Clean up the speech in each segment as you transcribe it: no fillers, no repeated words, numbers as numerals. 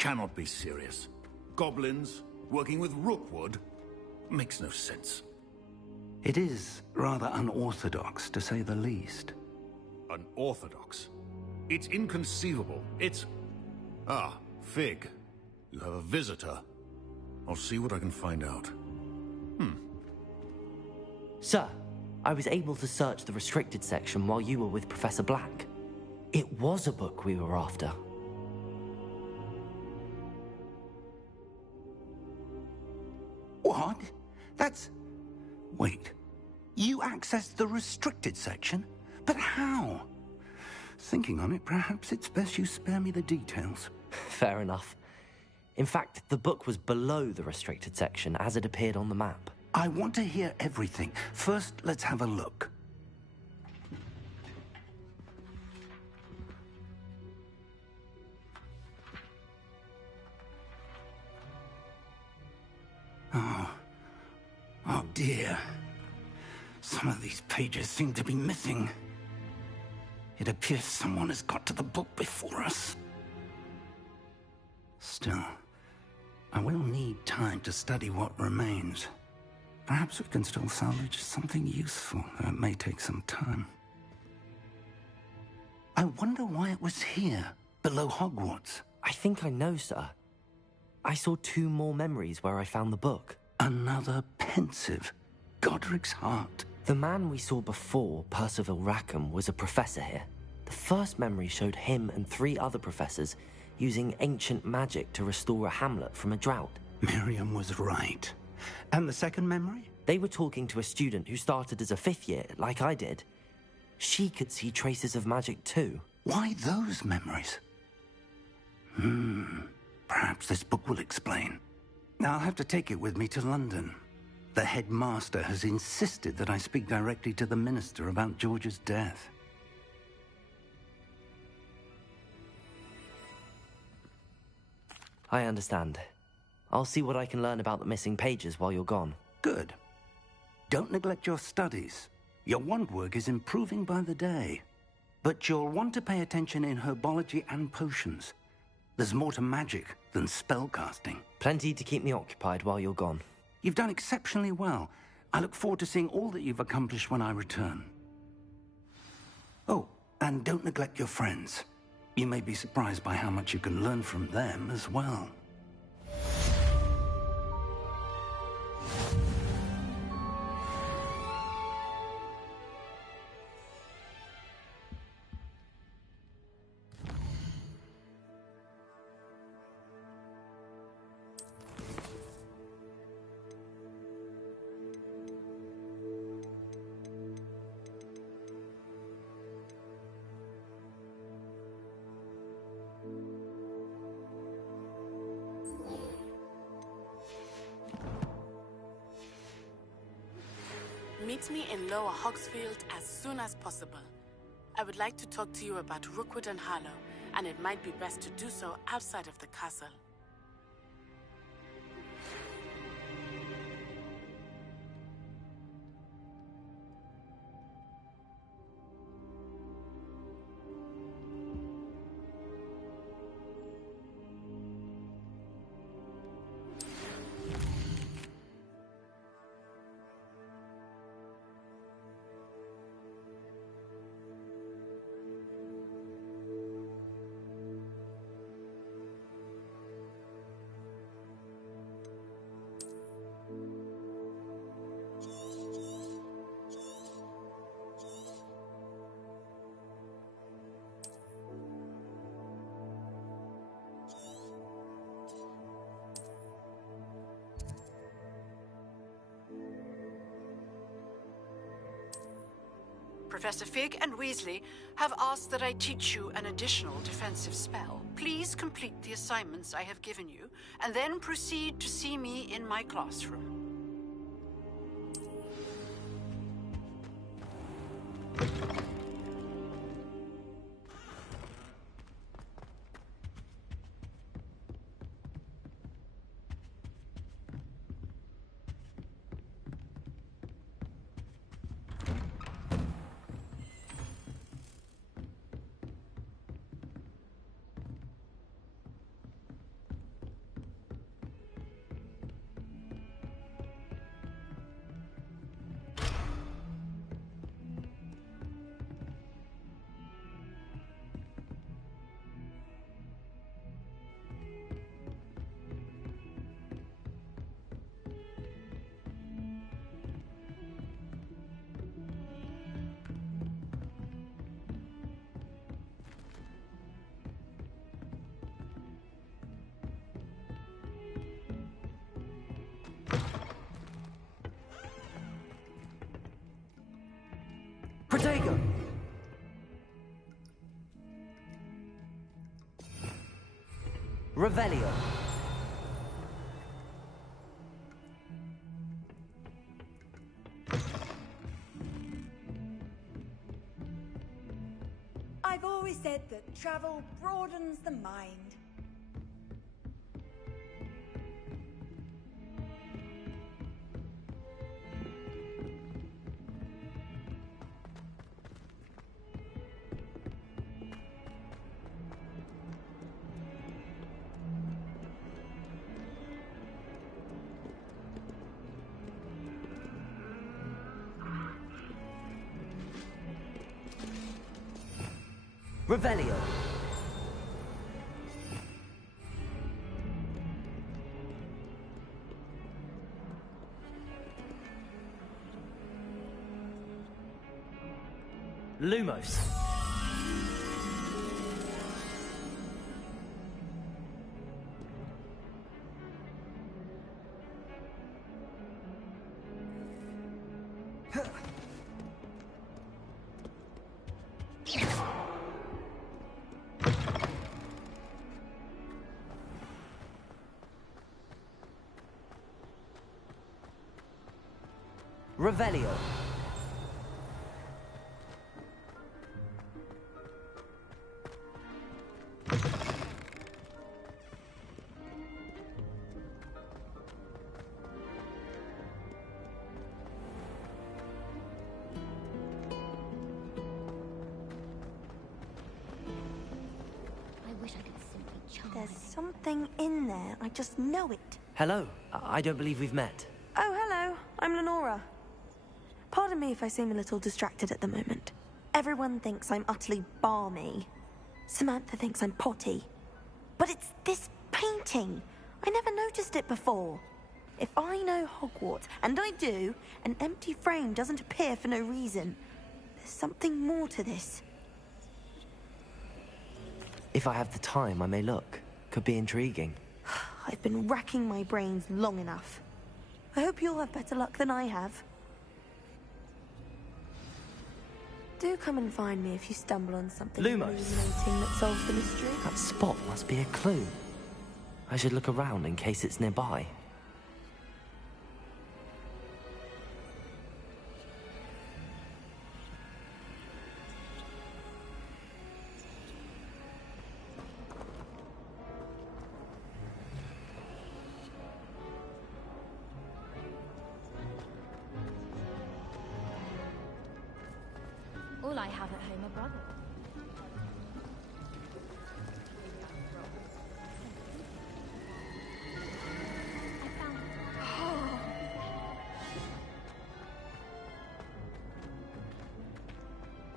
cannot be serious. Goblins working with Rookwood makes no sense. It is rather unorthodox, to say the least. Unorthodox? It's inconceivable. It's... Ah, Fig. You have a visitor. I'll see what I can find out. Sir, I was able to search the restricted section while you were with Professor Black. It was a book we were after. What? That's... Wait. You accessed the restricted section? But how? Thinking on it, perhaps it's best you spare me the details. Fair enough. In fact, the book was below the restricted section as it appeared on the map. I want to hear everything. First, let's have a look. Oh dear. Some of these pages seem to be missing. It appears someone has got to the book before us. Still, I will need time to study what remains. Perhaps we can still salvage something useful, though it may take some time. I wonder why it was here, below Hogwarts. I think I know, sir. I saw 2 more memories where I found the book. Another pensive. Godric's heart. The man we saw before, Percival Rackham, was a professor here. The first memory showed him and 3 other professors using ancient magic to restore a hamlet from a drought. Miriam was right. And the second memory? They were talking to a student who started as a 5th year, like I did. She could see traces of magic too. Why those memories? Perhaps this book will explain. Now I'll have to take it with me to London. The headmaster has insisted that I speak directly to the minister about George's death. I understand. I'll see what I can learn about the missing pages while you're gone. Good. Don't neglect your studies. Your wand work is improving by the day. But you'll want to pay attention in herbology and potions. There's more to magic than spellcasting. Plenty to keep me occupied while you're gone. You've done exceptionally well. I look forward to seeing all that you've accomplished when I return. Oh, and don't neglect your friends. You may be surprised by how much you can learn from them as well. Meet me in Lower Hogsfield as soon as possible. I would like to talk to you about Rookwood and Harlow, and it might be best to do so outside of the castle. Professor Fig and Weasley have asked that I teach you an additional defensive spell. Please complete the assignments I have given you, and then proceed to see me in my classroom. Revelio. I've always said that travel broadens the mind. Revelio. Lumos. Revelio. There's something in there. I just know it. Hello. I don't believe we've met. Oh, hello. I'm Lenora. Pardon me if I seem a little distracted at the moment. Everyone thinks I'm utterly balmy. Samantha thinks I'm potty. But it's this painting. I never noticed it before. If I know Hogwarts, and I do, an empty frame doesn't appear for no reason. There's something more to this. If I have the time, I may look. Could be intriguing. I've been racking my brains long enough. I hope you'll have better luck than I have. Do come and find me if you stumble on something Lumos. illuminating that solves the mystery. That spot must be a clue. I should look around in case it's nearby. All I have at home are brothers.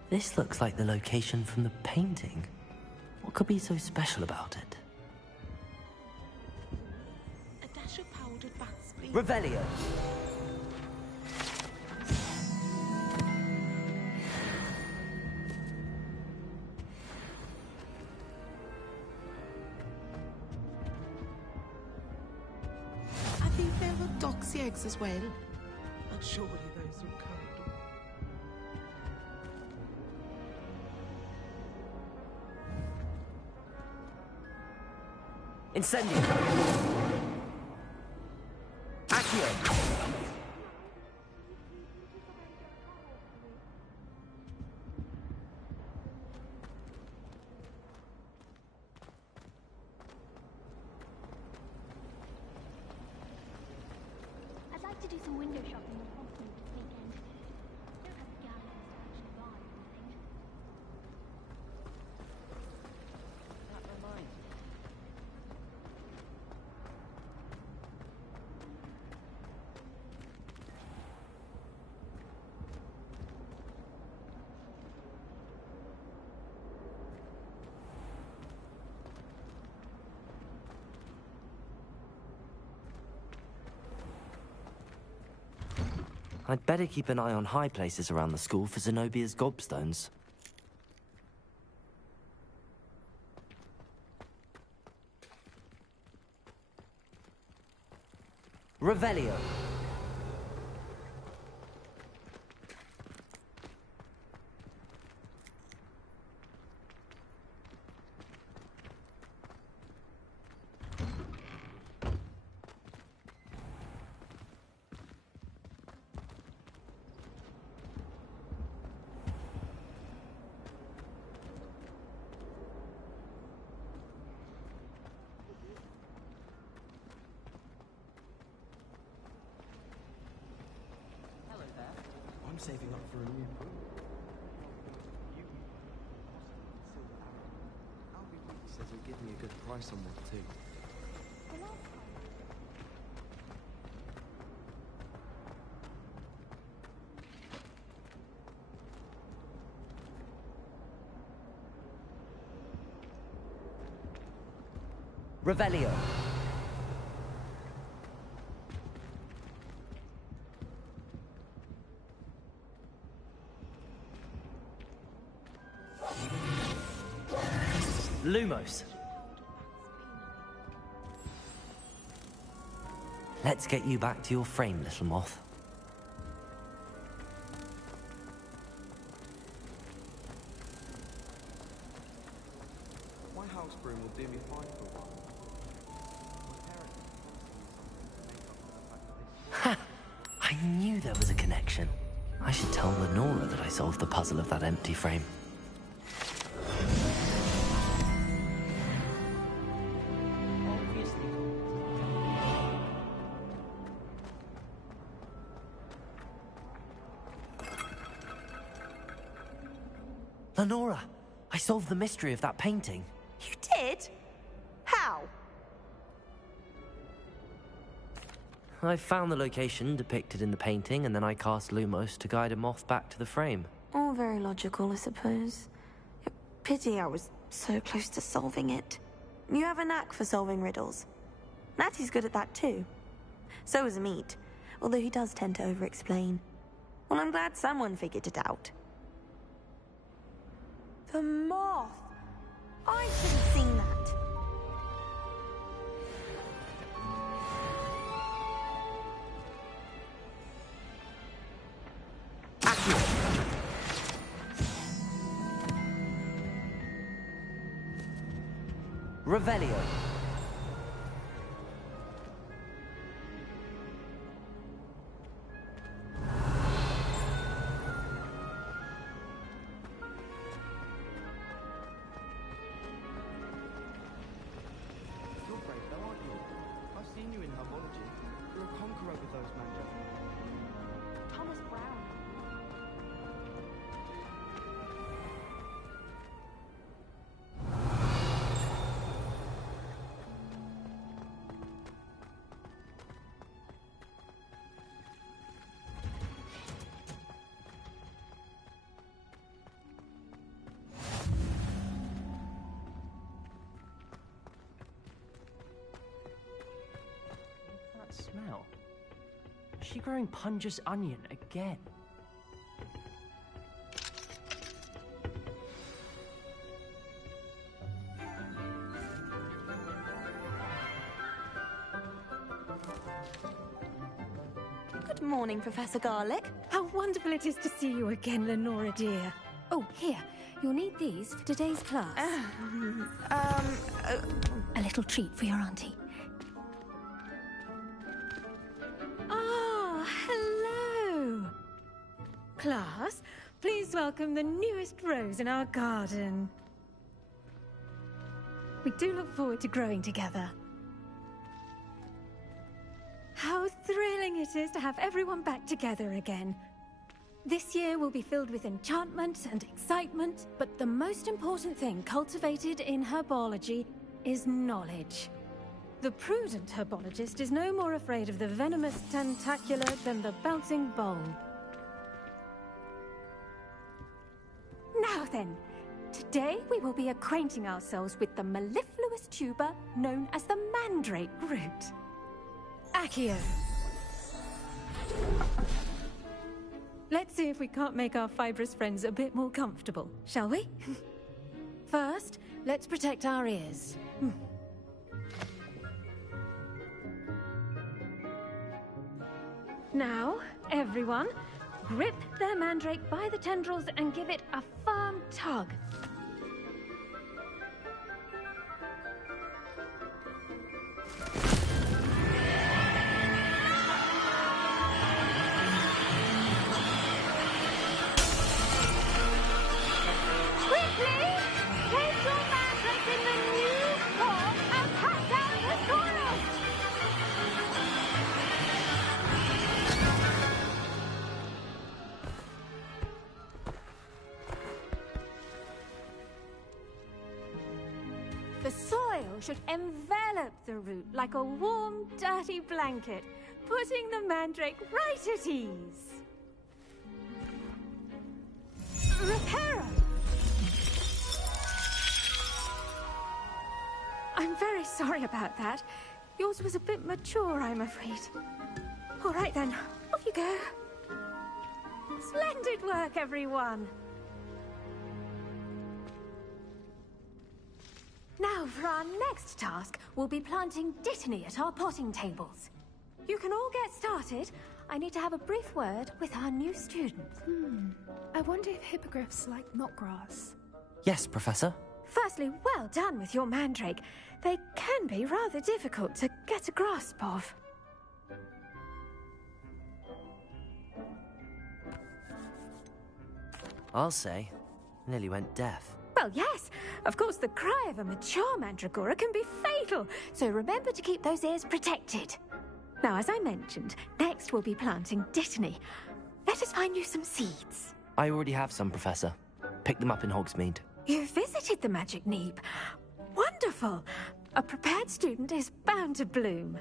This looks like the location from the painting. What could be so special about it? A dash of powdered bat speed. Revelio. I think there were doxy eggs as well. But surely those were cold. Incendio. Accio. I'd like to do some window shopping with Hogwarts this weekend. Don't have the galleries to actually buy anything. That reminds me. I'd better keep an eye on high places around the school for Zenobia's gobstones. Revelio. saving up for a new book. He says he'll give me a good price on one too. Revelio. Lumos. Let's get you back to your frame, little moth. My house broom will do me fine for a while. Ha! I knew there was a connection. I should tell Lenora that I solved the puzzle of that empty frame. Lenora, I solved the mystery of that painting. You did? How? I found the location depicted in the painting, and then I cast Lumos to guide a moth back to the frame. All very logical, I suppose. Pity I was so close to solving it. You have a knack for solving riddles. Natty's good at that too. So is Amit, although he does tend to over-explain. Well, I'm glad someone figured it out. The moth! I should have seen that. Revelio. You're brave though, aren't you? I've seen you in herbology. You're a conqueror with those magic. Thomas Brown. What's that smell? Is she growing Punja's onion again? Good morning, Professor Garlic. How wonderful it is to see you again, Lenora dear. Oh, here. You'll need these for today's class. A little treat for your auntie. Ah, hello. Class, please welcome the newest rose in our garden. We do look forward to growing together. How thrilling it is to have everyone back together again. This year will be filled with enchantment and excitement, but the most important thing cultivated in herbology is knowledge. The prudent herbologist is no more afraid of the venomous tentacula than the bouncing bulb. Now then, today we will be acquainting ourselves with the mellifluous tuber known as the mandrake root. Accio. Let's see if we can't make our fibrous friends a bit more comfortable, shall we? First, let's protect our ears. Now, everyone, grip their mandrake by the tendrils and give it a firm tug. should envelop the root like a warm, dirty blanket, putting the mandrake right at ease. Reparo! I'm very sorry about that. Yours was a bit mature, I'm afraid. All right then, off you go. Splendid work, everyone! Now, for our next task, we'll be planting dittany at our potting tables. You can all get started. I need to have a brief word with our new student. I wonder if hippogriffs like knotgrass. Yes, Professor. Firstly, well done with your mandrake. They can be rather difficult to get a grasp of. I'll say, nearly went deaf. Well, yes. Of course, the cry of a mature mandragora can be fatal, so remember to keep those ears protected. Now, as I mentioned, next we'll be planting dittany. Let us find you some seeds. I already have some, Professor. Picked them up in Hogsmeade. You visited the Magic Neep. Wonderful! A prepared student is bound to bloom.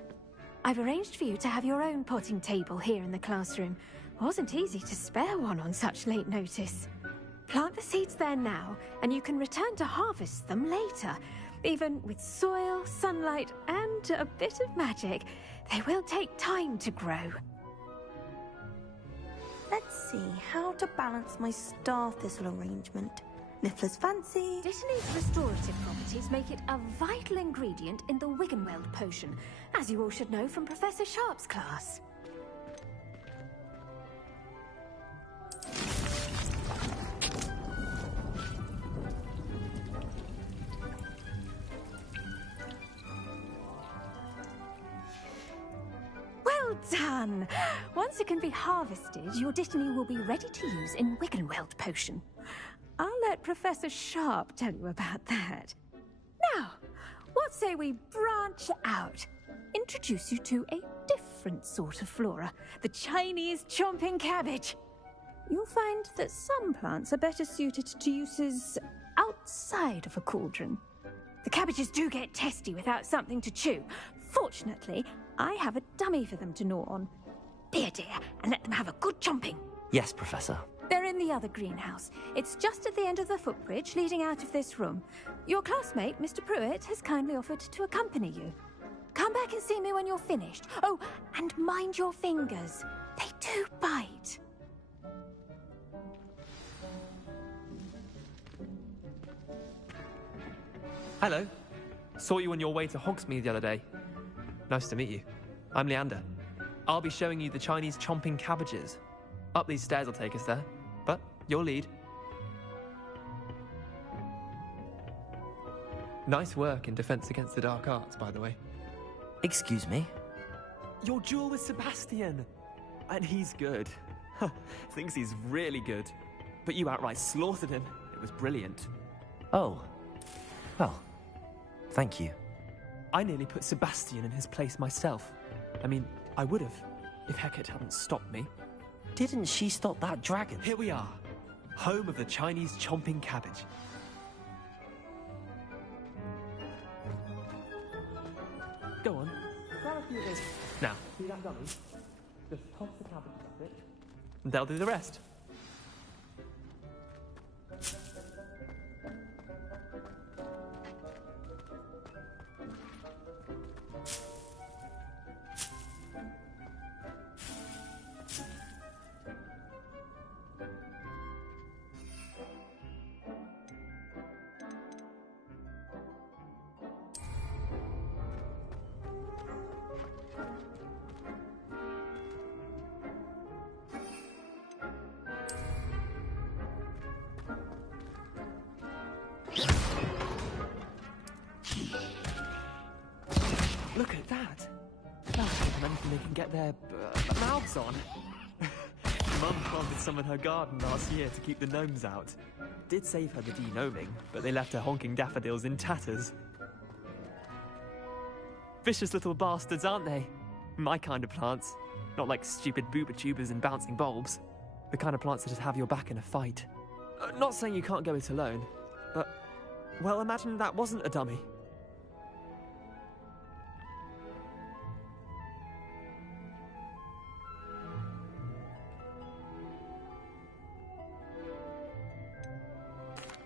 I've arranged for you to have your own potting table here in the classroom. Wasn't easy to spare one on such late notice. Plant the seeds there now, and you can return to harvest them later. Even with soil, sunlight, and a bit of magic, they will take time to grow. Let's see how to balance my star thistle arrangement. Niffler's fancy. Dittany's restorative properties make it a vital ingredient in the Wiggenweld potion, as you all should know from Professor Sharp's class. Well done! Once it can be harvested, your dittany will be ready to use in Wiggenweld potion. I'll let Professor Sharp tell you about that. Now, what say we branch out? Introduce you to a different sort of flora, the Chinese chomping cabbage. You'll find that some plants are better suited to uses outside of a cauldron. The cabbages do get testy without something to chew. Fortunately, I have a dummy for them to gnaw on. Be a dear and let them have a good chomping. Yes, Professor. They're in the other greenhouse. It's just at the end of the footbridge leading out of this room. Your classmate, Mr. Pruitt, has kindly offered to accompany you. Come back and see me when you're finished. Oh, and mind your fingers. They do bite. Hello. Saw you on your way to Hogsmeade the other day. Nice to meet you. I'm Leander. I'll be showing you the Chinese chomping cabbages. Up these stairs will take us there, but you'll lead. Nice work in Defense Against the Dark Arts, by the way. Excuse me? Your duel with Sebastian! And he's good. Thinks he's really good. But you outright slaughtered him. It was brilliant. Oh. Well, thank you. I nearly put Sebastian in his place myself. I mean, I would have, if Hecate hadn't stopped me. Didn't she stop that dragon? Here we are, home of the Chinese chomping cabbage. Go on, grab a few of those. Now, see that dummy? Just toss the cabbage at it, and they'll do the rest. Look at that! That'll give them anything they can get their mouths on. Mum planted some in her garden last year to keep the gnomes out. Did save her the de-gnoming, but they left her honking daffodils in tatters. Vicious little bastards, aren't they? My kind of plants. Not like stupid booba tubers and bouncing bulbs. The kind of plants that just have your back in a fight. Not saying you can't go it alone, but... well, imagine that wasn't a dummy.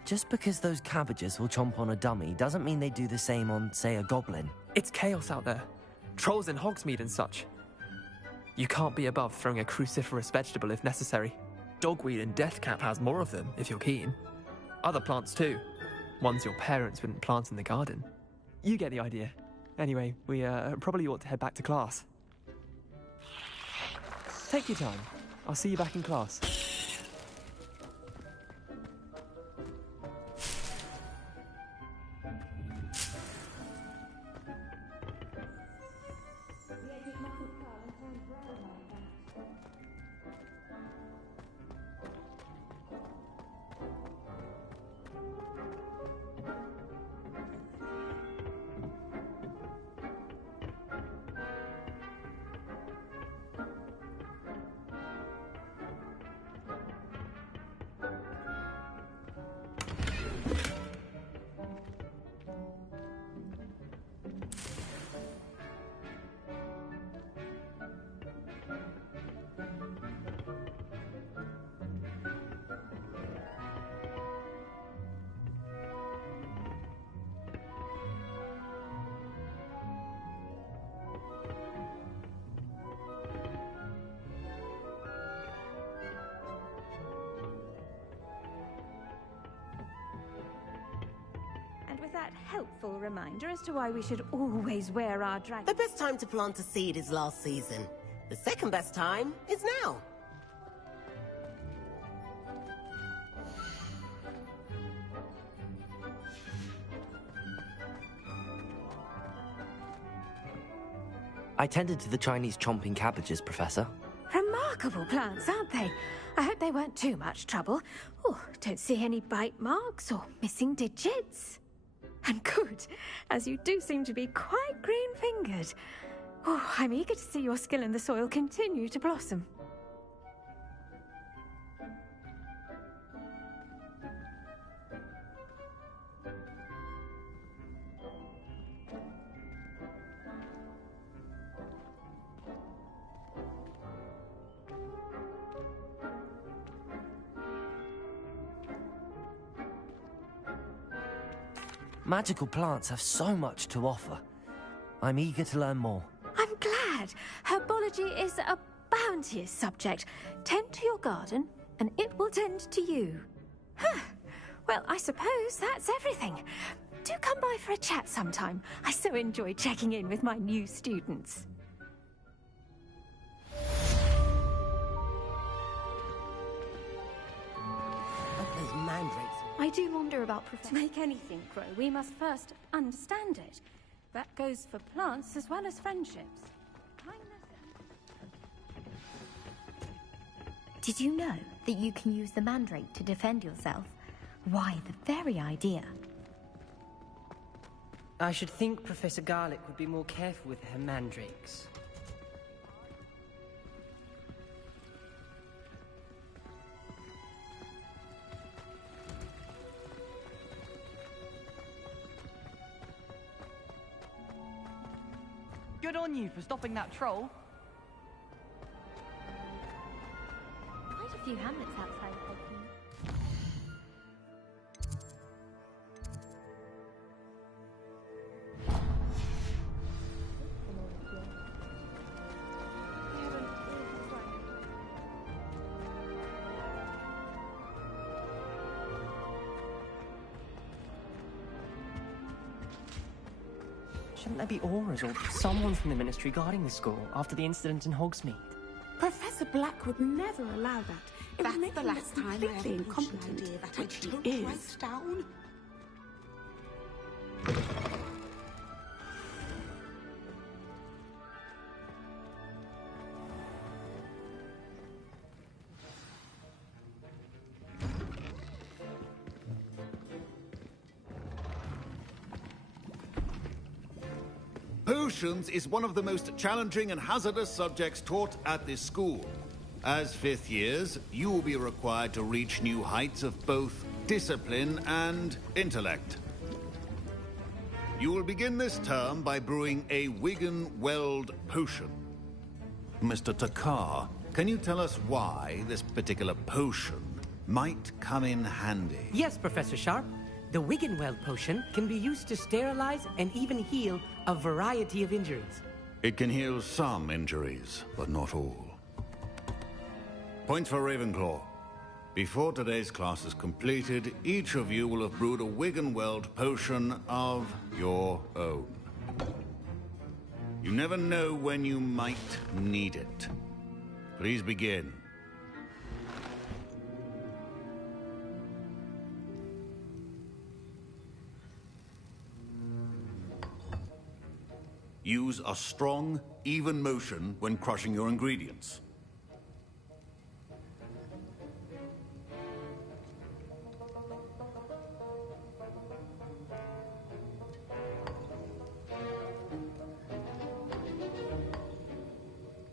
Just because those cabbages will chomp on a dummy doesn't mean they do the same on, say, a goblin. It's chaos out there. Trolls in Hogsmeade and such. You can't be above throwing a cruciferous vegetable if necessary. Dogweed and Deathcap has more of them, if you're keen. Other plants too. Ones your parents wouldn't plant in the garden. You get the idea. Anyway, we probably ought to head back to class. Take your time. I'll see you back in class. With that helpful reminder as to why we should always wear our The best time to plant a seed is last season. The second best time is now. I tended to the Chinese chomping cabbages, Professor. Remarkable plants, aren't they? I hope they weren't too much trouble. Oh, don't see any bite marks or missing digits. And good, as you do seem to be quite green-fingered. Oh, I'm eager to see your skill in the soil continue to blossom. Magical plants have so much to offer. I'm eager to learn more. I'm glad. Herbology is a bounteous subject. Tend to your garden, and it will tend to you. Huh. Well, I suppose that's everything. Do come by for a chat sometime. I so enjoy checking in with my new students. Those mandrakes. I do wonder about Professor. To make anything grow, we must first understand it. That goes for plants as well as friendships. Did you know that you can use the mandrake to defend yourself? Why, the very idea. I should think Professor Garlick would be more careful with her mandrakes. Good on you for stopping that troll. Quite a few hamlets outside of Hogsmeade. Shouldn't there be auras or someone from the Ministry guarding the school after the incident in Hogsmeade? Professor Black would never allow that. It would make the last time completely incompetent, which he is. Down. Potions is one of the most challenging and hazardous subjects taught at this school. As fifth years, you will be required to reach new heights of both discipline and intellect. You will begin this term by brewing a Wigan-Weld potion. Mr. Takar, can you tell us why this particular potion might come in handy. Yes, Professor Sharp. The Wiggenweld potion can be used to sterilize and even heal a variety of injuries. It can heal some injuries, but not all. Points for Ravenclaw. Before today's class is completed, each of you will have brewed a Wiggenweld potion of your own. You never know when you might need it. Please begin. Use a strong, even motion when crushing your ingredients.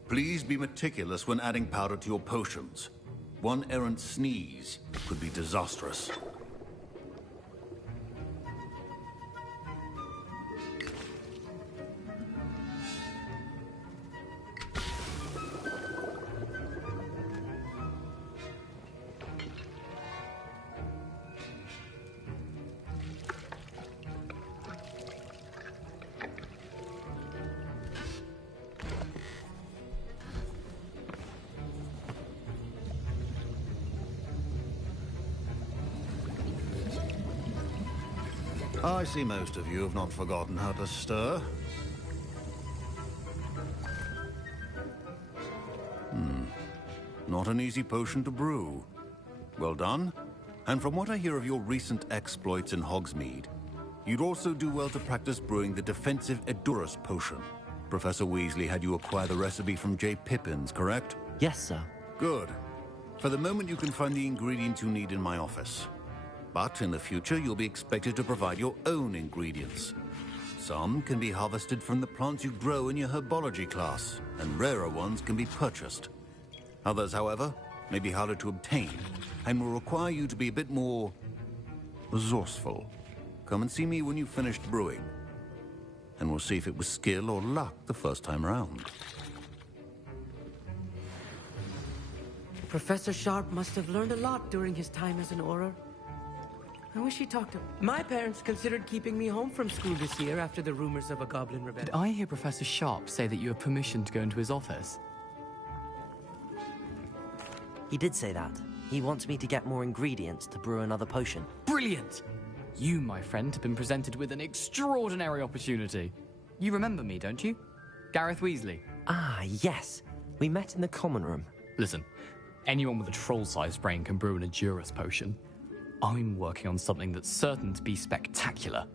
Please be meticulous when adding powder to your potions. One errant sneeze could be disastrous. I see most of you have not forgotten how to stir. Not an easy potion to brew. Well done. And from what I hear of your recent exploits in Hogsmeade, you'd also do well to practice brewing the defensive Edurus potion. Professor Weasley had you acquire the recipe from J. Pippin's, correct? Yes, sir. Good. For the moment, you can find the ingredients you need in my office. But in the future, you'll be expected to provide your own ingredients. Some can be harvested from the plants you grow in your herbology class, and rarer ones can be purchased. Others, however, may be harder to obtain, and will require you to be a bit more resourceful. Come and see me when you've finished brewing, and we'll see if it was skill or luck the first time around. Professor Sharp must have learned a lot during his time as an Auror. I wish he talked to... My parents considered keeping me home from school this year after the rumors of a goblin rebellion. Did I hear Professor Sharp say that you have permission to go into his office? He did say that. He wants me to get more ingredients to brew another potion. Brilliant! You, my friend, have been presented with an extraordinary opportunity. You remember me, don't you? Gareth Weasley. Ah, yes. We met in the common room. Listen, anyone with a troll-sized brain can brew an Edurus potion. I'm working on something that's certain to be spectacular.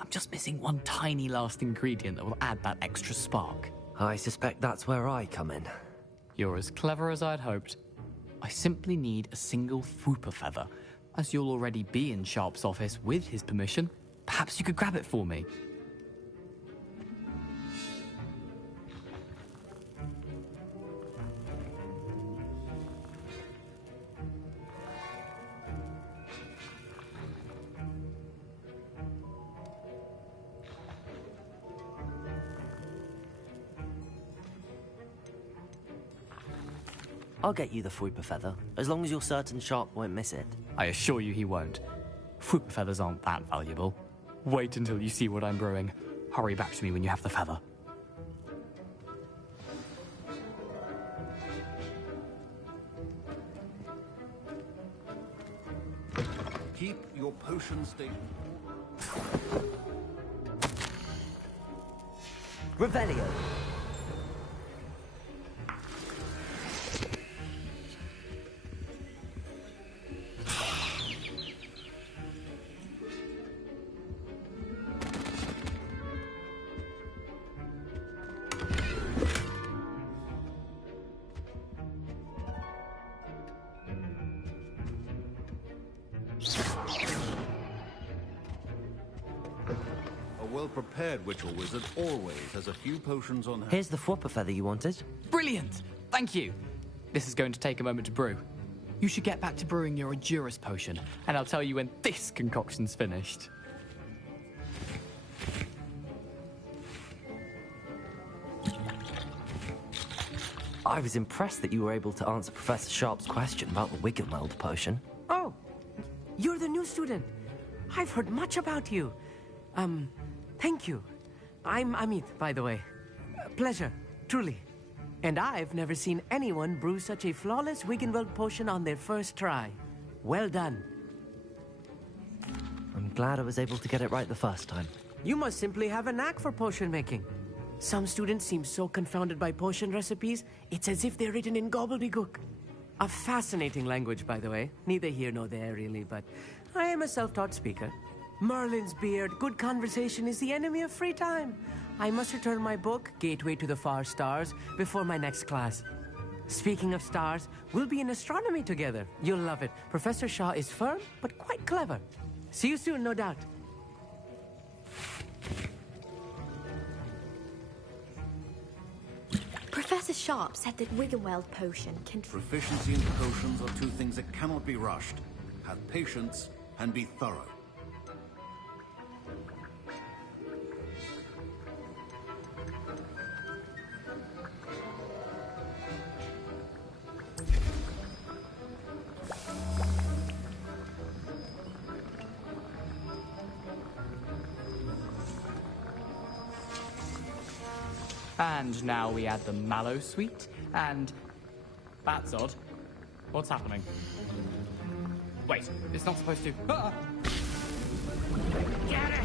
I'm just missing one tiny last ingredient that will add that extra spark. I suspect that's where I come in. You're as clever as I'd hoped. I simply need a single Fwooper feather. As you'll already be in Sharp's office with his permission, perhaps you could grab it for me. I'll get you the Fwooper feather, as long as you're certain Sharp won't miss it. I assure you he won't. Fwooper feathers aren't that valuable. Wait until you see what I'm brewing. Hurry back to me when you have the feather. Keep your potion stable. Revelio. Well-prepared witch or wizard always has a few potions on hand. Here's the Fwooper feather you wanted. Brilliant! Thank you! This is going to take a moment to brew. You should get back to brewing your Edurus potion, and I'll tell you when this concoction's finished. I was impressed that you were able to answer Professor Sharp's question about the Wiggenweld potion. Oh, you're the new student. I've heard much about you. Thank you. I'm Amit, by the way. Pleasure, truly. And I've never seen anyone brew such a flawless Wiggenweld potion on their first try. Well done. I'm glad I was able to get it right the first time. You must simply have a knack for potion making. Some students seem so confounded by potion recipes, it's as if they're written in gobbledygook. A fascinating language, by the way. Neither here nor there, really, but I am a self-taught speaker. Merlin's beard, good conversation is the enemy of free time. I must return my book, Gateway to the Far Stars, before my next class. Speaking of stars, we'll be in astronomy together. You'll love it. Professor Shaw is firm, but quite clever. See you soon, no doubt. Professor Sharp said that Wiggenweld potion can... Proficiency in potions are two things that cannot be rushed. Have patience and be thorough. And now we add the mallow sweet, and... That's odd. What's happening? Wait, it's not supposed to... Ah! Get it!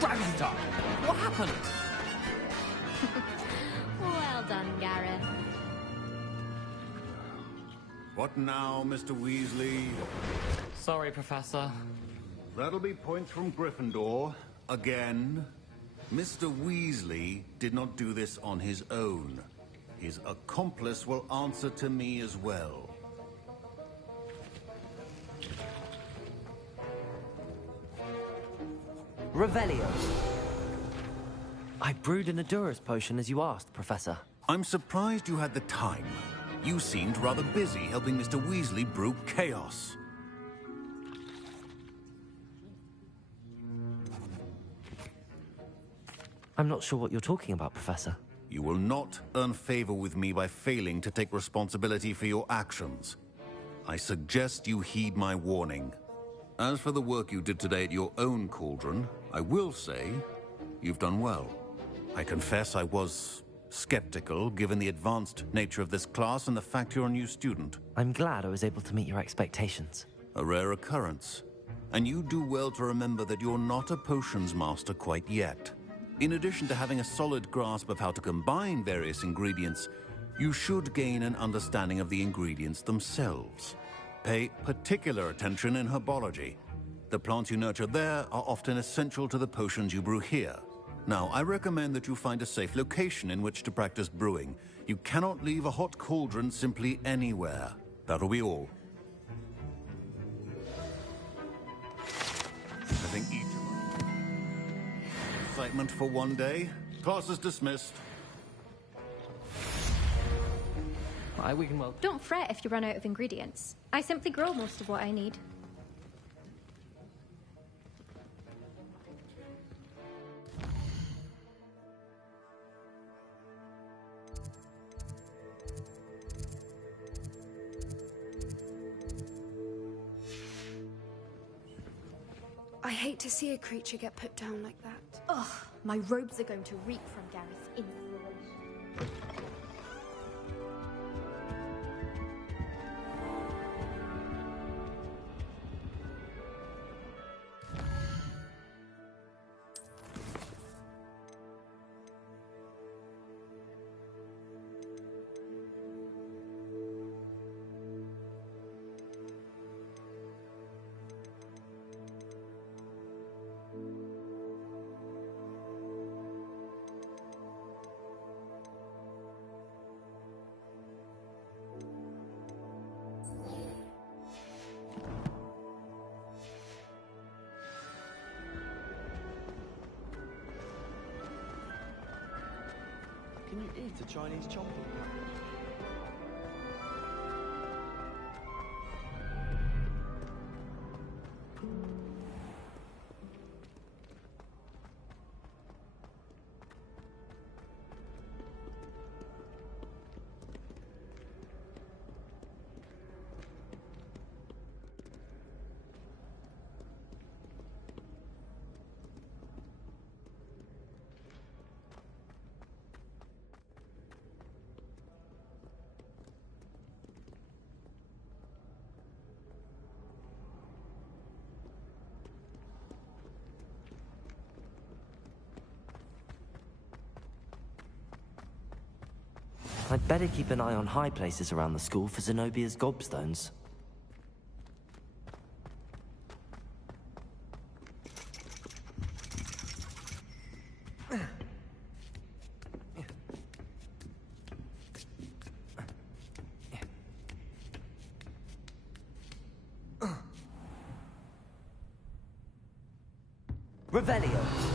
Gravity time! What happened? Well done, Gareth. What now, Mr. Weasley? Sorry, Professor. That'll be points from Gryffindor. Again. Mr. Weasley did not do this on his own. His accomplice will answer to me as well. Revelio. I brewed an Adurus potion as you asked, Professor. I'm surprised you had the time. You seemed rather busy helping Mr. Weasley brew chaos. I'm not sure what you're talking about, Professor. You will not earn favor with me by failing to take responsibility for your actions. I suggest you heed my warning. As for the work you did today at your own cauldron, I will say you've done well. I confess I was skeptical, given the advanced nature of this class and the fact you're a new student. I'm glad I was able to meet your expectations. A rare occurrence. And you do well to remember that you're not a potions master quite yet. In addition to having a solid grasp of how to combine various ingredients, you should gain an understanding of the ingredients themselves. Pay particular attention in herbology. The plants you nurture there are often essential to the potions you brew here. Now, I recommend that you find a safe location in which to practice brewing. You cannot leave a hot cauldron simply anywhere. That'll be all. I think each of us... Excitement for one day. Class is dismissed. Hi, Wiggenweld. Don't fret if you run out of ingredients. I simply grow most of what I need. I hate to see a creature get put down like that. Ugh, my robes are going to reek from Gareth's influence. Can you eat a Chinese chocolate package? I'd better keep an eye on high places around the school for Zenobia's gobstones. Revelio.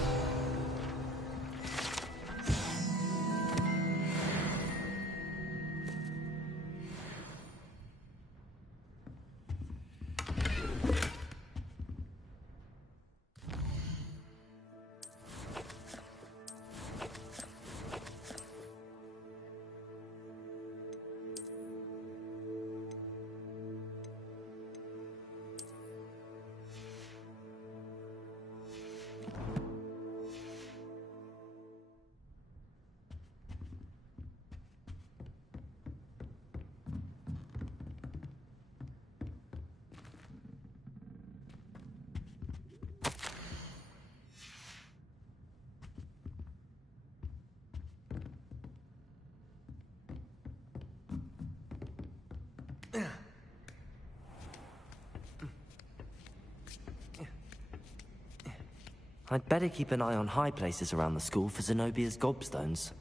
I'd better keep an eye on high places around the school for Zenobia's gobstones.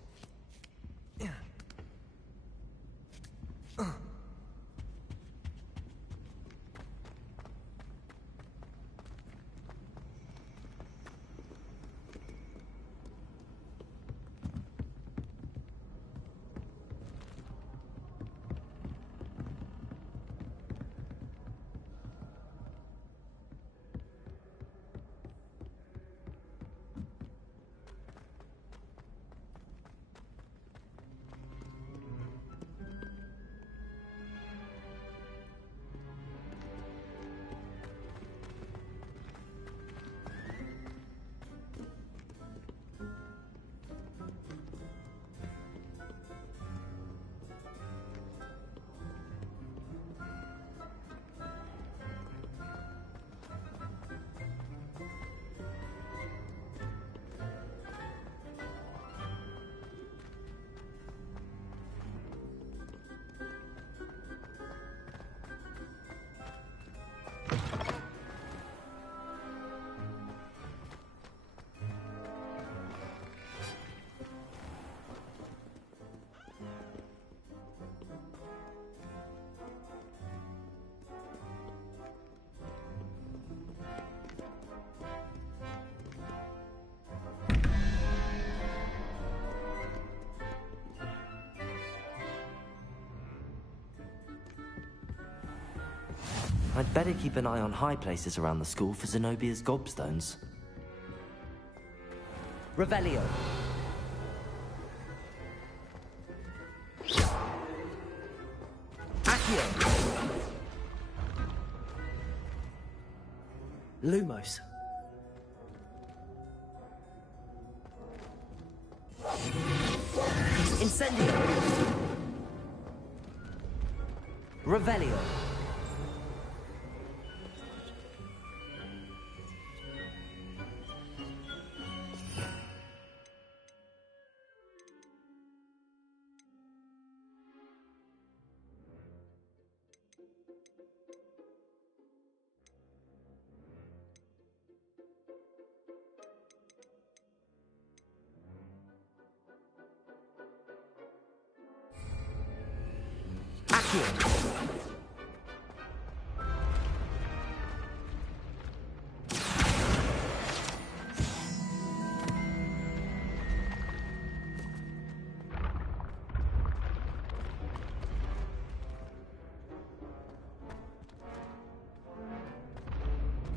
I'd better keep an eye on high places around the school for Zenobia's gobstones. Revelio. Accio. Lumos. Incendio. Revelio.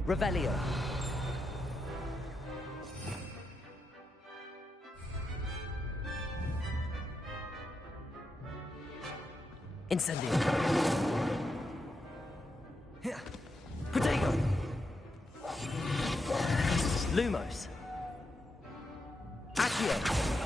Revelio. Incendio. Protego. Lumos. Accio.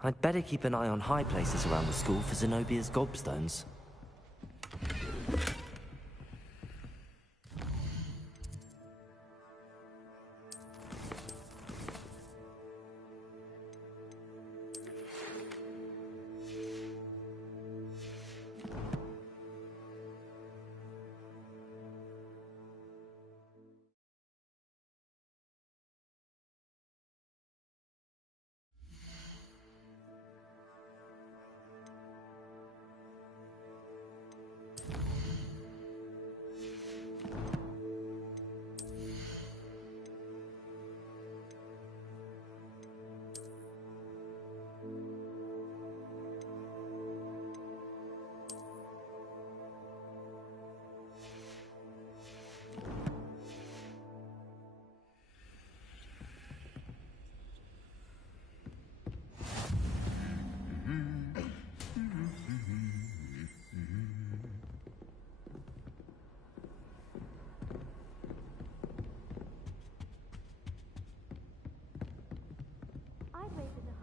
I'd better keep an eye on high places around the school for Zenobia's gobstones.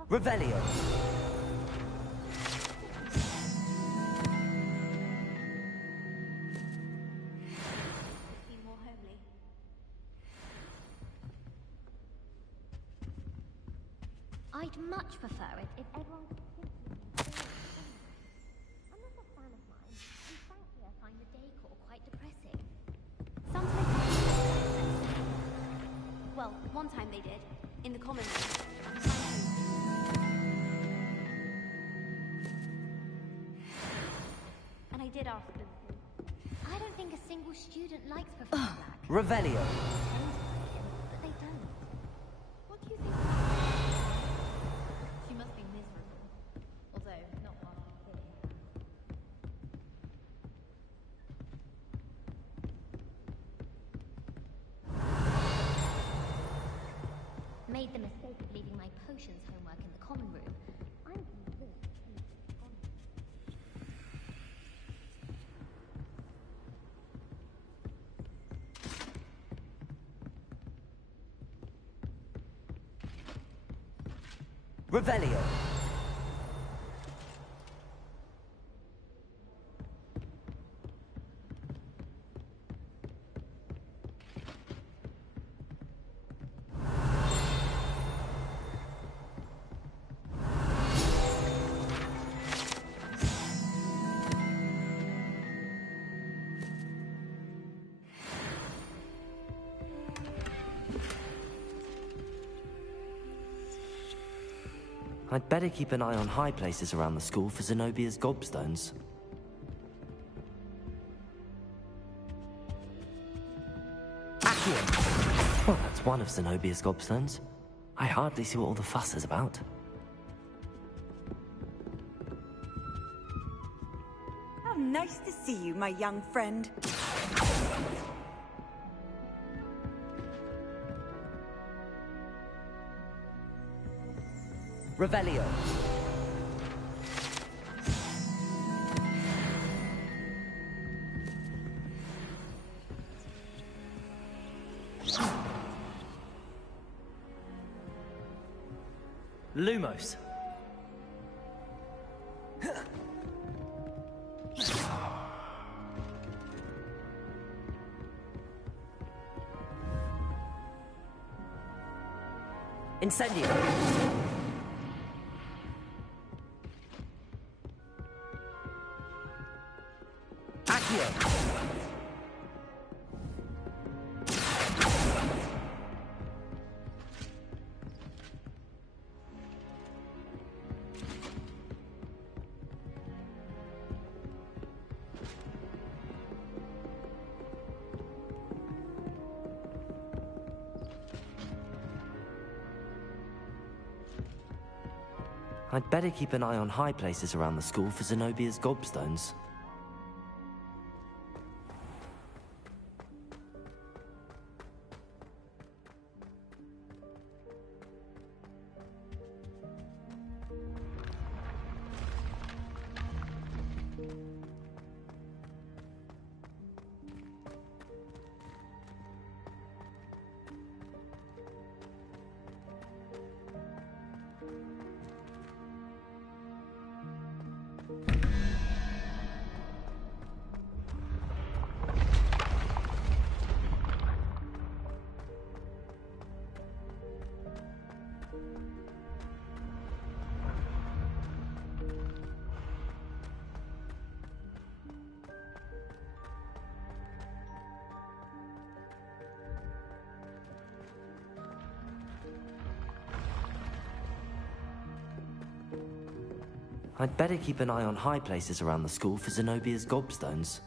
Revelio. More homely. I'd much prefer it if everyone could simply I'm not a fan of mine, and frankly I find the decor quite depressing. Sometimes well, one time they did, in the common room. And I did ask them to. I don't think a single student likes Professor Black. Revelio. But they don't. What do you think? She must be miserable. Although, not while she's here. Made the mistake of leaving my potions homework in the common room. I'm convinced she's gone. Revelio. I'd better keep an eye on high places around the school for Zenobia's gobstones. Accio! Well, that's one of Zenobia's gobstones. I hardly see what all the fuss is about. How nice to see you, my young friend. Revelio. Lumos. Incendio. Accio. I'd better keep an eye on high places around the school for Zenobia's gobstones. I'd better keep an eye on high places around the school for Zenobia's gobstones.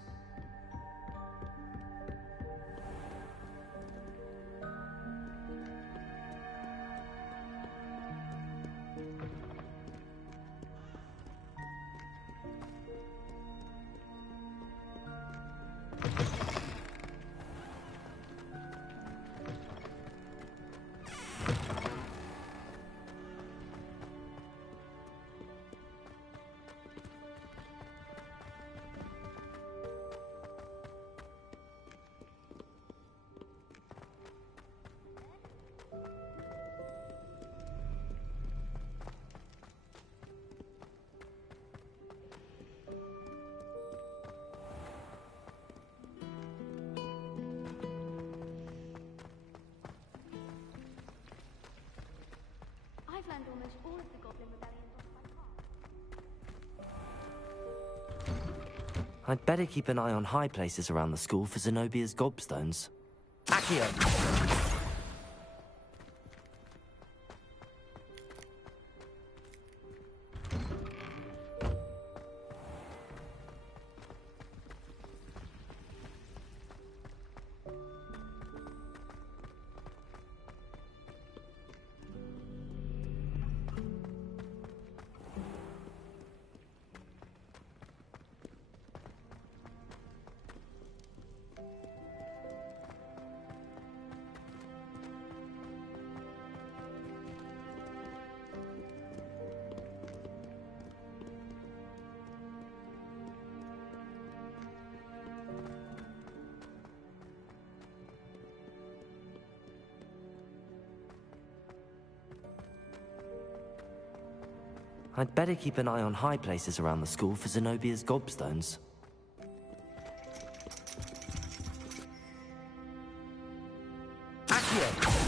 I've learned almost all of the Goblin Rebellion books by heart. I'd better keep an eye on high places around the school for Zenobia's gobstones. Accio! I'd better keep an eye on high places around the school for Zenobia's gobstones. Accio!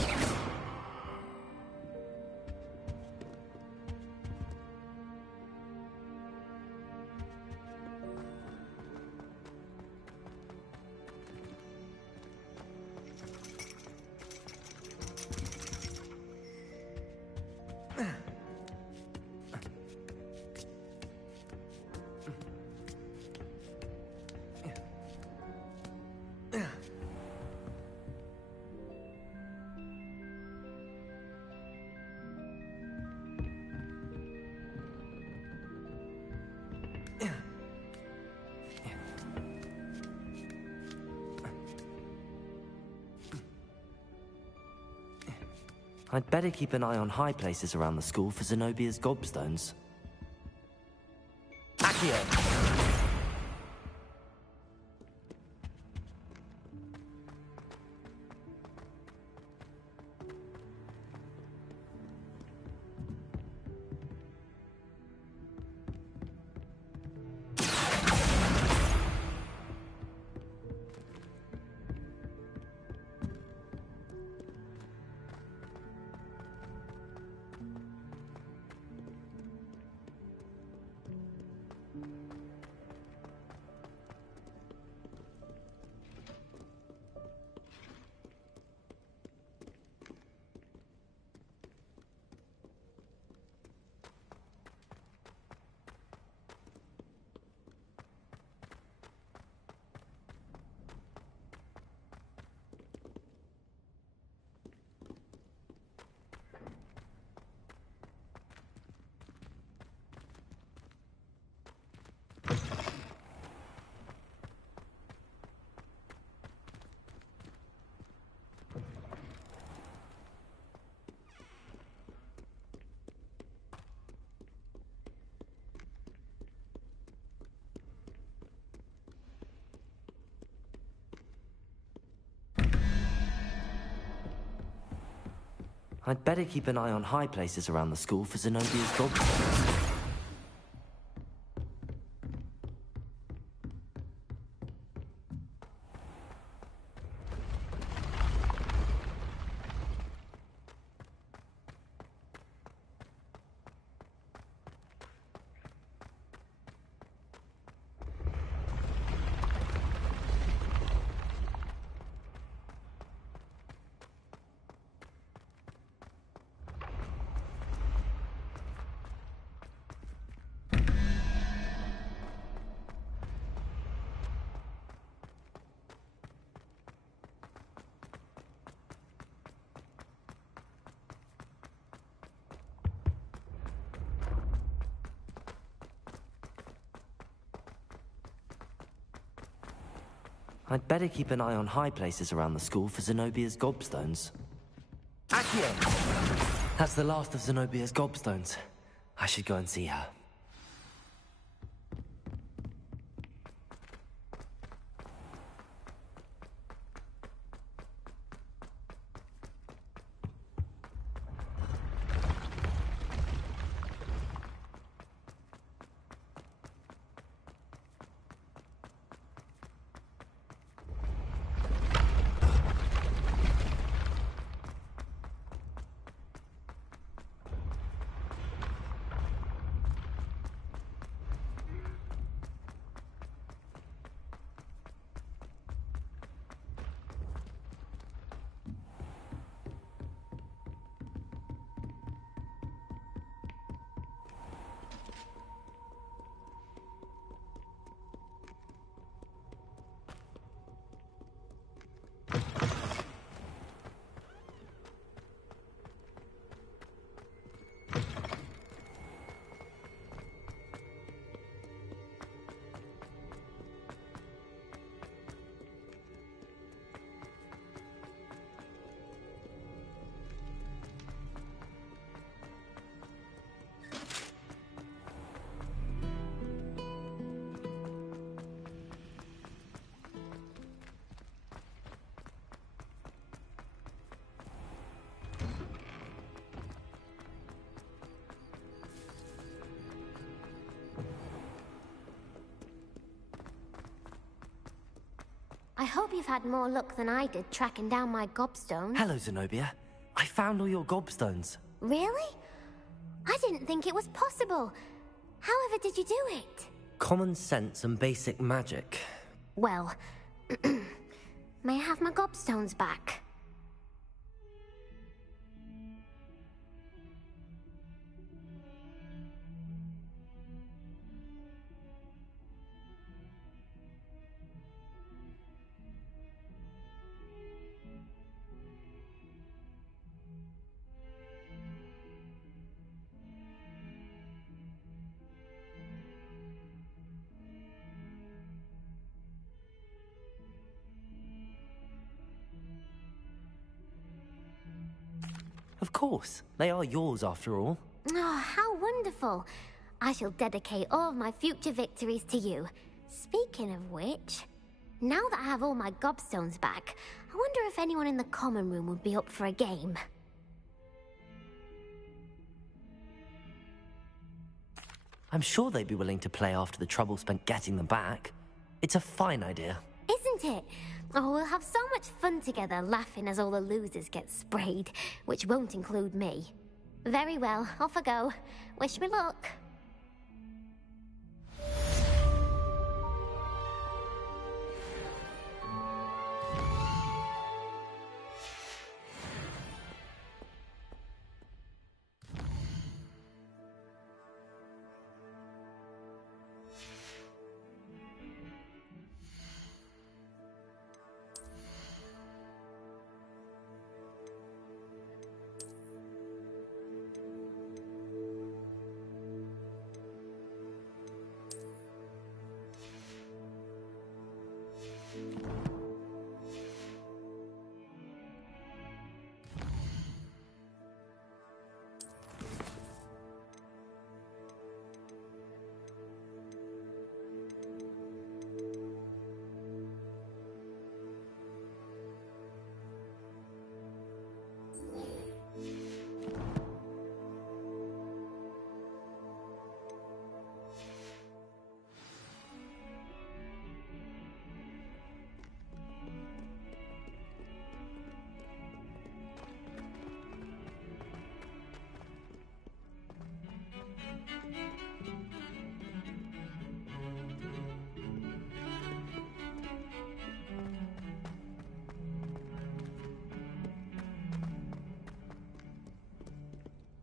I'd better keep an eye on high places around the school for Zenobia's gobstones. Accio! I'd better keep an eye on high places around the school for Zenobia's gobstones. I'd better keep an eye on high places around the school for Zenobia's gobstones. Accio! That's the last of Zenobia's gobstones. I should go and see her. I hope you've had more luck than I did tracking down my gobstones. Hello, Zenobia. I found all your gobstones. Really? I didn't think it was possible. However did you do it? Common sense and basic magic. Well, may I have my gobstones back? Of course. They are yours after all. Oh, how wonderful. I shall dedicate all of my future victories to you. Speaking of which, now that I have all my gobstones back, I wonder if anyone in the common room would be up for a game. I'm sure they'd be willing to play after the trouble spent getting them back. It's a fine idea. Isn't it? Oh, we'll have so much fun together, laughing as all the losers get sprayed, which won't include me. Very well, off I go. Wish me luck.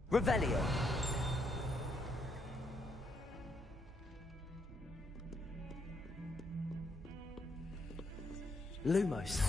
Revelio. Lumos.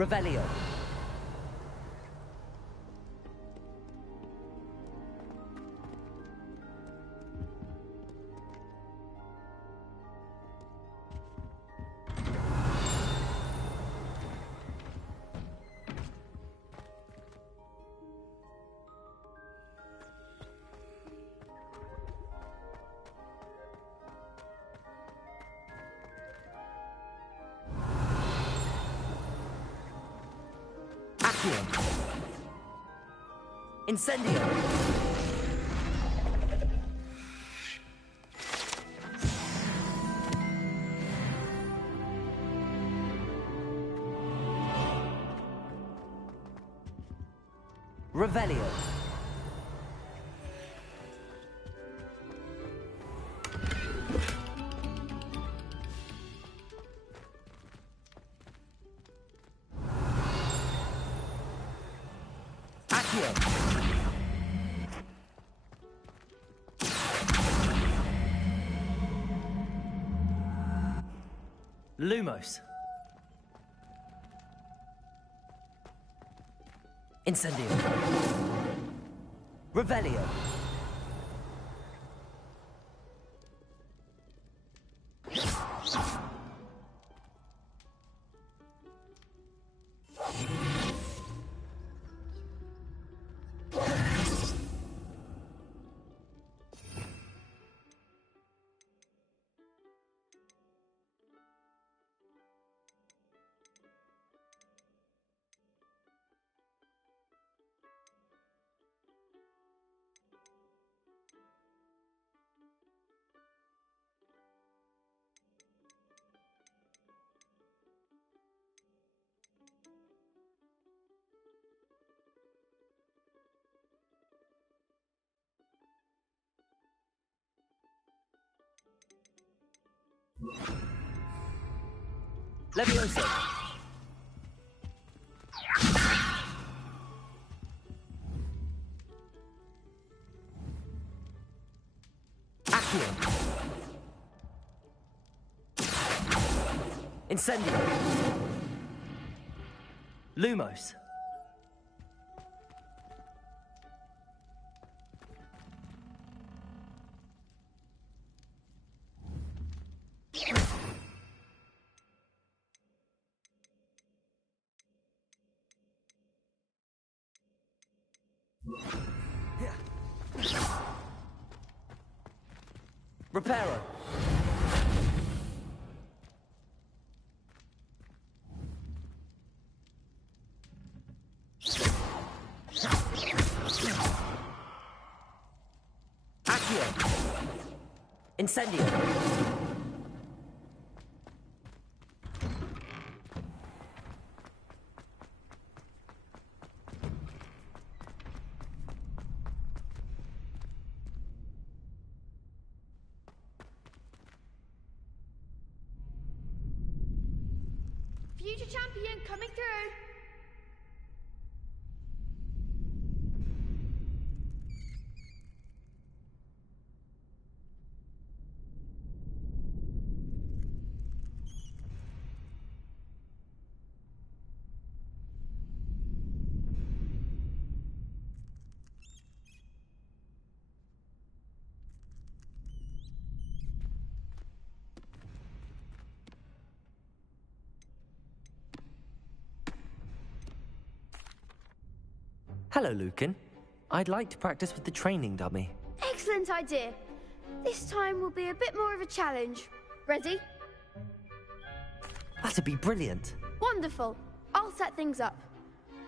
Revelio. Incendio! Revelio. Lumos. Incendio. Revelio. Levioso. Accio. Incendio. Lumos. Reparo. Accio. Incendio. Future champion coming through. Hello, Lucan. I'd like to practice with the training dummy. Excellent idea. This time will be a bit more of a challenge. Ready? That'd be brilliant. Wonderful. I'll set things up.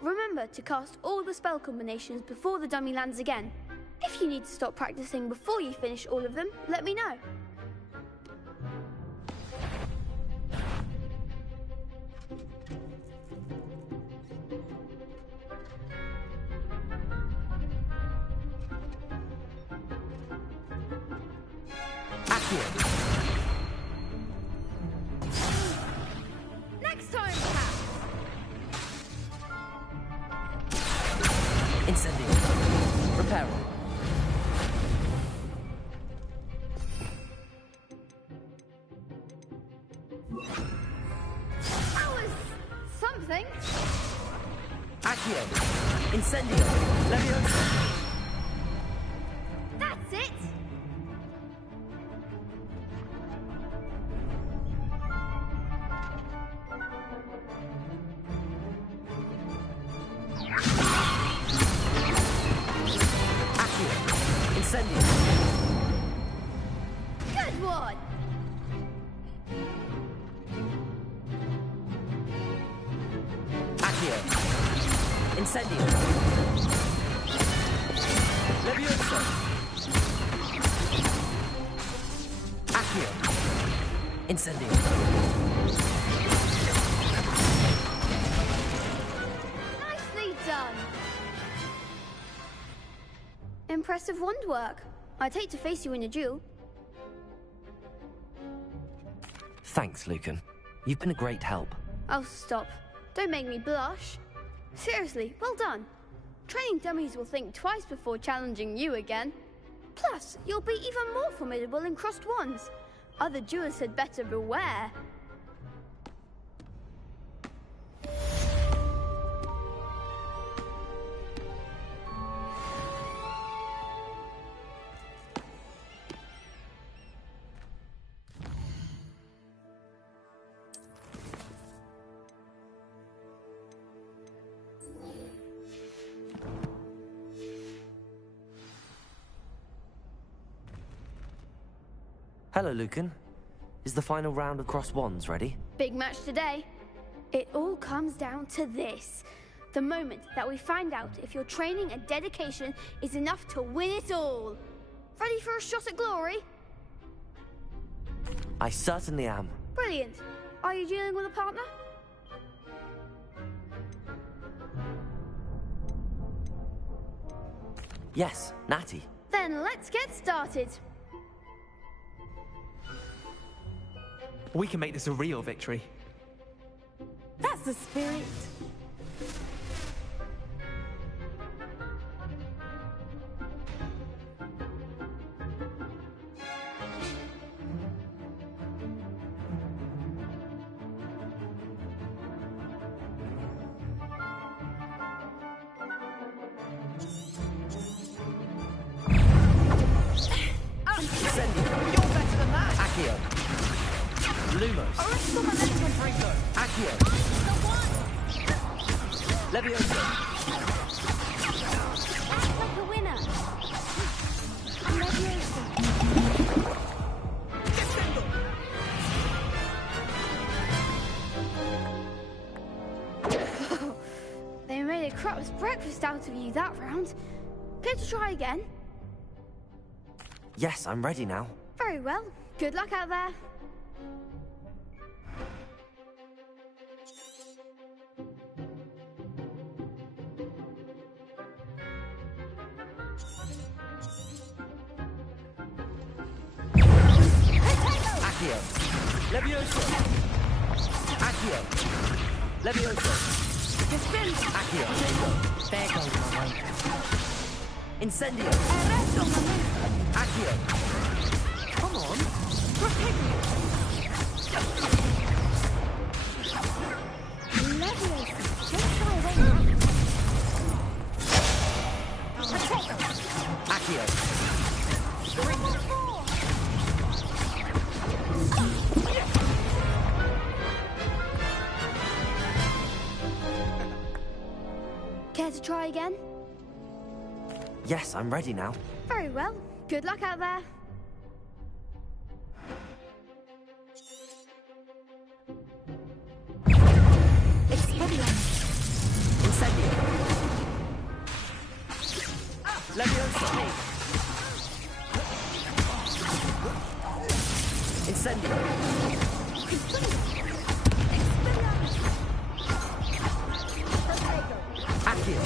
Remember to cast all the spell combinations before the dummy lands again. If you need to stop practicing before you finish all of them, let me know. Next time, perhaps. Incendio. Reparo. That was something. Accio! Incendio! Leviosa! That's it! Accio! Incendio! Good one! Accio! Incendio! Leviosa! Accio! Incendio! Nicely done! Impressive wand work. I'd hate to face you in a duel. Thanks, Lucan. You've been a great help. Oh, stop. Don't make me blush. Seriously, well done. Training dummies will think twice before challenging you again. Plus, you'll be even more formidable in crossed wands. Other duelists had better beware. Hello, Lucan. Is the final round of cross wands ready? Big match today. It all comes down to this. The moment that we find out if your training and dedication is enough to win it all. Ready for a shot at glory? I certainly am. Brilliant. Are you dealing with a partner? Yes, Natty. Then let's get started. We can make this a real victory. That's the spirit. You're better than that! Accio! Lumos! Accio! Leviosa! Act like a winner. They made a crap's breakfast out of you that round. Care to try again? Yes, I'm ready now. Very well. Good luck out there. Accio! Leviosa! Accio! Leviosa! Accio! There goes my way. Incendio! Accio! Come on. Protect me. Leviosa. Don't shy away now. Accio! Care to try again? Yes, I'm ready now. Very well. Good luck out there. Incendio! Leviosa! Incendio! Accio!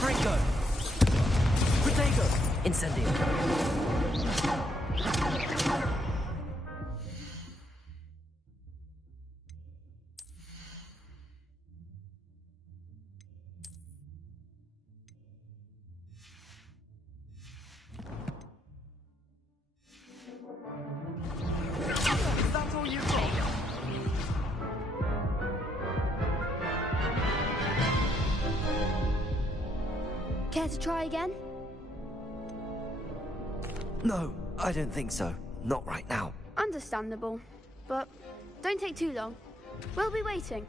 Fringo! Protego! Incendio! Is that all you've got? Care to try again? No, I don't think so. Not right now. Understandable. But don't take too long. We'll be waiting.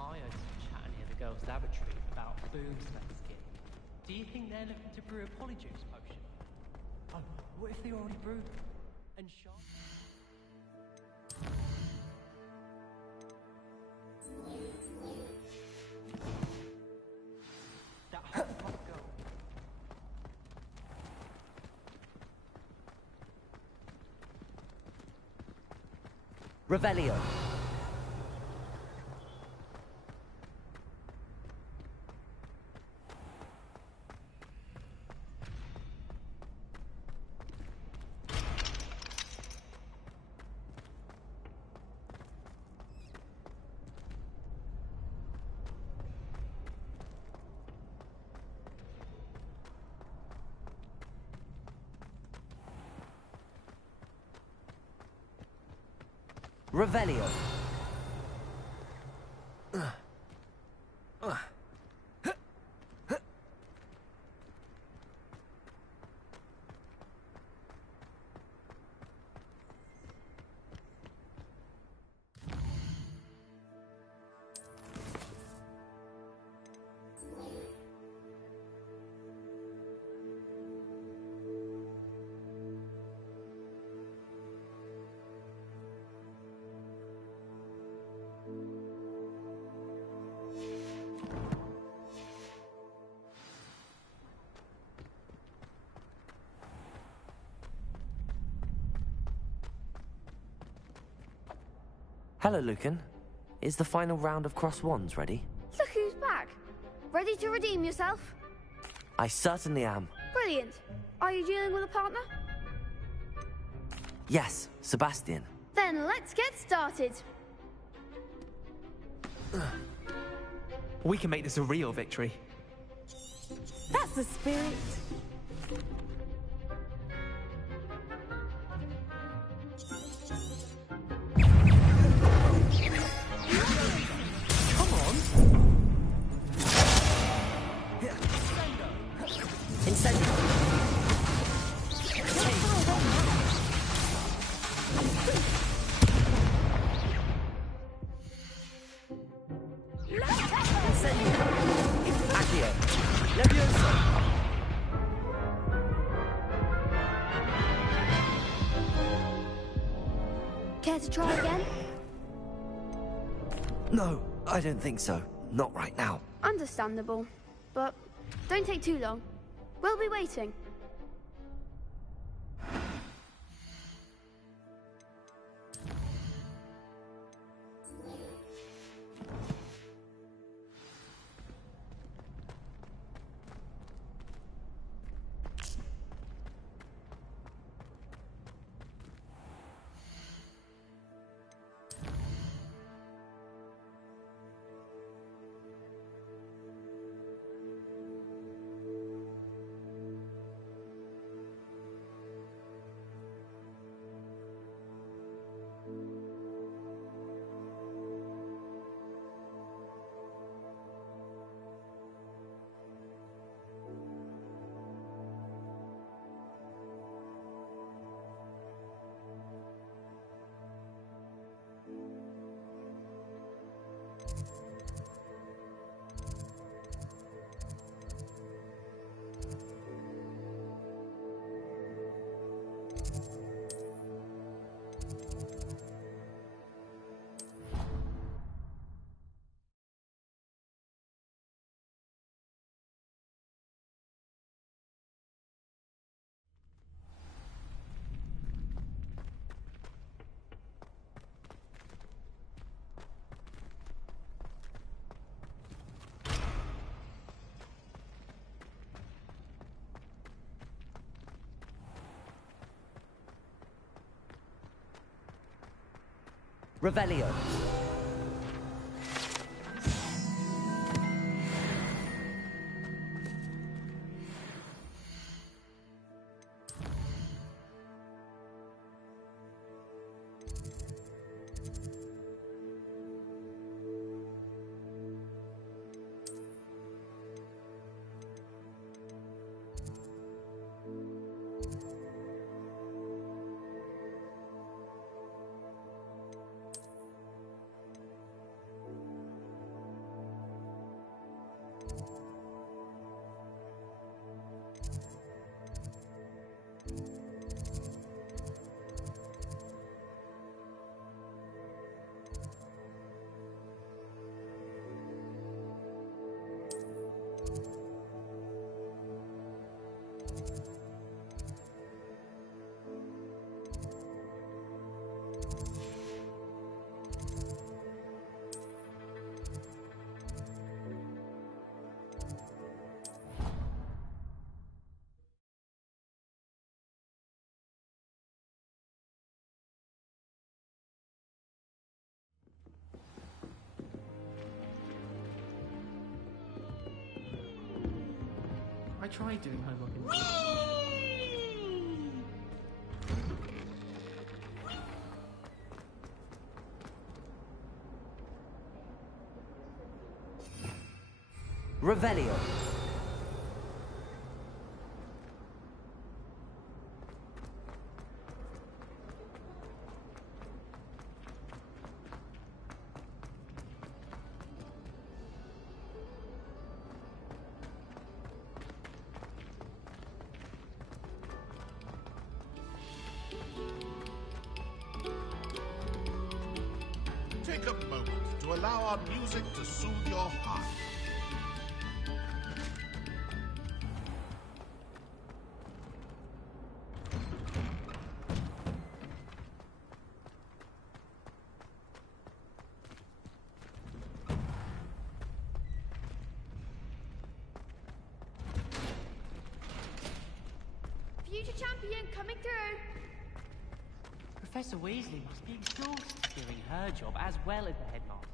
I heard some chat near the girls' laboratory about boomsman skin. Do you think they're looking to brew a polyjuice potion? Oh, what if they already brewed them? And shot? That hot girl. Revelio. Revelio. Hello, Lucan. Is the final round of Cross Wands ready? Look who's back. Ready to redeem yourself? I certainly am. Brilliant. Are you dealing with a partner? Yes, Sebastian. Then let's get started. We can make this a real victory. That's the spirit. Come on! Incendio. Accio. Levioso. Care to try again? No, I don't think so. Not right now. Understandable. But don't take too long. We'll be waiting. Revelio. I tried doing homework in Revelio. Take a moment to allow our music to soothe your heart. Future champion coming through. Professor Weasley must be exhausted doing her job as well as the headmaster.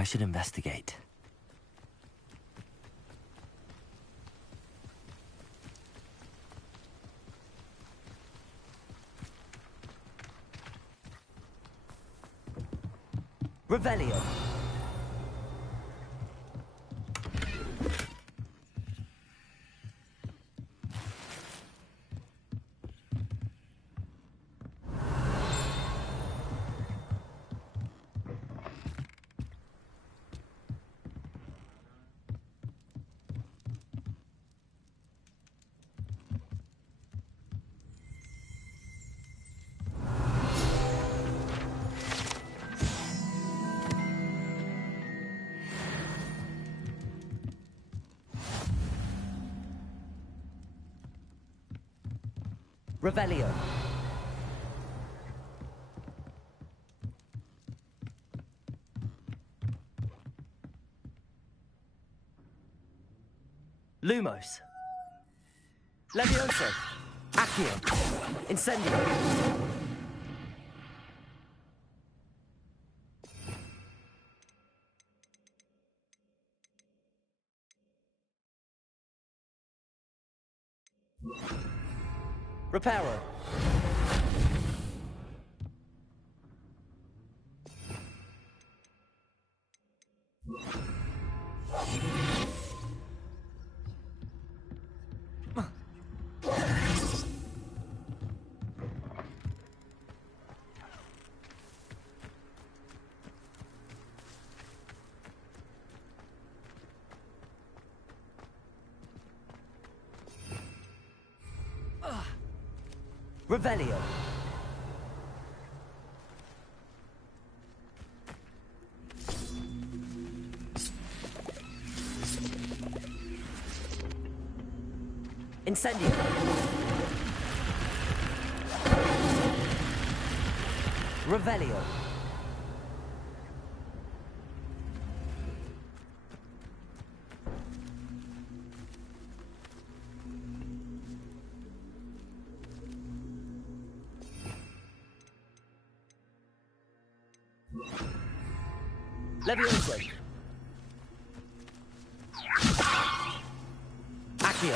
I should investigate. Revelio. Revelio. Lumos. Levioso. Accio. Incendio. Reparo. Revelio. Incendio. Revelio. Levioso. Accio.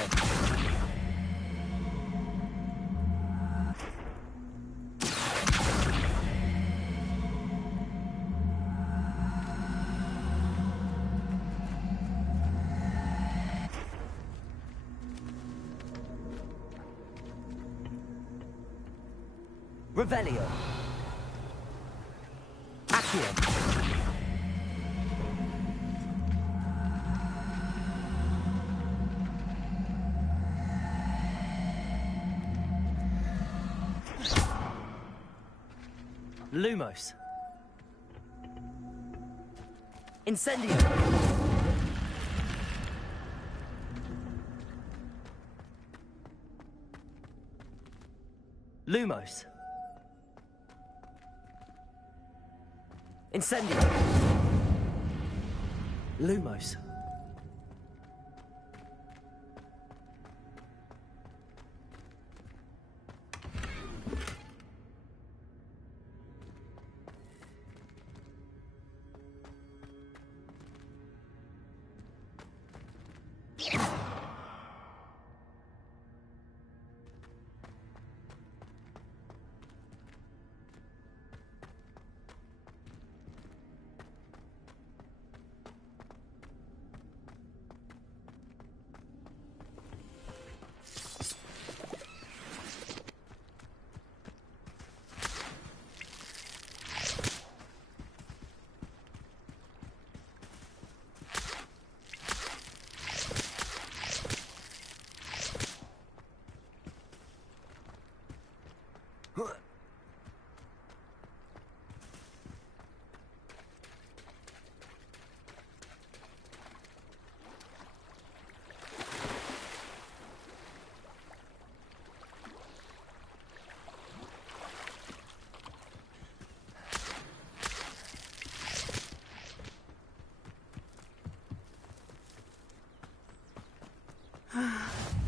Revelio. Accio. Lumos. Incendio. Lumos. Incendio. Lumos.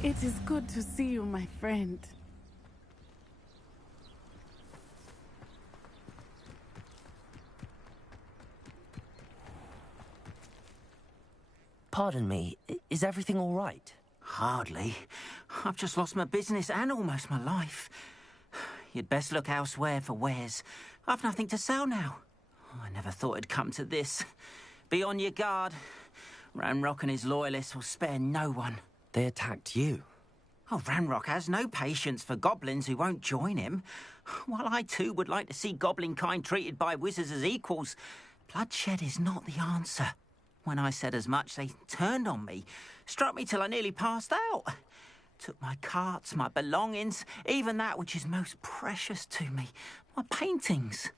It is good to see you, my friend. Pardon me, is everything all right? Hardly. I've just lost my business and almost my life. You'd best look elsewhere for wares. I've nothing to sell now. I never thought it'd come to this. Be on your guard. Ranrock and his loyalists will spare no one. They attacked you. Oh, Ranrock has no patience for goblins who won't join him. While I too would like to see goblin kind treated by wizards as equals, bloodshed is not the answer. When I said as much, they turned on me, struck me till I nearly passed out. Took my carts, my belongings, even that which is most precious to me, my paintings.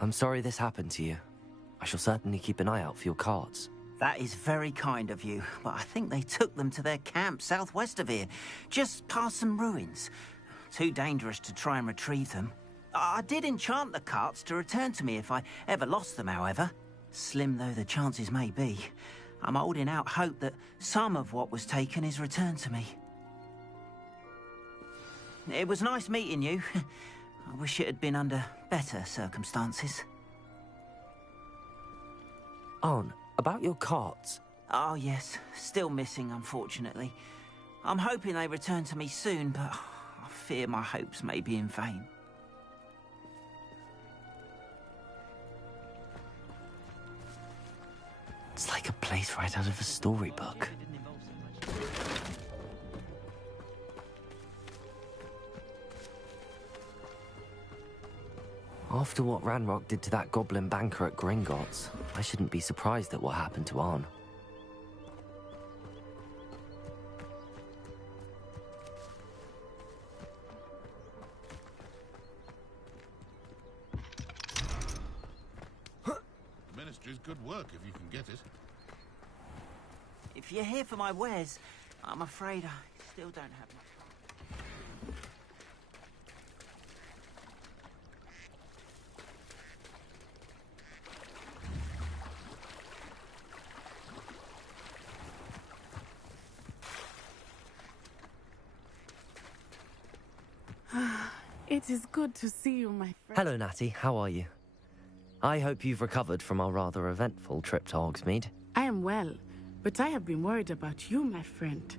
I'm sorry this happened to you. I shall certainly keep an eye out for your carts. That is very kind of you, but I think they took them to their camp southwest of here, just past some ruins. Too dangerous to try and retrieve them. I did enchant the carts to return to me if I ever lost them, however. Slim though the chances may be, I'm holding out hope that some of what was taken is returned to me. It was nice meeting you. I wish it had been under better circumstances. Arn, about your carts. Oh, yes. Still missing, unfortunately. I'm hoping they return to me soon, but I fear my hopes may be in vain. It's like a place right out of a storybook. After what Ranrock did to that goblin banker at Gringotts, I shouldn't be surprised at what happened to Arn. Ministry's good work if you can get it. If you're here for my wares, I'm afraid I still don't have much. It is good to see you, my friend. Hello, Natty. How are you? I hope you've recovered from our rather eventful trip to Hogsmeade. I am well, but I have been worried about you, my friend.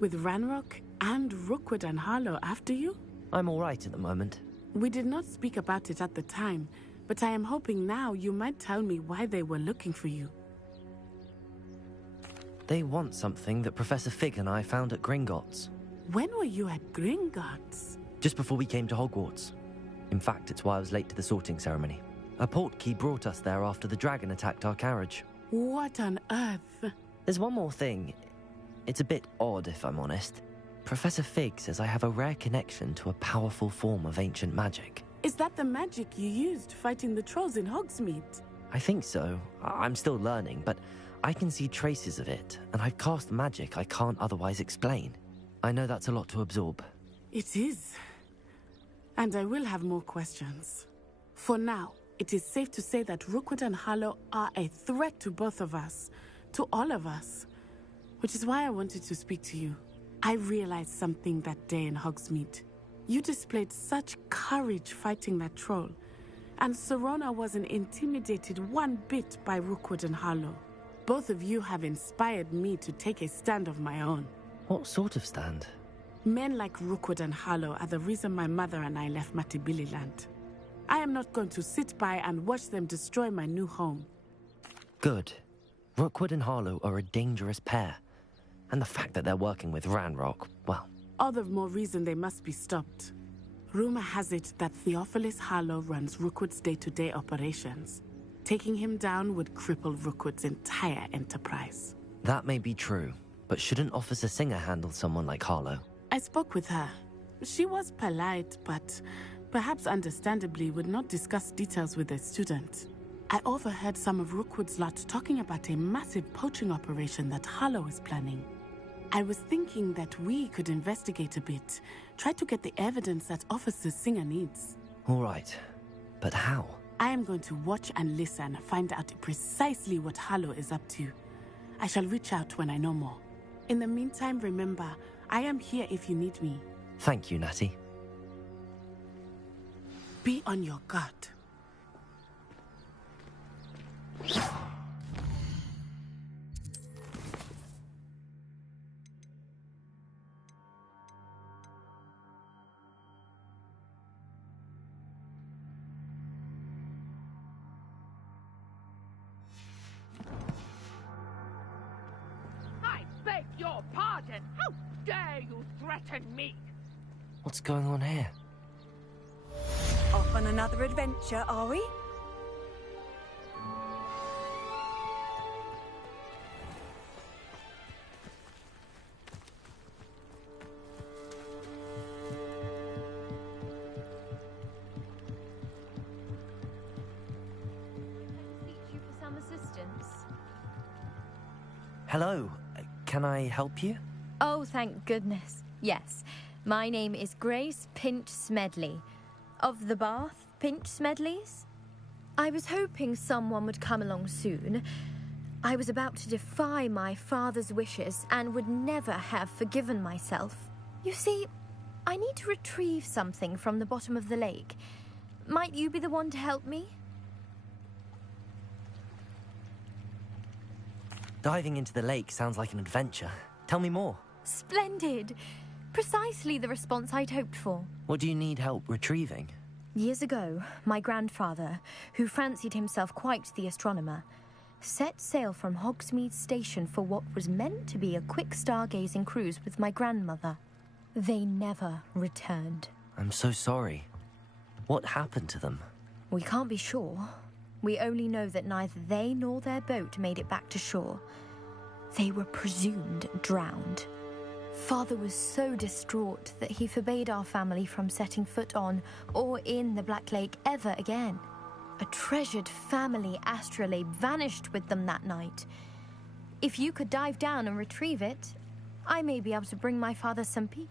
With Ranrock and Rookwood and Harlow after you? I'm all right at the moment. We did not speak about it at the time, but I am hoping now you might tell me why they were looking for you. They want something that Professor Fig and I found at Gringotts. When were you at Gringotts? Just before we came to Hogwarts. In fact, it's why I was late to the sorting ceremony. A portkey brought us there after the dragon attacked our carriage. What on earth? There's one more thing. It's a bit odd, if I'm honest. Professor Fig says I have a rare connection to a powerful form of ancient magic. Is that the magic you used fighting the trolls in Hogsmeade? I think so. I'm still learning, but I can see traces of it, and I've cast magic I can't otherwise explain. I know that's a lot to absorb. It is. And I will have more questions. For now, it is safe to say that Rookwood and Harlow are a threat to both of us, to all of us. Which is why I wanted to speak to you. I realized something that day in Hogsmeade. You displayed such courage fighting that troll, and Serona wasn't intimidated one bit by Rookwood and Harlow. Both of you have inspired me to take a stand of my own. What sort of stand? Men like Rookwood and Harlow are the reason my mother and I left Matibili land. I am not going to sit by and watch them destroy my new home. Good. Rookwood and Harlow are a dangerous pair. And the fact that they're working with Ranrock, well... All the more reason they must be stopped. Rumor has it that Theophilus Harlow runs Rookwood's day-to-day operations. Taking him down would cripple Rookwood's entire enterprise. That may be true, but shouldn't Officer Singer handle someone like Harlow? I spoke with her. She was polite, but perhaps understandably would not discuss details with a student. I overheard some of Rookwood's lot talking about a massive poaching operation that Harlow is planning. I was thinking that we could investigate a bit, try to get the evidence that Officer Singer needs. All right, but how? I am going to watch and listen, find out precisely what Harlow is up to. I shall reach out when I know more. In the meantime, remember, I am here if you need me. Thank you, Natty. Be on your guard. I beg your pardon. How dare you threaten me? What's going on here? Off on another adventure, are we? You for some assistance? Hello, can I help you? Oh, thank goodness. Yes. My name is Grace Pinch Smedley. Of the Bath Pinch Smedleys? I was hoping someone would come along soon. I was about to defy my father's wishes and would never have forgiven myself. You see, I need to retrieve something from the bottom of the lake. Might you be the one to help me? Diving into the lake sounds like an adventure. Tell me more. Splendid. Precisely the response I'd hoped for. What do you need help retrieving? Years ago, my grandfather, who fancied himself quite the astronomer, set sail from Hogsmeade Station for what was meant to be a quick stargazing cruise with my grandmother. They never returned. I'm so sorry. What happened to them? We can't be sure. We only know that neither they nor their boat made it back to shore. They were presumed drowned. Father was so distraught that he forbade our family from setting foot on or in the Black Lake ever again. A treasured family astrolabe vanished with them that night. If you could dive down and retrieve it, I may be able to bring my father some peace.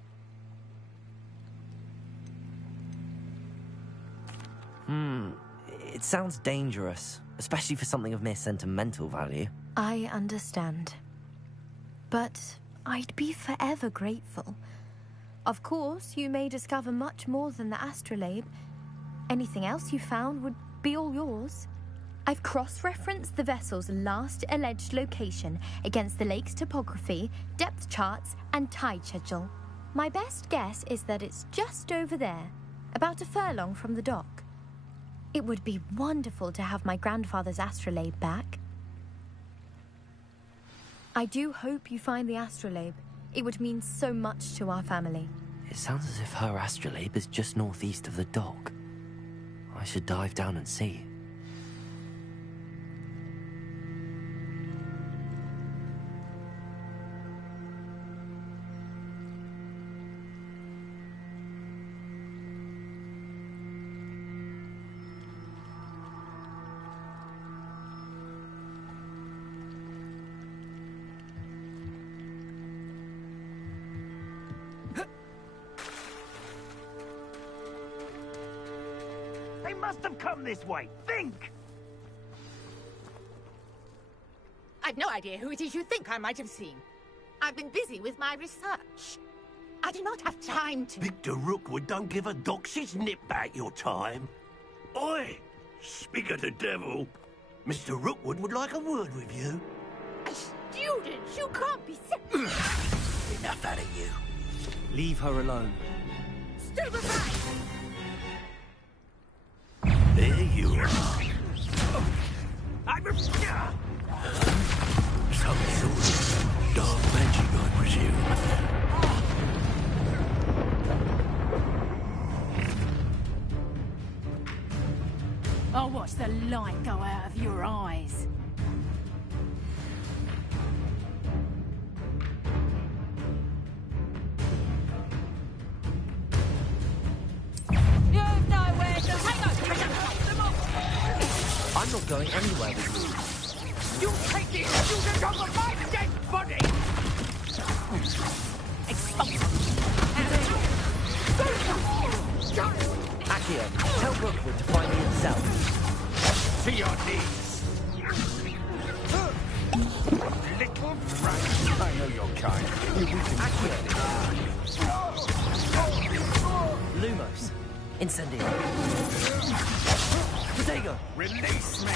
It sounds dangerous, especially for something of mere sentimental value. I understand. But I'd be forever grateful. Of course, you may discover much more than the astrolabe. Anything else you found would be all yours. I've cross-referenced the vessel's last alleged location against the lake's topography, depth charts, and tide schedule. My best guess is that it's just over there, about a furlong from the dock. It would be wonderful to have my grandfather's astrolabe back. I do hope you find the astrolabe. It would mean so much to our family. It sounds as if her astrolabe is just northeast of the dock. I should dive down and see. They must have come this way. Think! I've no idea who it is you think I might have seen. I've been busy with my research. I do not have time to... Victor Rookwood don't give a doxy's nip back your time. Oi! Speak of the devil. Mr. Rookwood would like a word with you. A student? You can't be serious. Enough out of you. Leave her alone. Stand aside! There you are. Some sort of dark magic, I presume. I'll watch the light go out of your eyes. You've nowhere to take us! I'm not going anywhere with you. You take the student over my dead body! Accio, tell Rookwood to find me himself. To your knees. Little brat. I know your kind. Lumos. Incendio. Protego. Release me.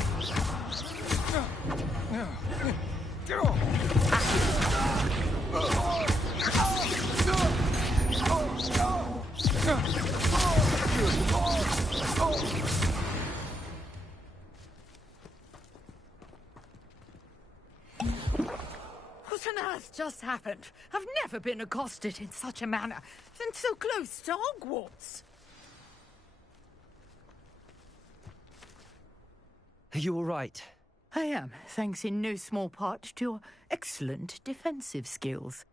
What on earth just happened? I've never been accosted in such a manner, and so close to Hogwarts. Are you all right? I am, thanks in no small part to your excellent defensive skills.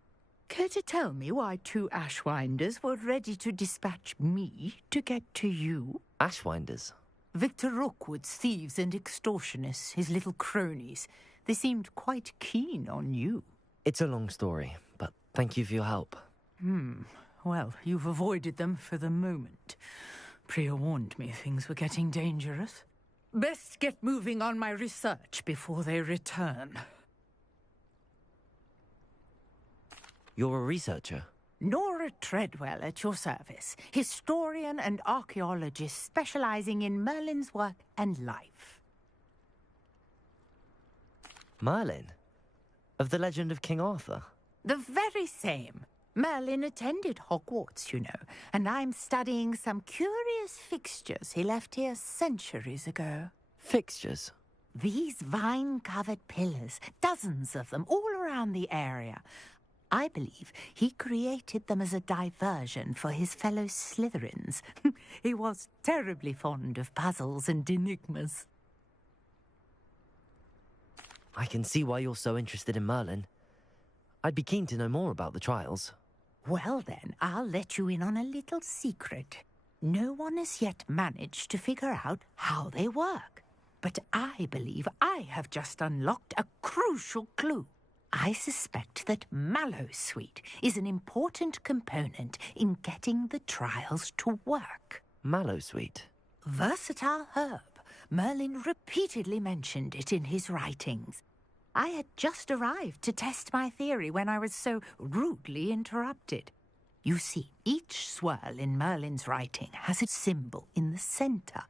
Care to tell me why two Ashwinders were ready to dispatch me to get to you? Ashwinders? Victor Rookwood's thieves and extortionists, his little cronies. They seemed quite keen on you. It's a long story, but thank you for your help. Well, you've avoided them for the moment. Priya warned me things were getting dangerous. Best get moving on my research before they return. You're a researcher? Nora Treadwell at your service, historian and archaeologist specializing in Merlin's work and life. Merlin? Of the legend of King Arthur? The very same. Merlin attended Hogwarts, you know, and I'm studying some curious fixtures he left here centuries ago. Fixtures? These vine-covered pillars, dozens of them, all around the area. I believe he created them as a diversion for his fellow Slytherins. He was terribly fond of puzzles and enigmas. I can see why you're so interested in Merlin. I'd be keen to know more about the trials. Well then, I'll let you in on a little secret. No one has yet managed to figure out how they work. But I believe I have just unlocked a crucial clue. I suspect that Mallowsweet is an important component in getting the trials to work. Mallowsweet? Versatile herb. Merlin repeatedly mentioned it in his writings. I had just arrived to test my theory when I was so rudely interrupted. You see, each swirl in Merlin's writing has a symbol in the centre.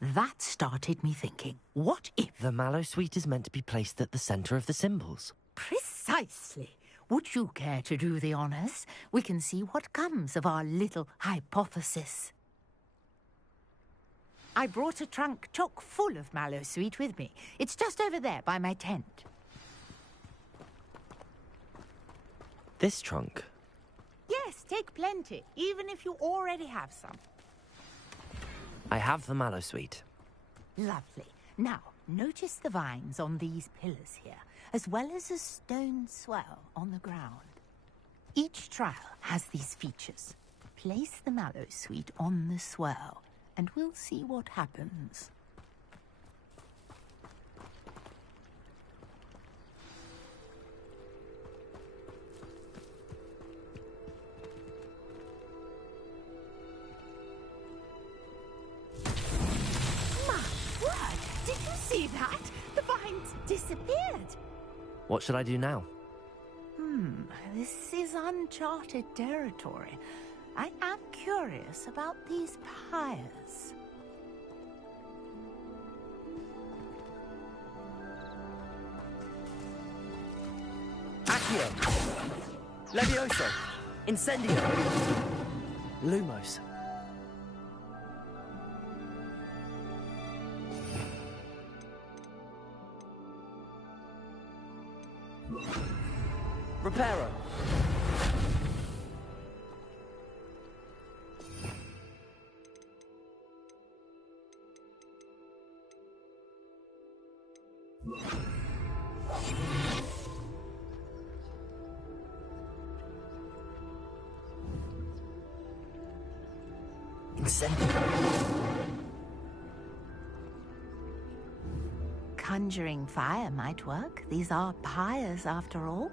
That started me thinking, what if... The Mallowsweet is meant to be placed at the centre of the symbols. Precisely. Would you care to do the honours? We can see what comes of our little hypothesis. I brought a trunk chock full of Mallowsweet with me. It's just over there by my tent. This trunk? Yes, take plenty, even if you already have some. I have the Mallowsweet. Lovely. Now, notice the vines on these pillars here, as well as a stone swell on the ground. Each trial has these features. Place the Mallowsweet on the swell, and we'll see what happens. See that? The vines disappeared. What should I do now? This is uncharted territory. I am curious about these pyres. Accio! Levioso! Incendio! Lumos! Reparo. Conjuring fire might work. These are pyres, after all.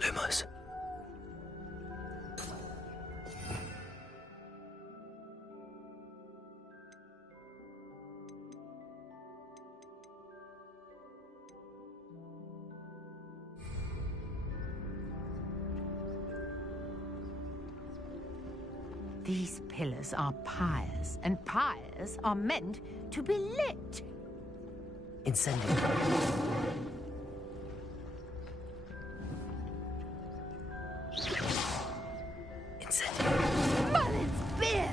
Lumos. These pillars are pyres, and pyres are meant to be lit. Incendio. Incendio. Merlin's beard!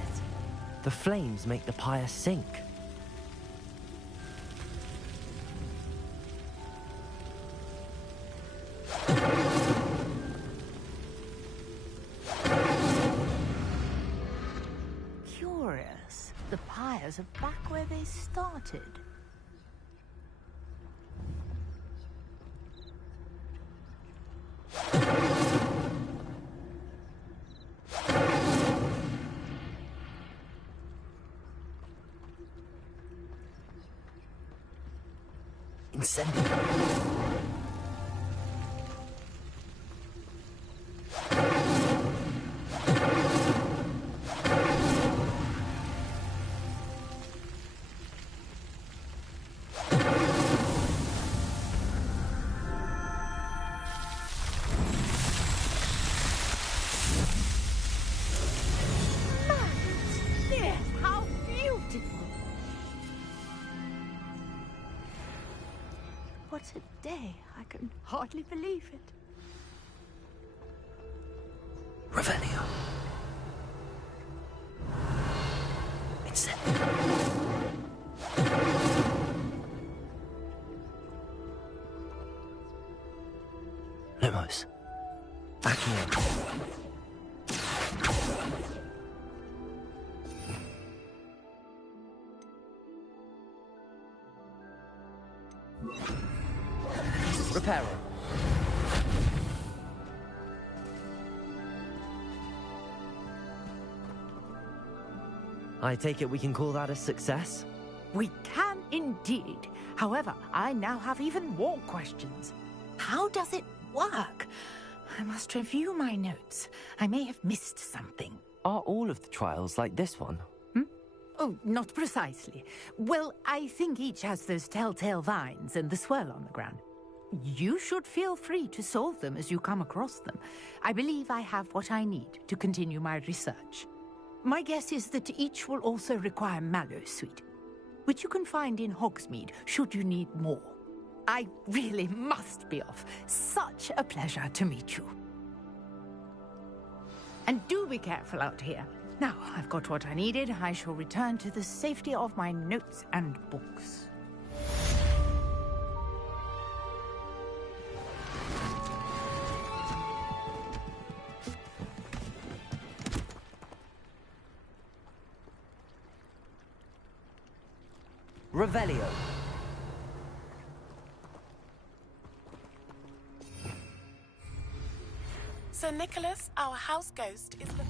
The flames make the pyre sink. Curious. The pyres are back where they started. Incendio. Dear, how beautiful! What a day. I can hardly believe it. Revelio. Incendio. Lumos. Accio. Reparo. I take it we can call that a success? We can indeed. However, I now have even more questions. How does it work? I must review my notes. I may have missed something. Are all of the trials like this one? Oh, not precisely. Well, I think each has those telltale vines and the swirl on the ground. You should feel free to solve them as you come across them. I believe I have what I need to continue my research. My guess is that each will also require mallow sweet, which you can find in Hogsmeade should you need more. I really must be off. Such a pleasure to meet you. And do be careful out here. Now, I've got what I needed. I shall return to the safety of my notes and books. Revelio. Sir Nicholas, our house ghost, is the...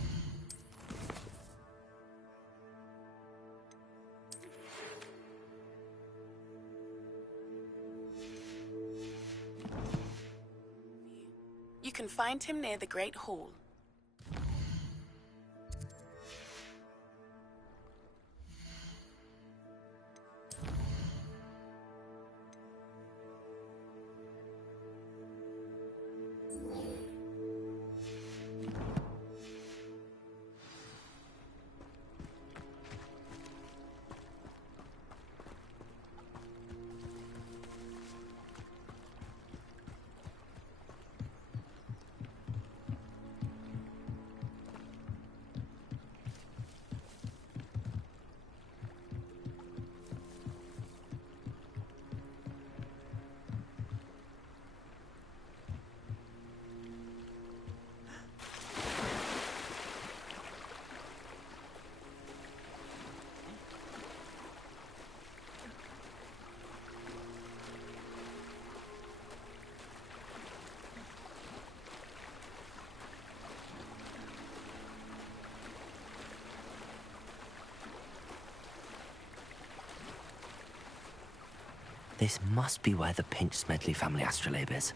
You can find him near the Great Hall. This must be where the Pinch Smedley family astrolabe is.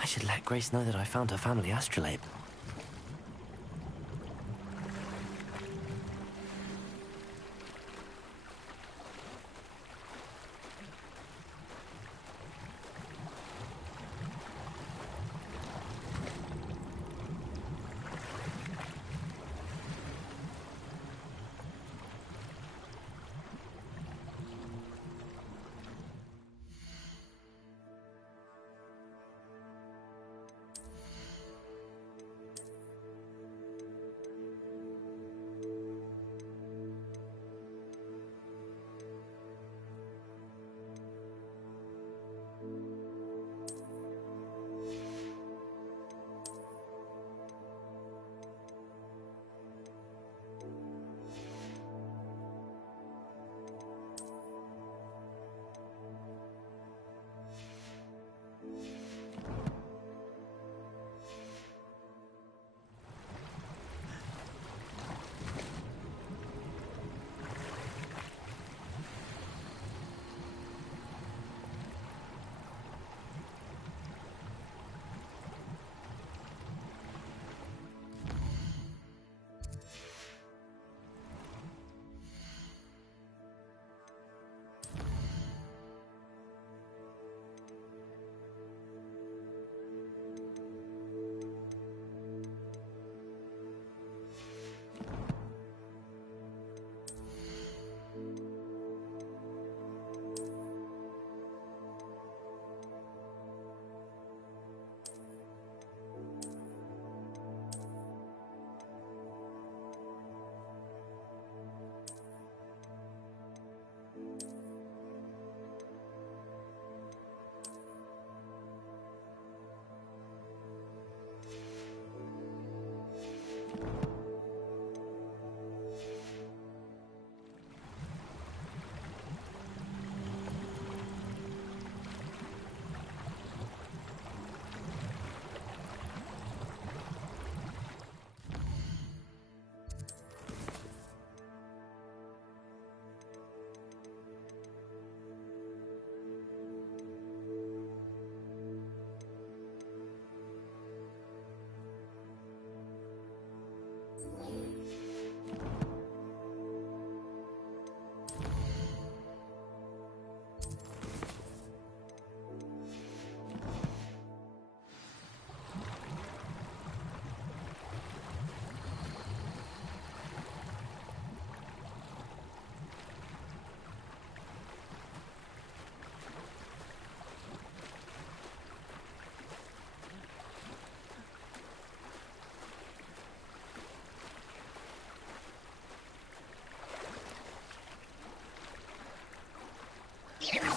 I should let Grace know that I found her family astrolabe.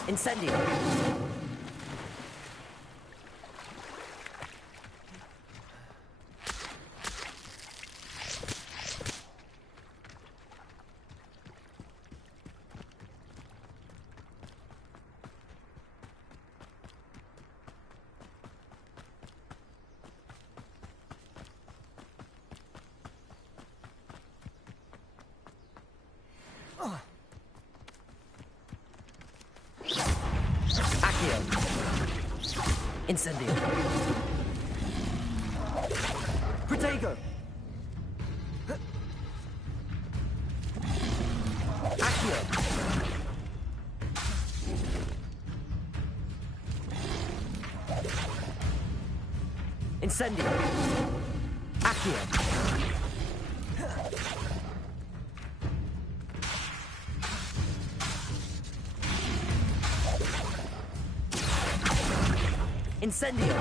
Incendio! Incendio. Protego. Accio. Incendio. Accio. Incendio!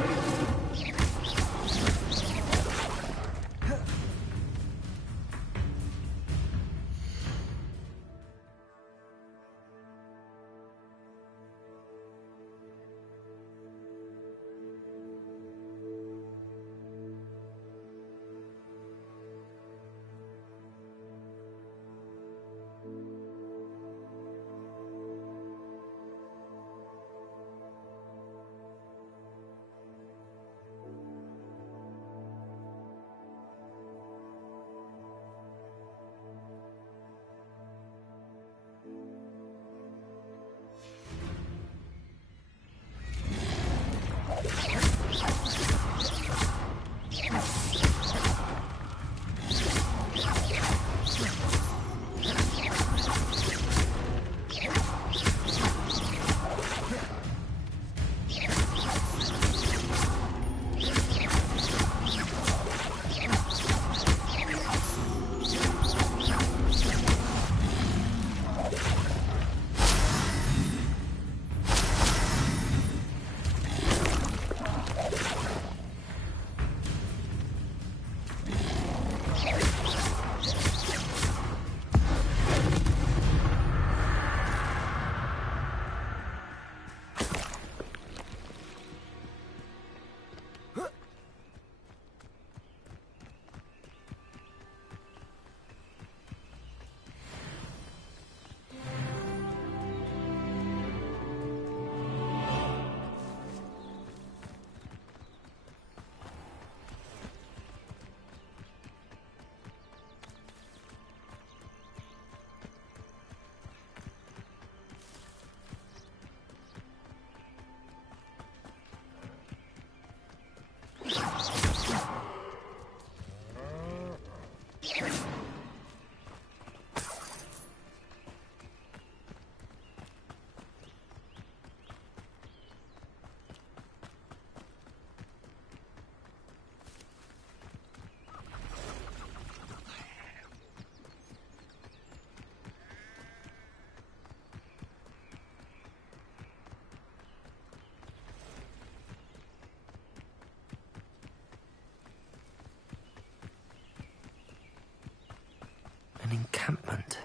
An encampment.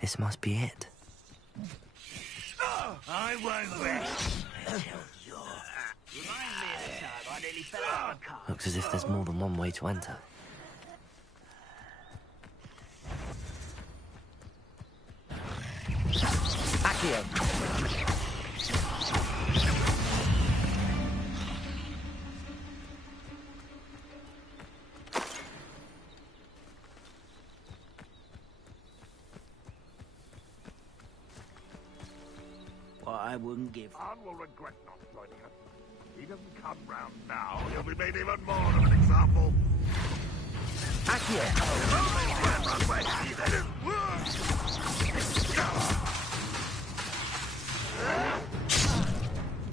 This must be it. I won't rest until you're... Looks as if there's more than one way to enter. Accio! I wouldn't give. Anne will regret not joining us. If he doesn't come round now, he'll be made even more of an example. Accio!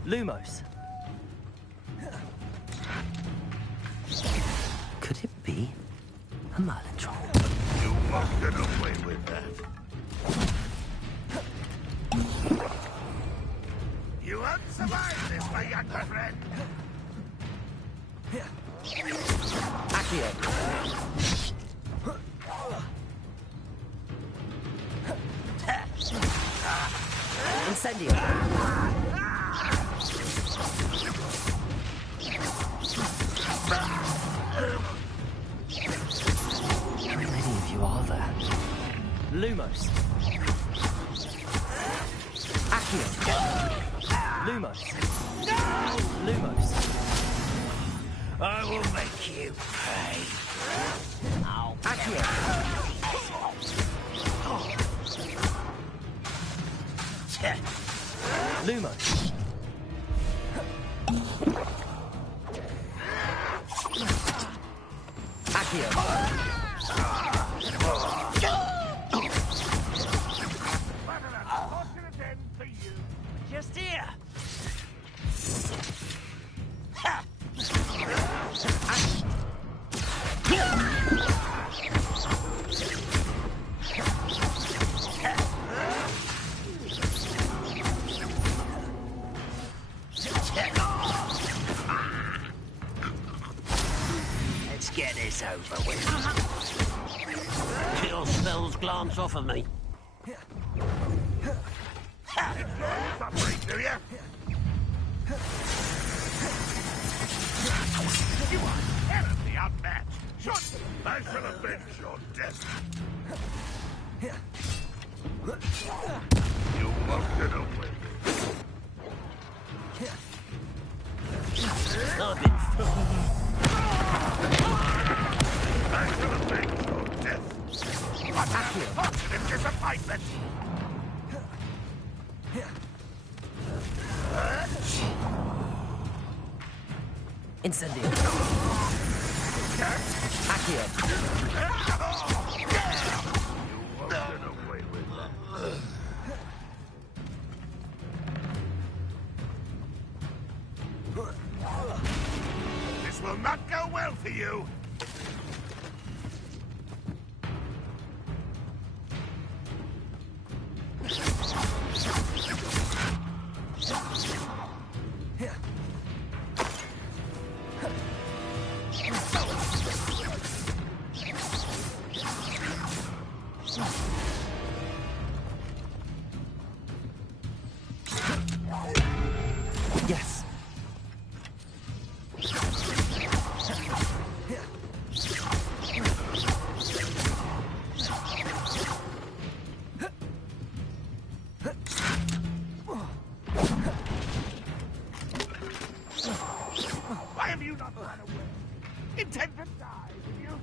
Lumos. Could it be a Merlin troll? You won't get away with that. You won't survive this, my young friend. Accio. Incendio. Lumos. Accio. Lumos. Lumos. I will make you pay. Accio. Lumos. Accio. Just here. Let's get this over with. Your spells glance off of me. Suffering, do you? You are terribly unmatched. I shall avenge your death. You won't get away. I've been... I shall avenge your death. What a positive disappointment. Incendio. Accio. This will not go well for you. Yes. Why have you not run away? Intend to die, did you?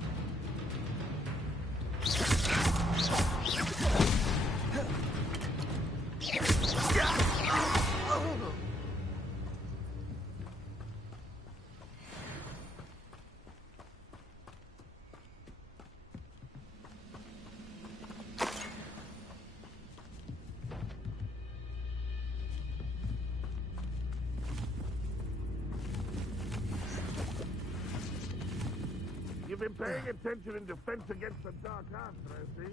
You've been paying attention in defense against the dark arts, I see.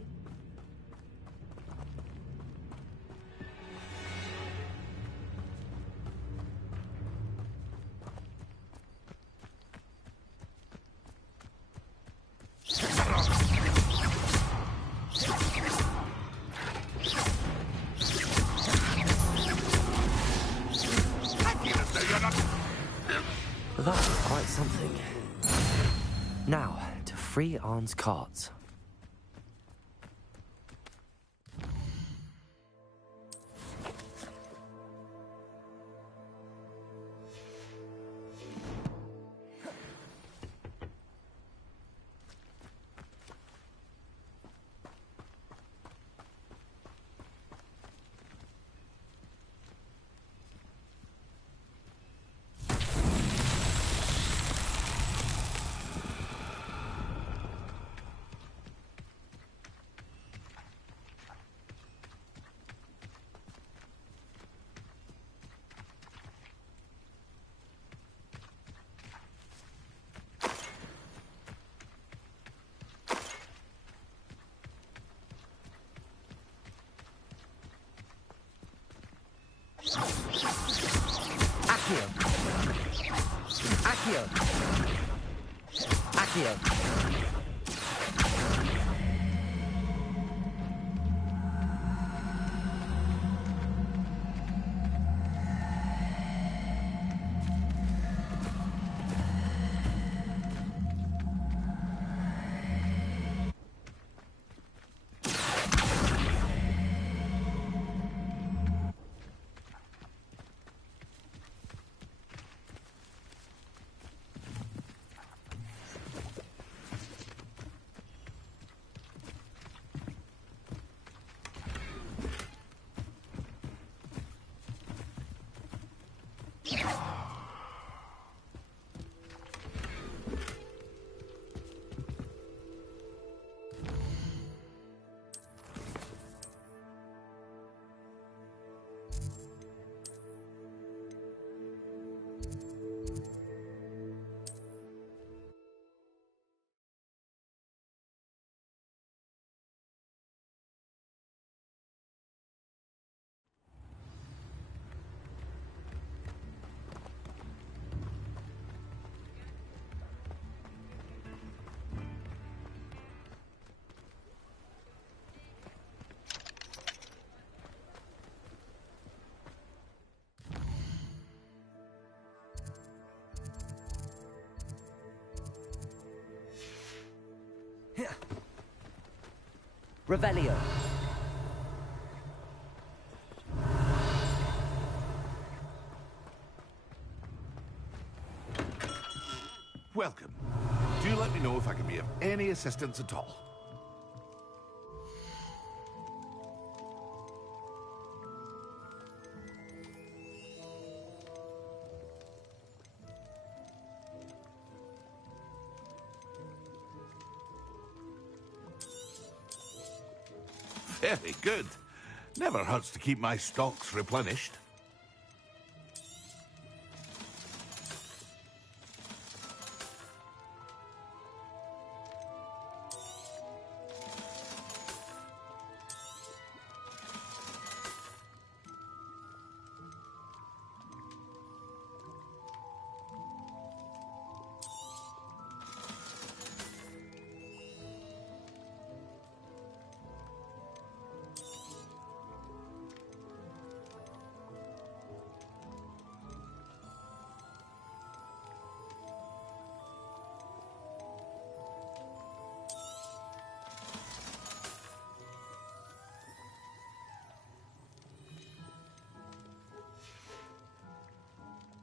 That was quite something. Now, to free Arn's cards. Accio. Accio. Accio. Revelio. Welcome. Do let me know if I can be of any assistance at all. Very good. Never hurts to keep my stocks replenished.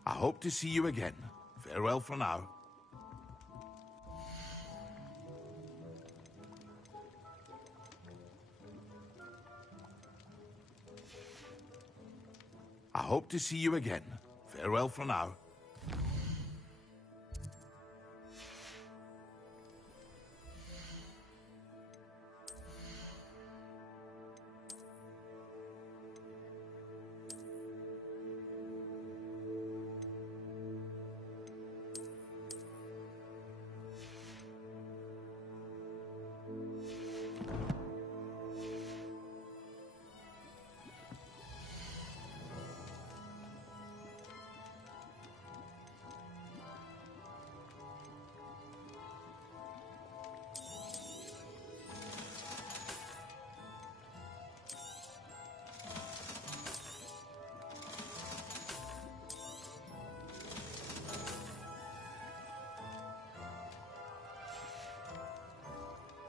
I hope to see you again. Farewell for now. I hope to see you again. Farewell for now.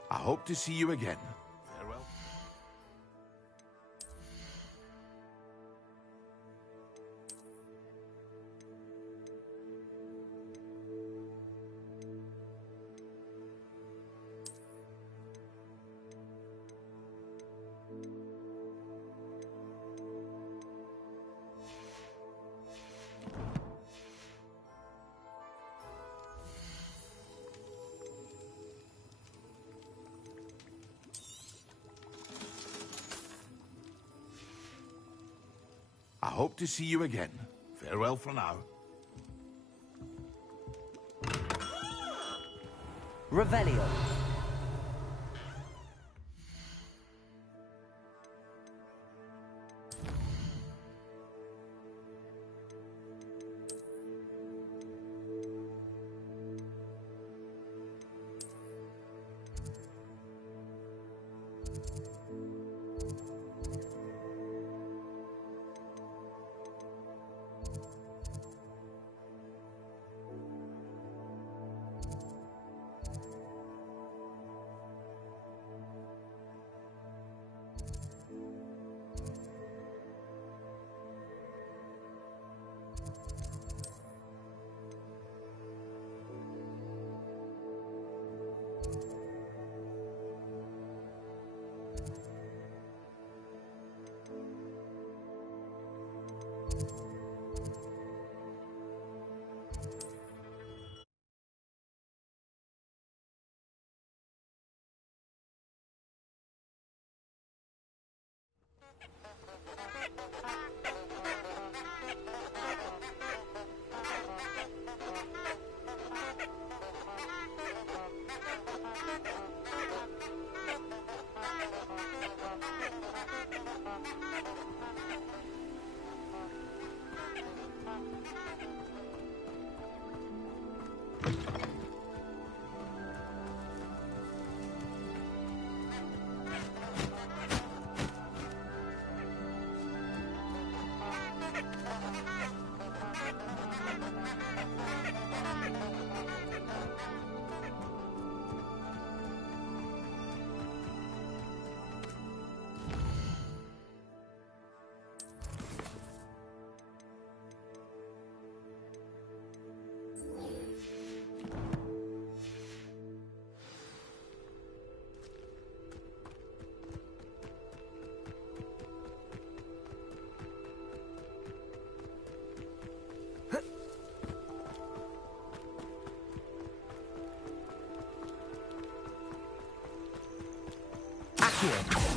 I hope to see you again. Farewell. I hope to see you again. Farewell for now. Revelio. here.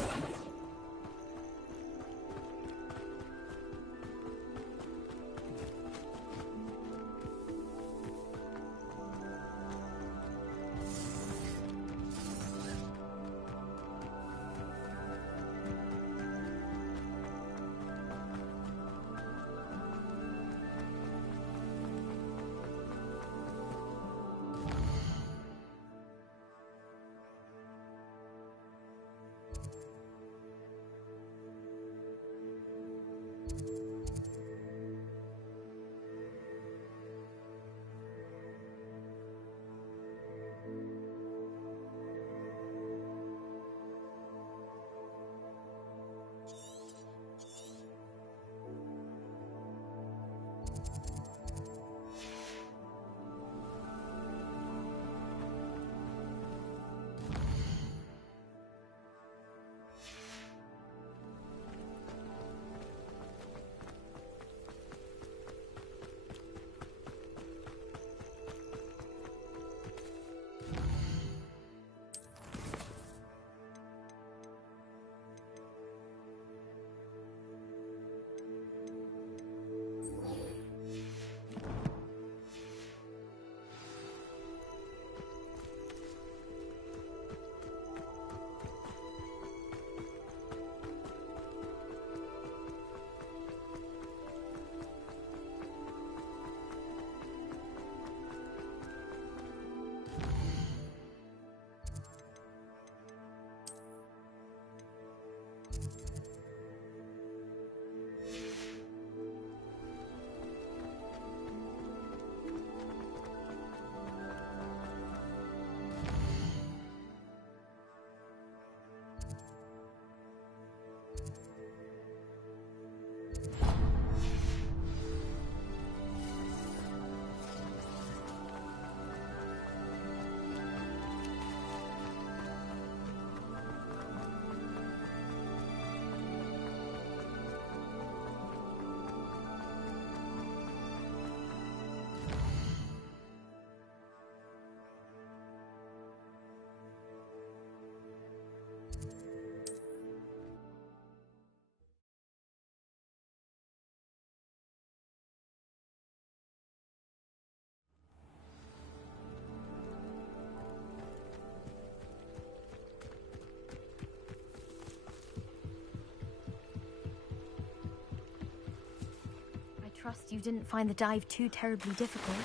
Trust you didn't find the dive too terribly difficult.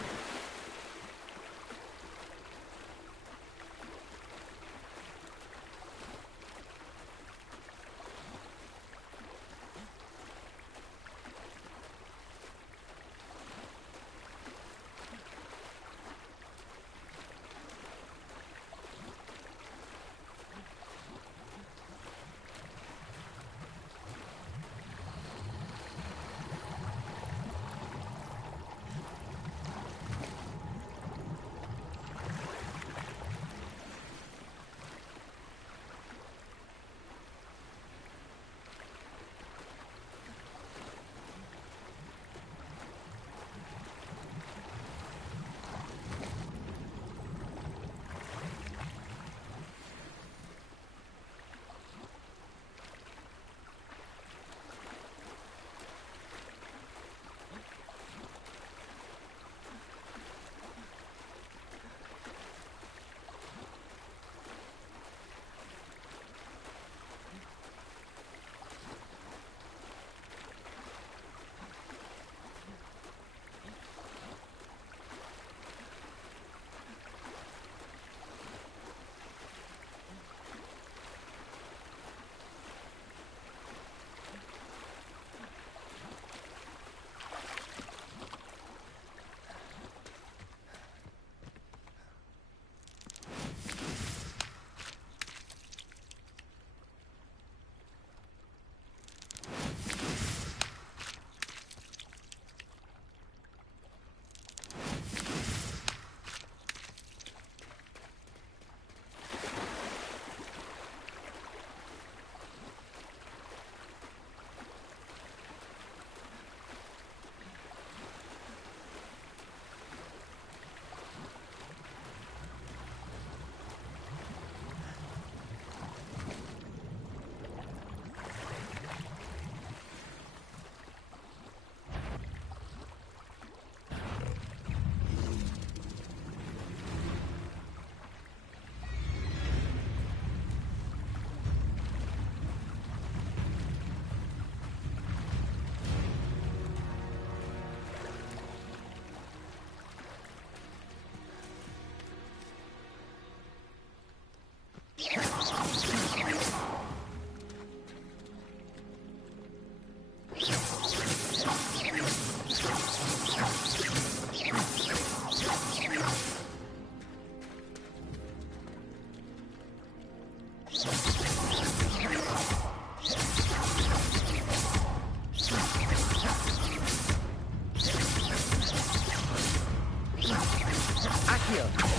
Here.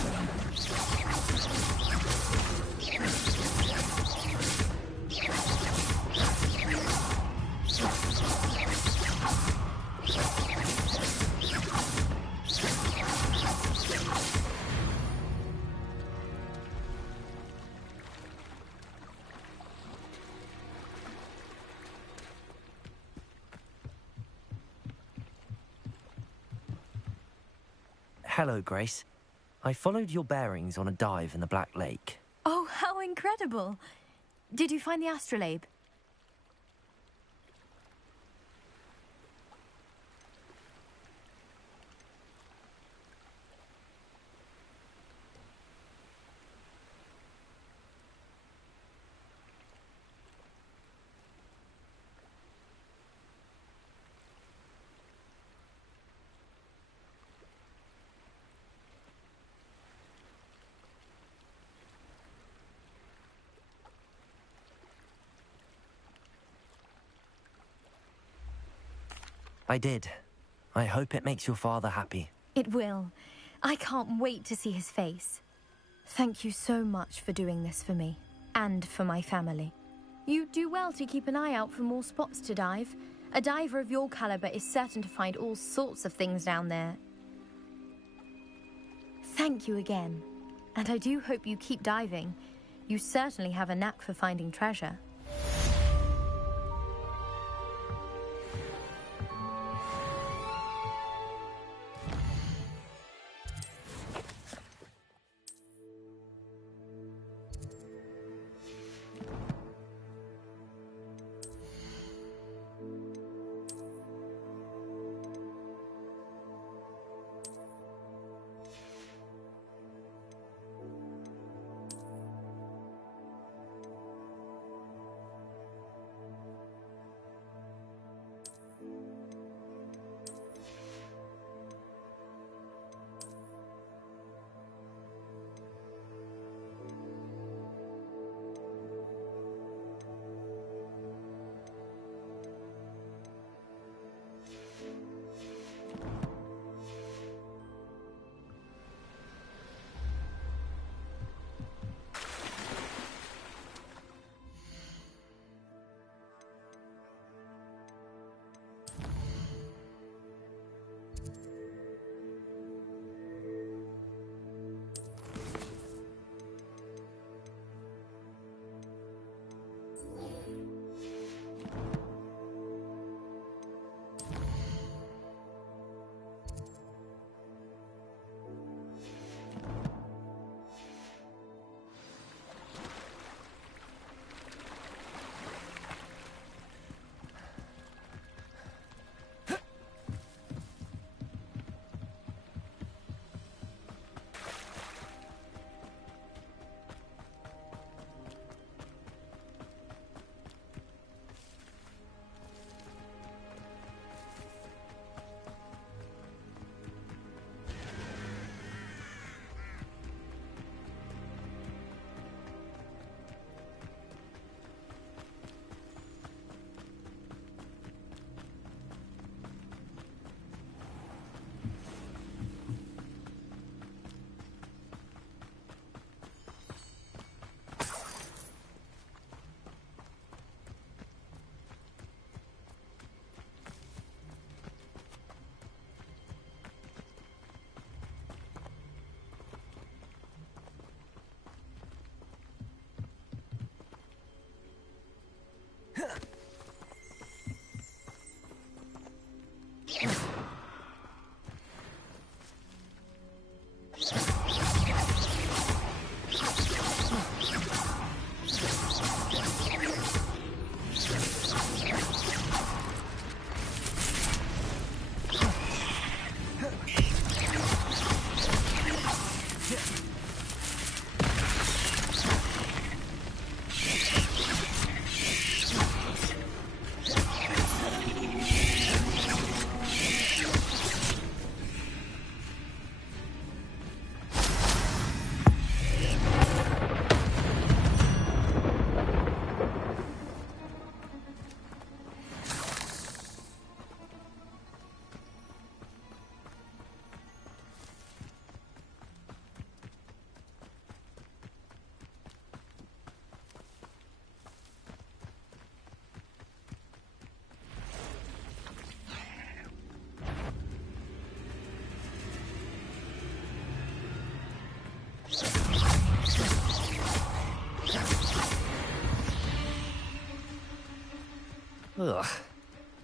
Hello, Grace. I followed your bearings on a dive in the Black Lake. Oh, how incredible! Did you find the astrolabe? I did. I hope it makes your father happy. It will. I can't wait to see his face. Thank you so much for doing this for me, and for my family. You do well to keep an eye out for more spots to dive. A diver of your caliber is certain to find all sorts of things down there. Thank you again, and I do hope you keep diving. You certainly have a knack for finding treasure. Ugh.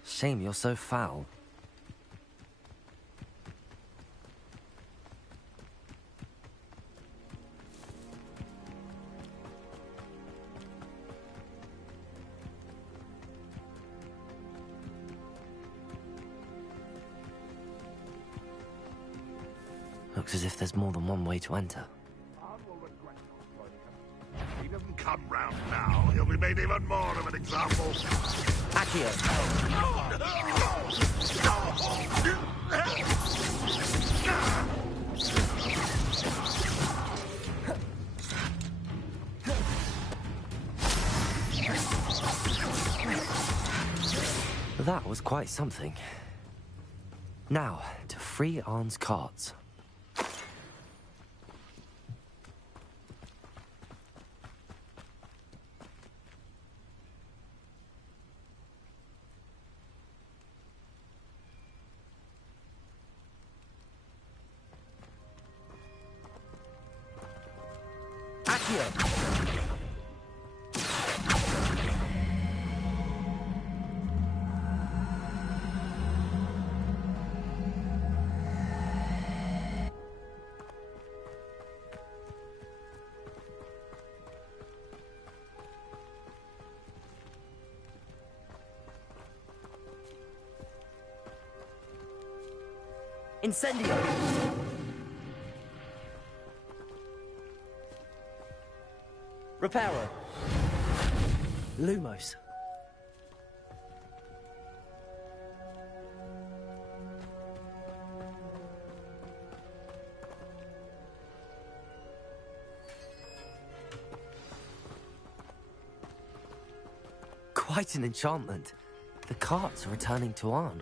Shame you're so foul. Looks as if there's more than one way to enter. If he doesn't come round now, he'll be made even more of an example. Accio! That was quite something. Now, to free Arn's cards. Incendio! Reparo! Lumos. Quite an enchantment. The carts are returning to Arn.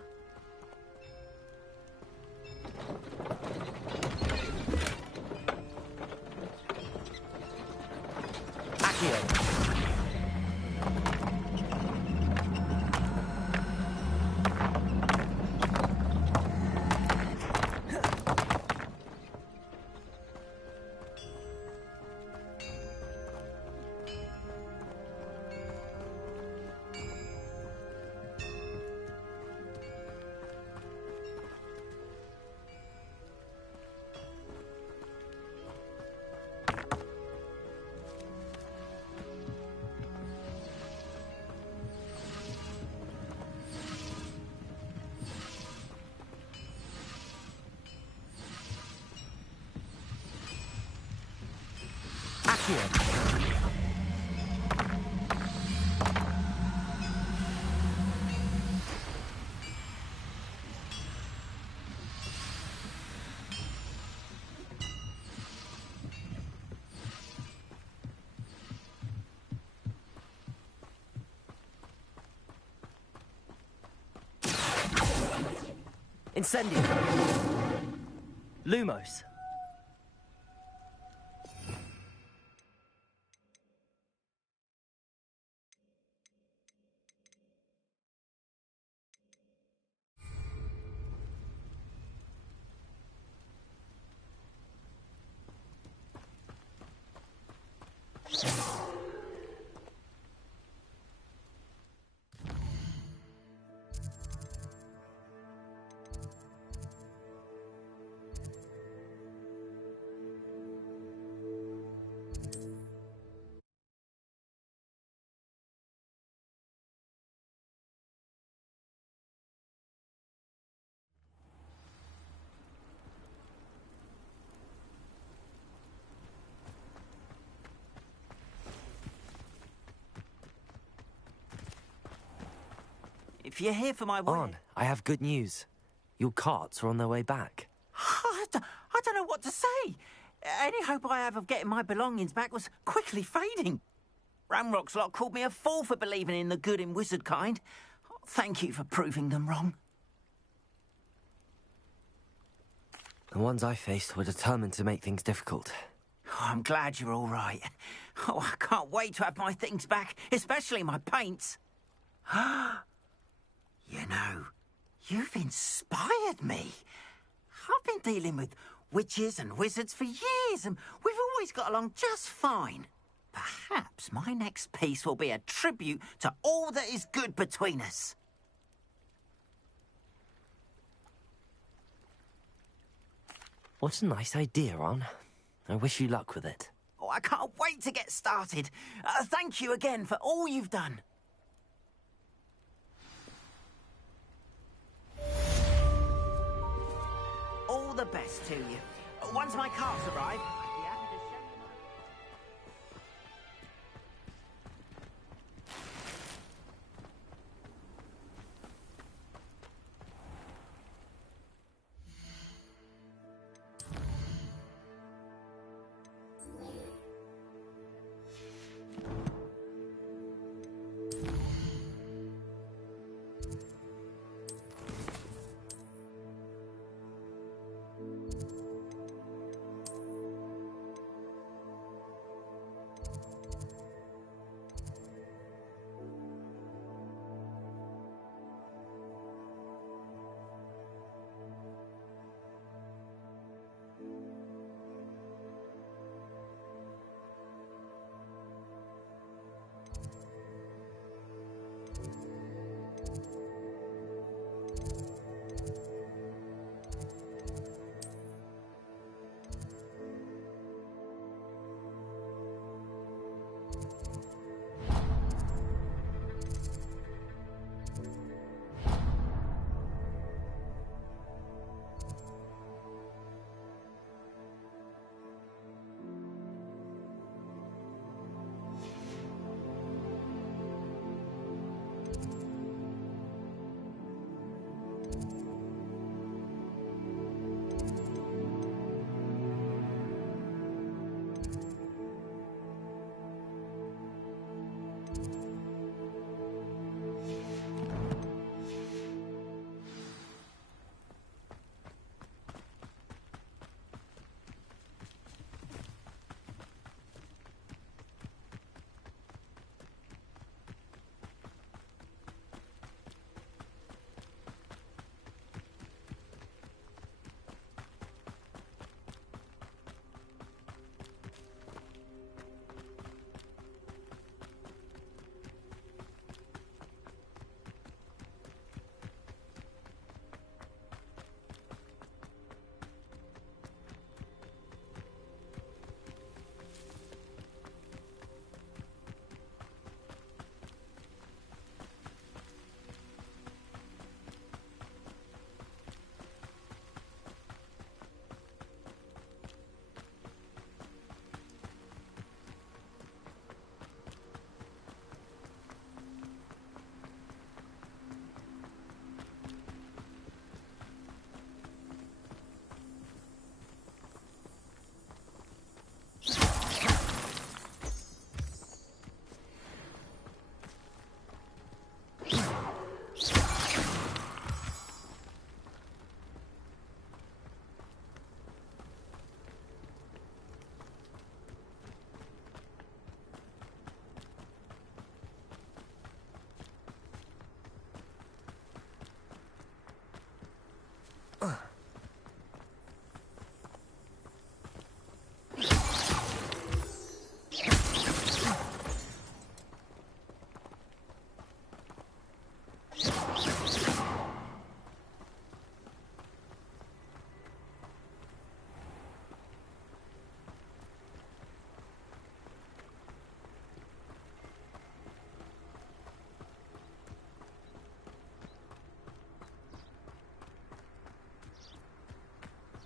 Incendio! Lumos! If you're here for my Arn, I have good news. Your carts are on their way back. I don't know what to say. Any hope I have of getting my belongings back was quickly fading. Ramrock's lot called me a fool for believing in the good in wizard kind. Thank you for proving them wrong. The ones I faced were determined to make things difficult. Oh, I'm glad you're all right. Oh, I can't wait to have my things back, especially my paints. You know, you've inspired me. I've been dealing with witches and wizards for years, and we've always got along just fine. Perhaps my next piece will be a tribute to all that is good between us. What a nice idea, Ron. I wish you luck with it. Oh, I can't wait to get started. Thank you again for all you've done. All the best to you. Once my carts arrive, I'd be happy to show you my...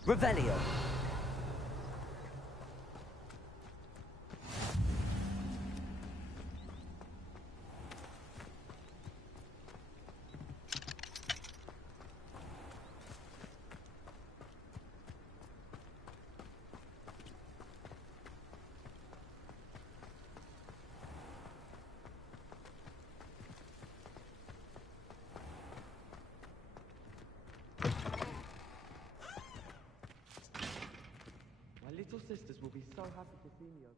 Revelio. My little sisters will be so happy to see me over.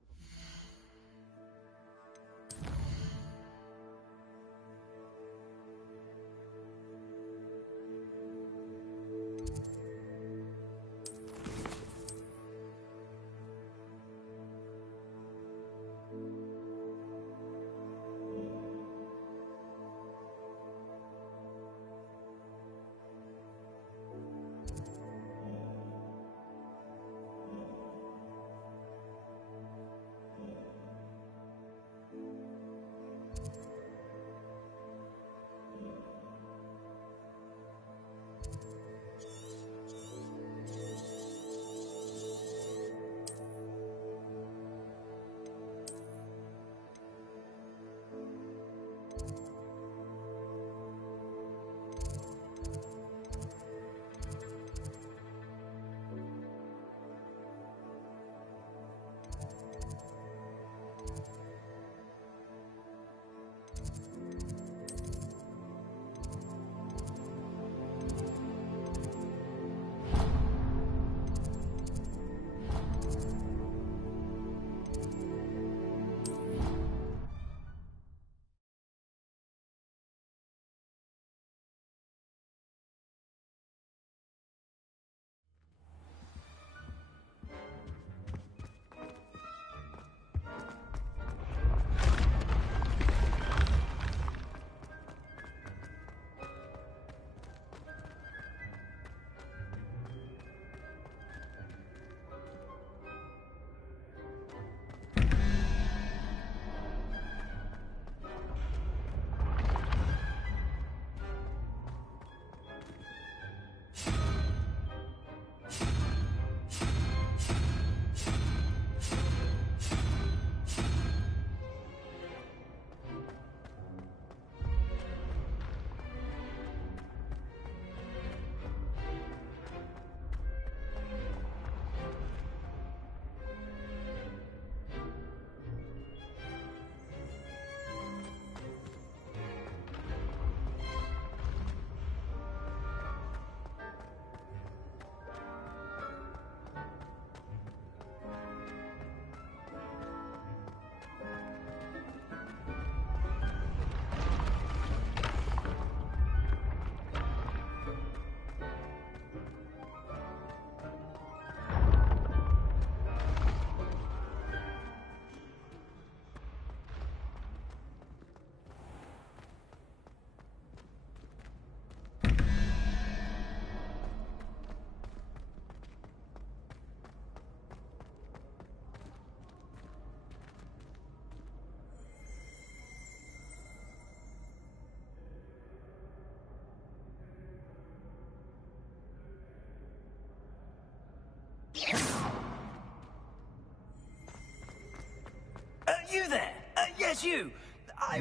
Yes, you!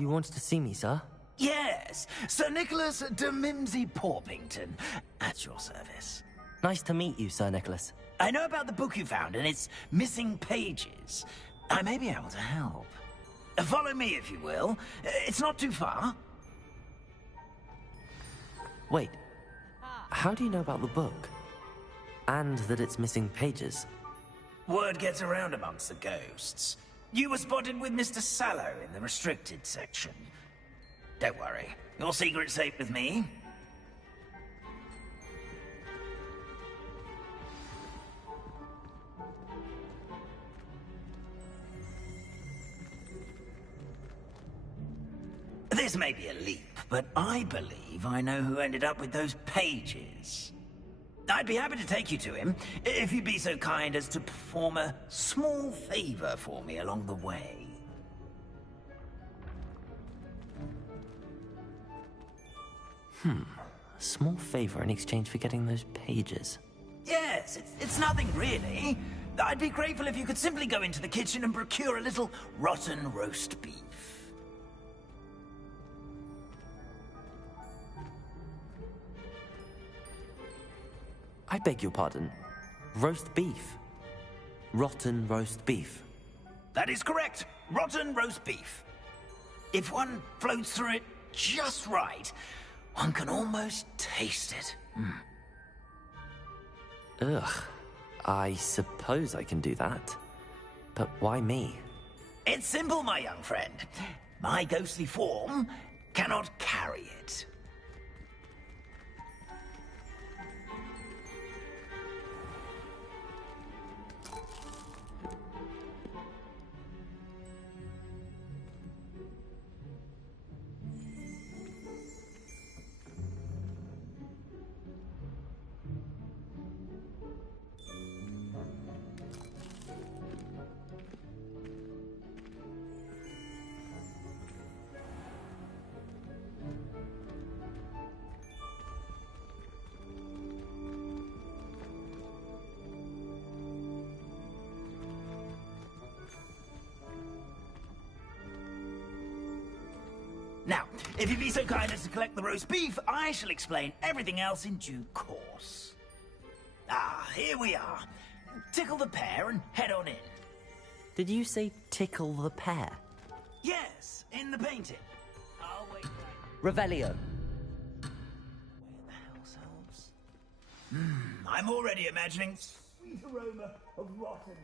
You wanted to see me, sir? Yes, Sir Nicholas de Mimsy Porpington, at your service. Nice to meet you, Sir Nicholas. I know about the book you found and its missing pages. I may be able to help. Follow me, if you will. It's not too far. Wait, how do you know about the book? And that it's missing pages? Word gets around amongst the ghosts. You were spotted with Mr. Sallow in the restricted section. Don't worry, your secret's safe with me. This may be a leap, but I believe I know who ended up with those pages. I'd be happy to take you to him, if you'd be so kind as to perform a small favor for me along the way. A small favor in exchange for getting those pages. Yes, it's nothing really. I'd be grateful if you could simply go into the kitchen and procure a little rotten roast beef. I beg your pardon. Roast beef. Rotten roast beef. That is correct. Rotten roast beef. If one floats through it just right, one can almost taste it. Ugh. I suppose I can do that. But why me? It's simple, my young friend. My ghostly form cannot carry it. Now, if you'd be so kind as to collect the roast beef, I shall explain everything else in due course. Ah, here we are. Tickle the pear and head on in. Did you say tickle the pear? Yes, in the painting. I'll wait. Revelio. Where the hell's elves? I'm already imagining sweet aroma of rotten.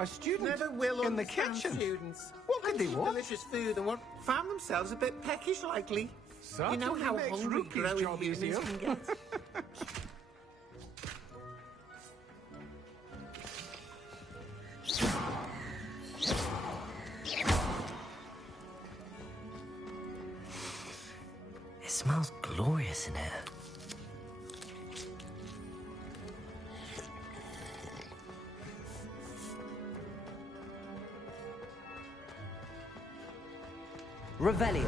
A student Never will in the understand kitchen. Students. What could they want? Delicious food and found themselves a bit peckish, likely. You know how hungry growing humans can get? It smells glorious in here. Revelio.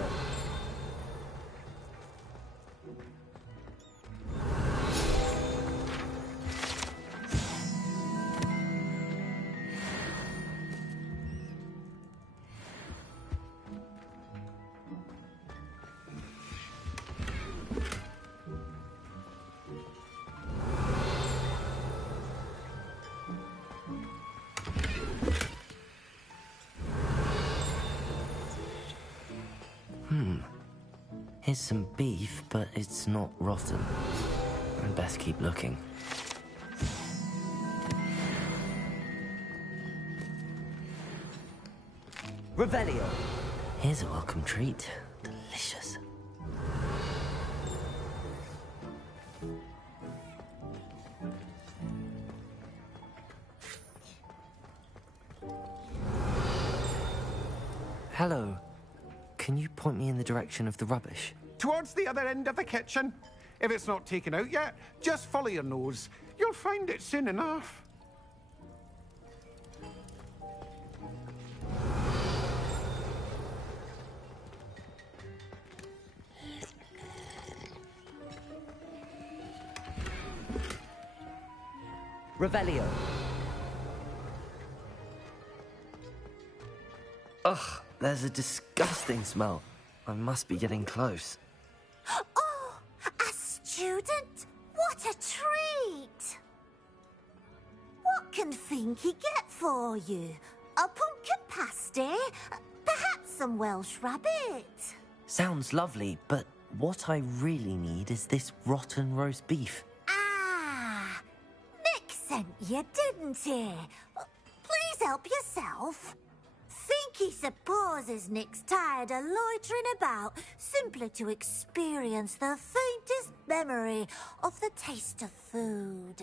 Here's some beef, but it's not rotten. I'd best keep looking. Revelio. Here's a welcome treat. Delicious. Hello. Can you point me in the direction of the rubbish? Towards the other end of the kitchen. If it's not taken out yet, just follow your nose. You'll find it soon enough. Revelio. Ugh, there's a disgusting smell. I must be getting close. Oh, a student? What a treat! What can Finky get for you? A pumpkin pasty? Perhaps some Welsh rabbit? Sounds lovely, but what I really need is this rotten roast beef. Ah, Nick sent you, didn't he? Please help yourself. Finky supposes Nick's tired of loitering about simply to experience the faintest memory of the taste of food.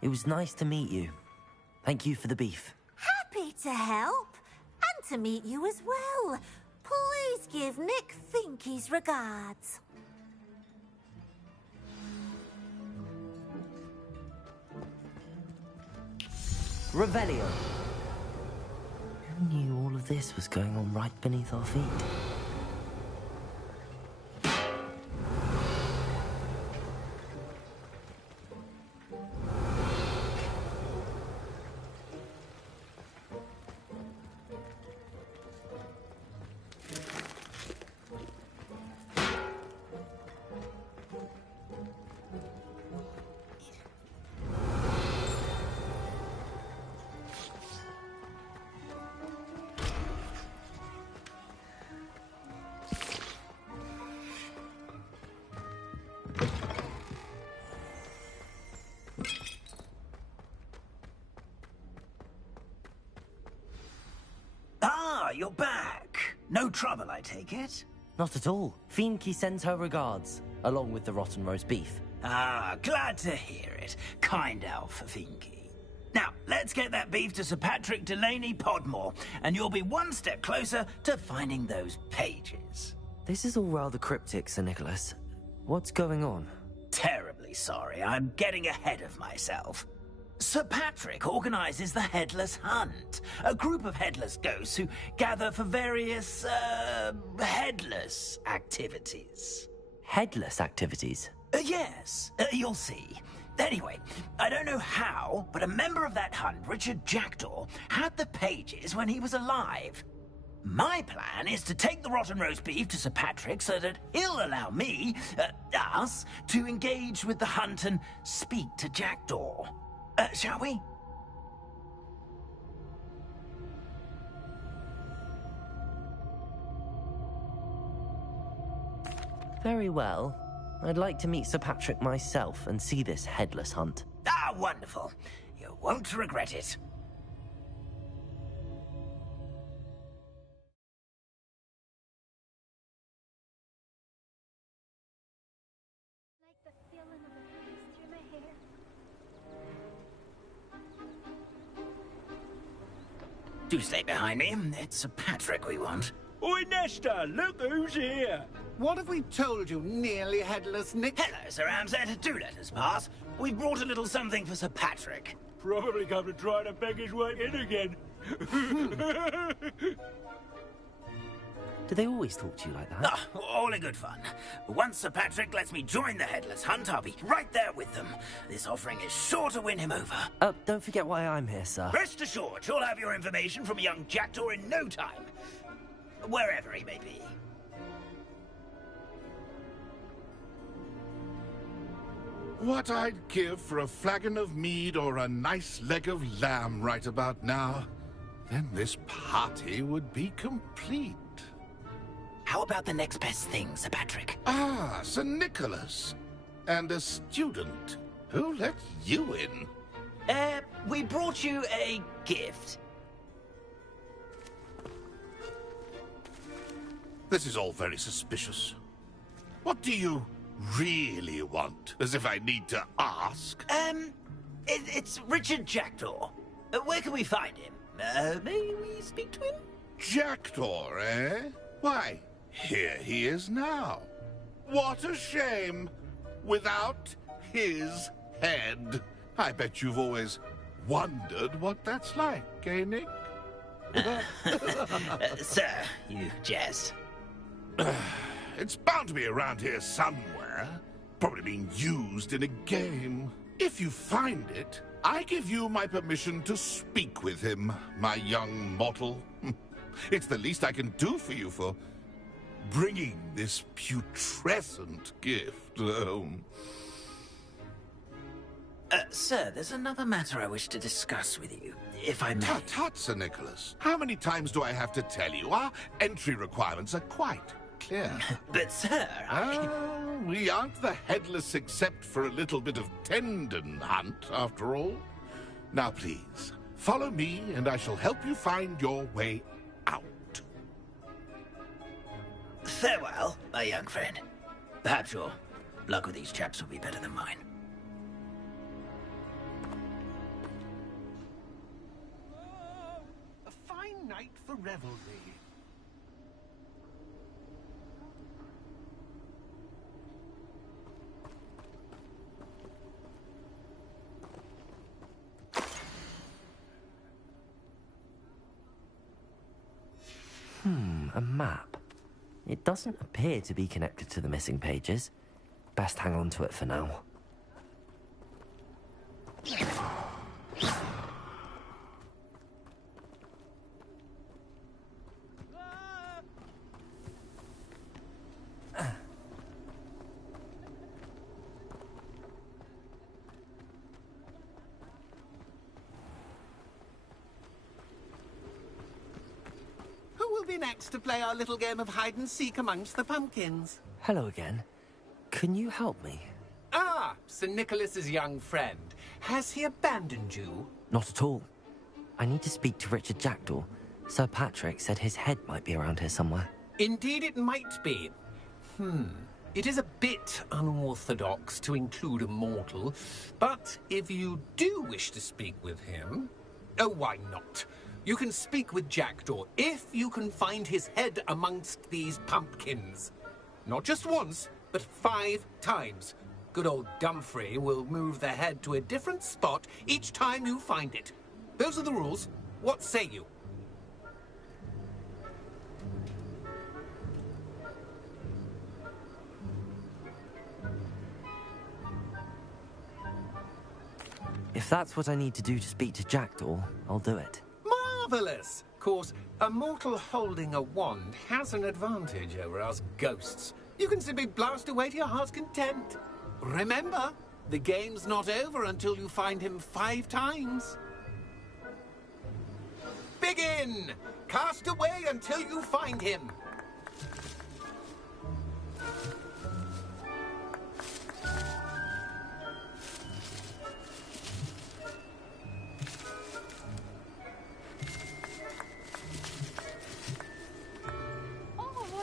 It was nice to meet you. Thank you for the beef. Happy to help, and to meet you as well. Please give Nick Finky's regards. Revelio. Who knew all of this was going on right beneath our feet? Ah, you're back. No trouble, I take it? Not at all. Finky sends her regards, along with the rotten roast beef. Ah, glad to hear it. Kind elf, Finky. Now, let's get that beef to Sir Patrick Delaney Podmore, and you'll be one step closer to finding those pages. This is all rather cryptic, Sir Nicholas. What's going on? Terribly sorry, I'm getting ahead of myself. Sir Patrick organises the Headless Hunt, a group of headless ghosts who gather for various, headless activities. Headless activities? Yes, you'll see. Anyway, I don't know how, but a member of that hunt, Richard Jackdaw, had the pages when he was alive. My plan is to take the rotten roast beef to Sir Patrick so that he'll allow me, us, to engage with the hunt and speak to Jackdaw. Shall we? Very well. I'd like to meet Sir Patrick myself and see this headless hunt. Ah, wonderful. You won't regret it. Do stay behind me. It's Sir Patrick we want. Oi, Nesta, look who's here. What have we told you, nearly headless Nick? Hello, Sir Ramsett. Do let us pass. We brought a little something for Sir Patrick. Probably come to try to beg his way in again. Do they always talk to you like that? Ah, all in good fun. Once Sir Patrick lets me join the Headless Hunt, I'll be right there with them. This offering is sure to win him over. Don't forget why I'm here, sir. Rest assured, you'll have your information from a young jackdaw in no time. Wherever he may be. What I'd give for a flagon of mead or a nice leg of lamb right about now. Then this party would be complete. How about the next best thing, Sir Patrick? Ah, Sir Nicholas. And a student. Who let you in? We brought you a gift. This is all very suspicious. What do you really want? As if I need to ask. It's Richard Jackdaw. Where can we find him? May we speak to him? Jackdaw, eh? Why, here he is now. What a shame. Without his head. I bet you've always wondered what that's like, eh, Nick? Sir, you jest. It's bound to be around here somewhere. Probably being used in a game. If you find it, I give you my permission to speak with him, my young mortal. It's the least I can do for you for bringing this putrescent gift home. Sir, there's another matter I wish to discuss with you, if I may. Tut, tut, Sir Nicholas. How many times do I have to tell you? Our entry requirements are quite clear. But, sir, we aren't the headless except for a little bit of tendon hunt, after all. Now, please, follow me, and I shall help you find your way out. Farewell, my young friend. Perhaps your luck with these chaps will be better than mine. A fine night for revelry. A map. It doesn't appear to be connected to the missing pages. Best hang on to it for now. Next to play our little game of hide-and-seek amongst the pumpkins. Hello again. Can you help me? Ah, Sir Nicholas's young friend. Has he abandoned you? Not at all. I need to speak to Richard Jackdaw. Sir Patrick said his head might be around here somewhere. Indeed it might be. It is a bit unorthodox to include a mortal, but if you do wish to speak with him... Oh, why not? You can speak with Jackdaw if you can find his head amongst these pumpkins. Not just once, but 5 times. Good old Dumfrey will move the head to a different spot each time you find it. Those are the rules. What say you? If that's what I need to do to speak to Jackdaw, I'll do it. Marvellous! Of course, a mortal holding a wand has an advantage over us ghosts. You can simply blast away to your heart's content. Remember, the game's not over until you find him 5 times. Begin! Cast away until you find him.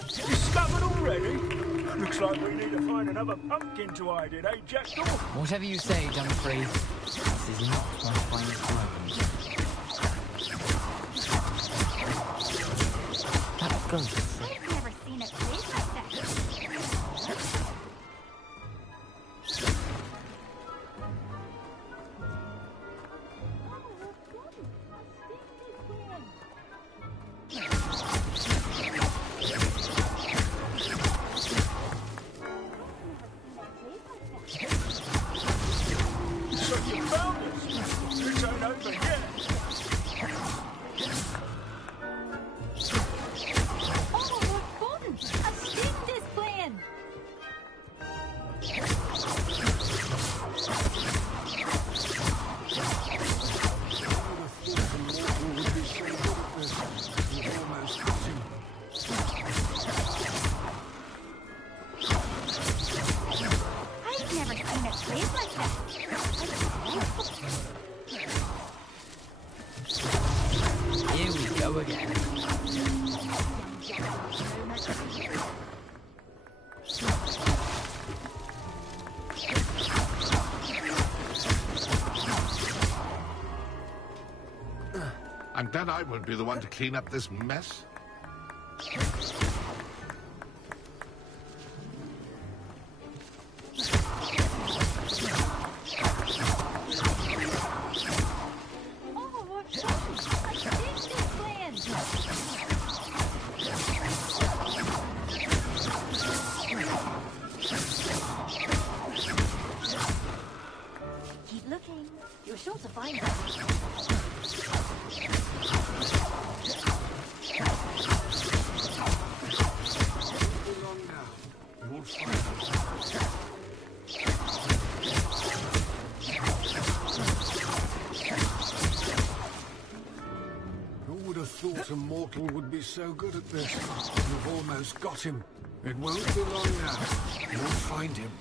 Discovered already? Looks like we need to find another pumpkin to hide in, eh, Jackdaw? Whatever you say, Dumfrey. This is not my final Go. I've never seen it played like that. So you found us. This ain't over yet. Oh, what fun! A student is playing! I've never seen it played like that. Here we go again. And then I won't be the one to clean up this mess. Oh, what fun! A student is playing! Keep looking. You're sure to find them. You'll find Who would have thought a mortal would be so good at this? You've almost got him. It won't be long now. You'll find him.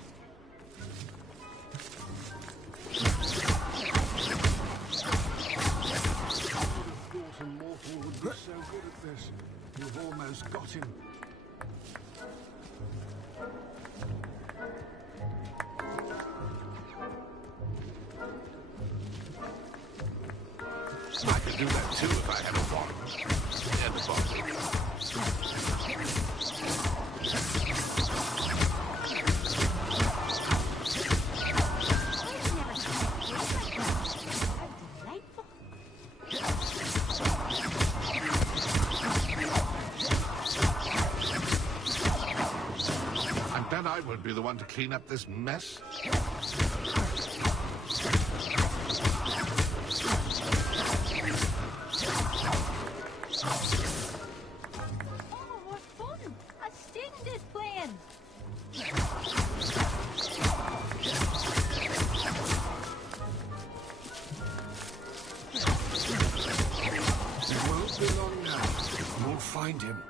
Who would have thought a mortal would be so good at this? You've almost got him. I could do that too if I had a wand. And a bottle. And then I won't be the one to clean up this mess. Oh, what fun! A student is playing! It won't be long now. You'll find him.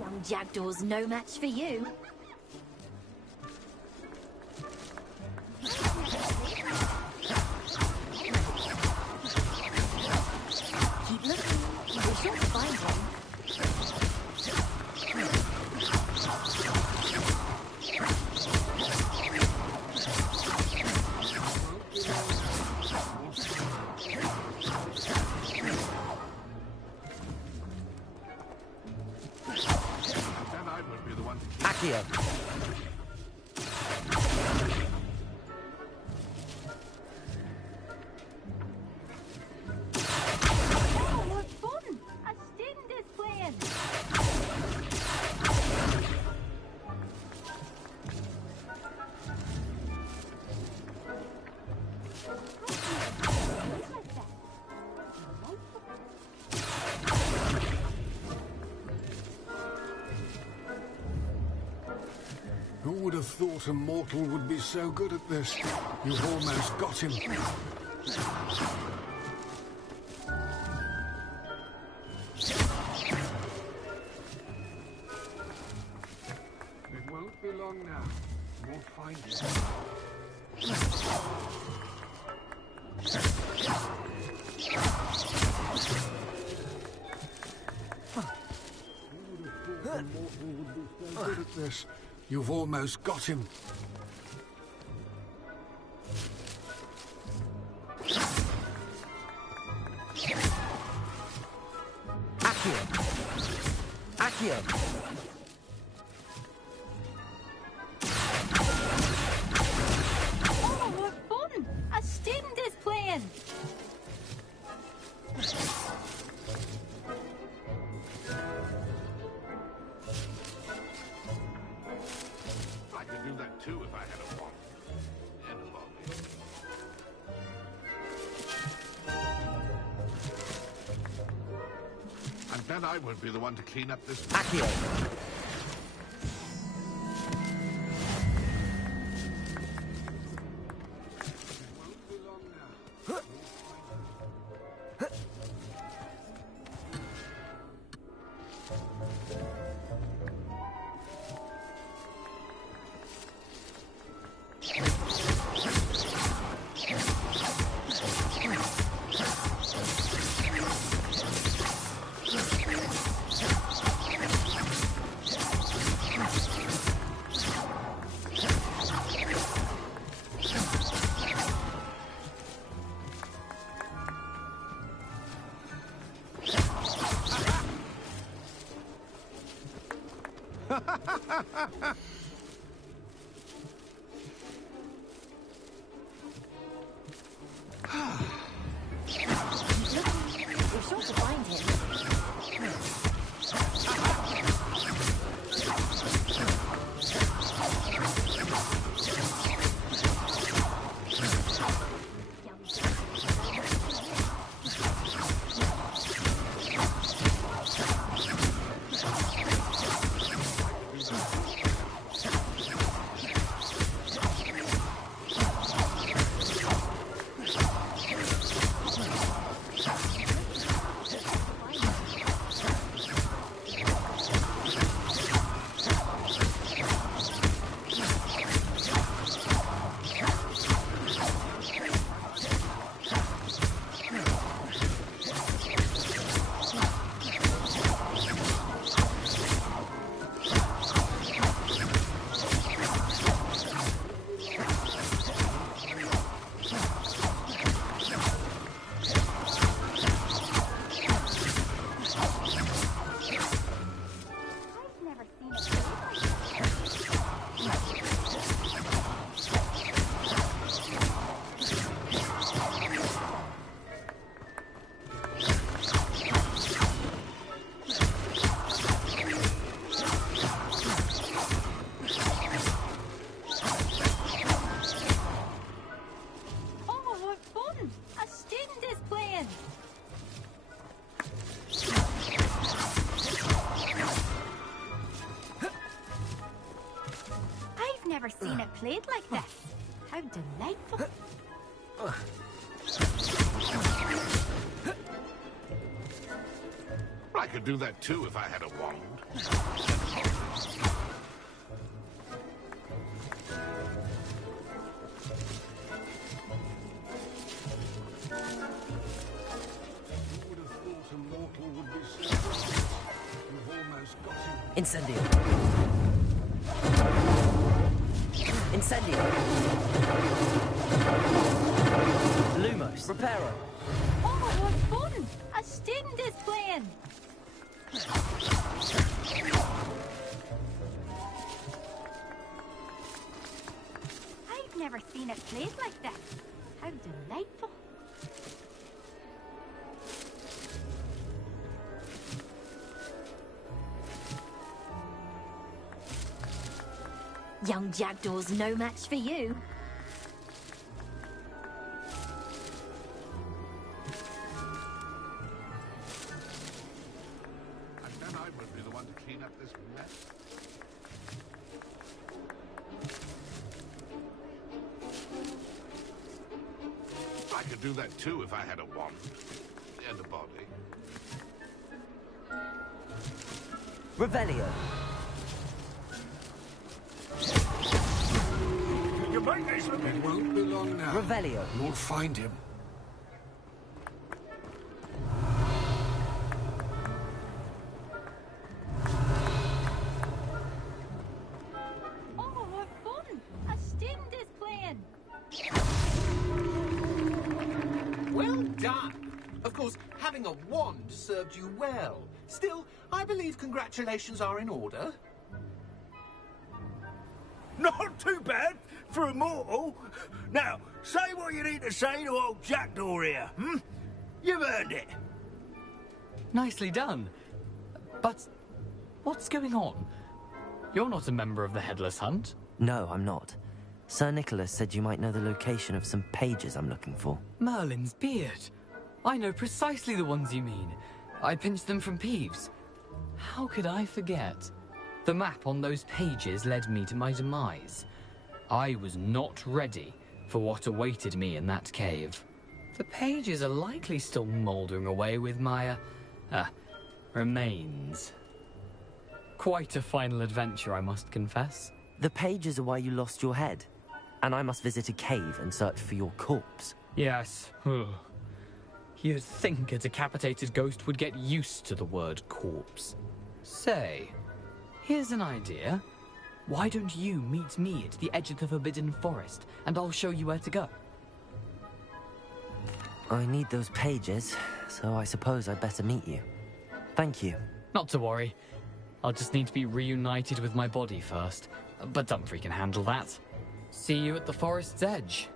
Young Jackdaw's no match for you. Keep looking. You're sure to find him. Then I won't be the one to Accio. Who would have thought a mortal would be so good at this? You've almost got him. It won't be long now. You'll find it. A mortal would be so good at this. You've almost got him. Accio! Accio! Oh, what fun! A student is playing! I could do that too if I had a wand. And a lobby. I'm glad I won't be the one to clean up this... Accio! We're sure to find him. Never seen it played like this. How delightful. I could do that too if I had a wand. Who would have thought a mortal would be so good at this? You've almost got him. Incendio. Incendio. Lumos. Reparo. Oh, what fun! A student is playing. I've never seen it played like this. How delightful. Young Jackdaw's no match for you. And then I won't be the one to clean up this mess. could do that too if I had a wand. And a body. Revelio. You make this a bit. It won't be long now. Revelio. You'll find him. Oh, what fun! A student is playing. Well done. Of course, having a wand served you well. Still, I believe congratulations are in order. Not too bad for a mortal. Now, say what you need to say to old Jackdaw here, hmm? You've earned it. Nicely done. But what's going on? You're not a member of the Headless Hunt. No, I'm not. Sir Nicholas said you might know the location of some pages I'm looking for. Merlin's beard. I know precisely the ones you mean. I pinched them from Peeves. How could I forget? The map on those pages led me to my demise. I was not ready for what awaited me in that cave. The pages are likely still mouldering away with my, remains. Quite a final adventure, I must confess. The pages are why you lost your head, and I must visit a cave and search for your corpse. Yes. You'd think a decapitated ghost would get used to the word corpse. Say, here's an idea. Why don't you meet me at the edge of the Forbidden Forest, and I'll show you where to go? I need those pages, so I suppose I'd better meet you. Thank you. Not to worry. I'll just need to be reunited with my body first. But Dumfrey can handle that. See you at the forest's edge.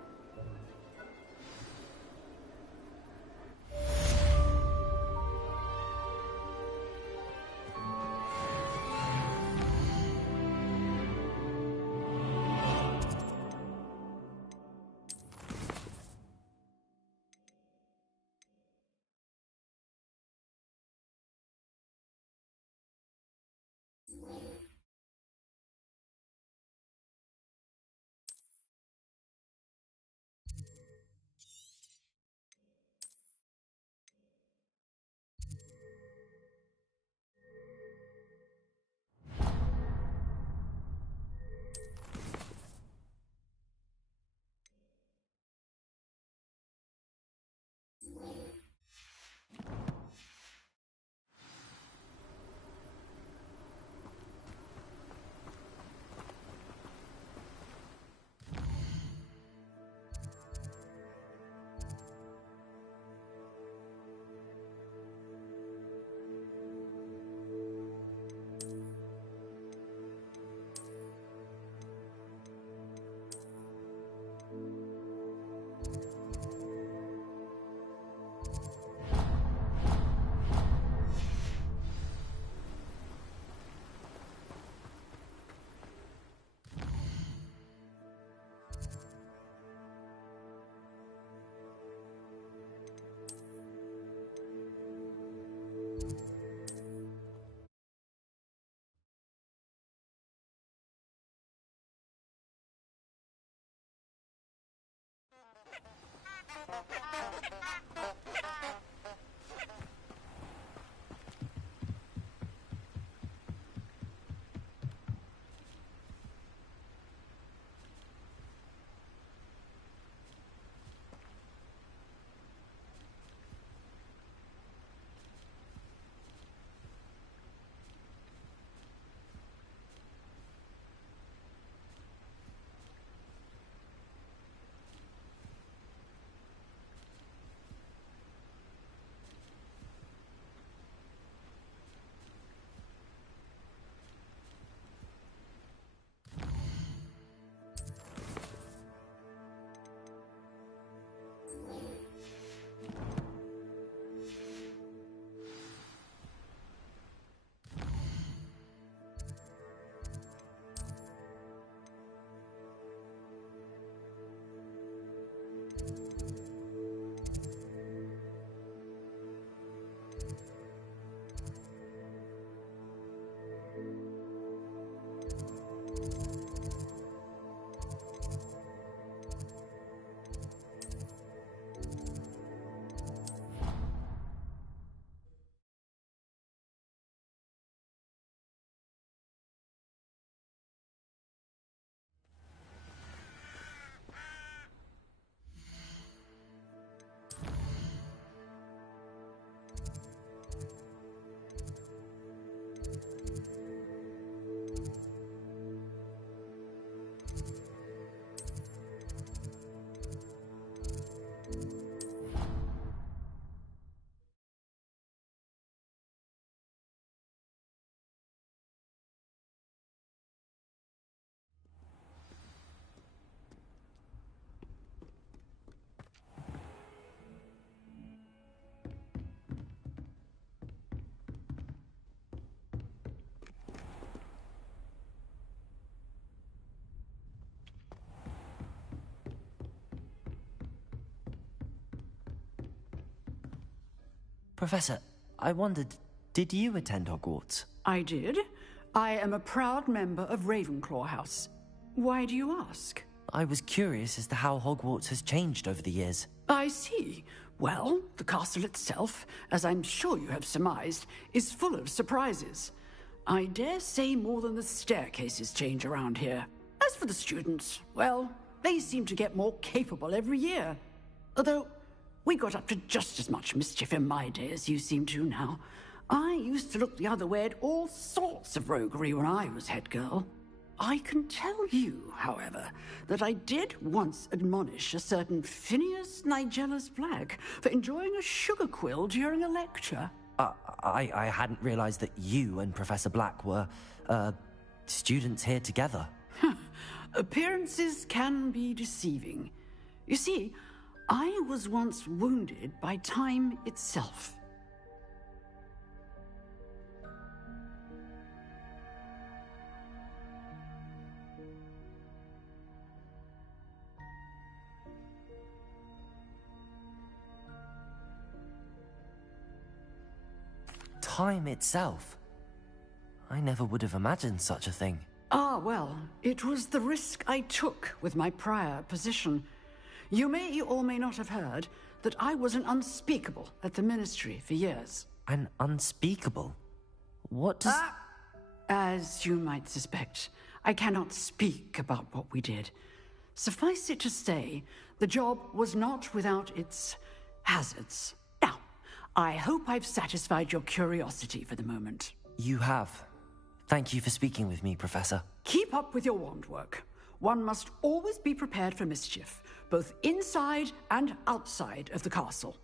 Professor, I wondered, did you attend Hogwarts? I did. I am a proud member of Ravenclaw House. Why do you ask? I was curious as to how Hogwarts has changed over the years. I see. Well, the castle itself, as I'm sure you have surmised, is full of surprises. I dare say more than the staircases change around here. As for the students, well, they seem to get more capable every year. Although, we got up to just as much mischief in my day as you seem to now. I used to look the other way at all sorts of roguery when I was head girl. I can tell you, however, that I did once admonish a certain Phineas Nigellus Black for enjoying a sugar quill during a lecture. I hadn't realized that you and Professor Black were, students here together. Appearances can be deceiving. You see, I was once wounded by time itself. Time itself? I never would have imagined such a thing. Ah, well, it was the risk I took with my prior position. You may or may not have heard that I was an unspeakable at the Ministry for years. An unspeakable? What does... As you might suspect, I cannot speak about what we did. Suffice it to say, the job was not without its hazards. Now, I hope I've satisfied your curiosity for the moment. You have. Thank you for speaking with me, Professor. Keep up with your wand work. One must always be prepared for mischief, both inside and outside of the castle.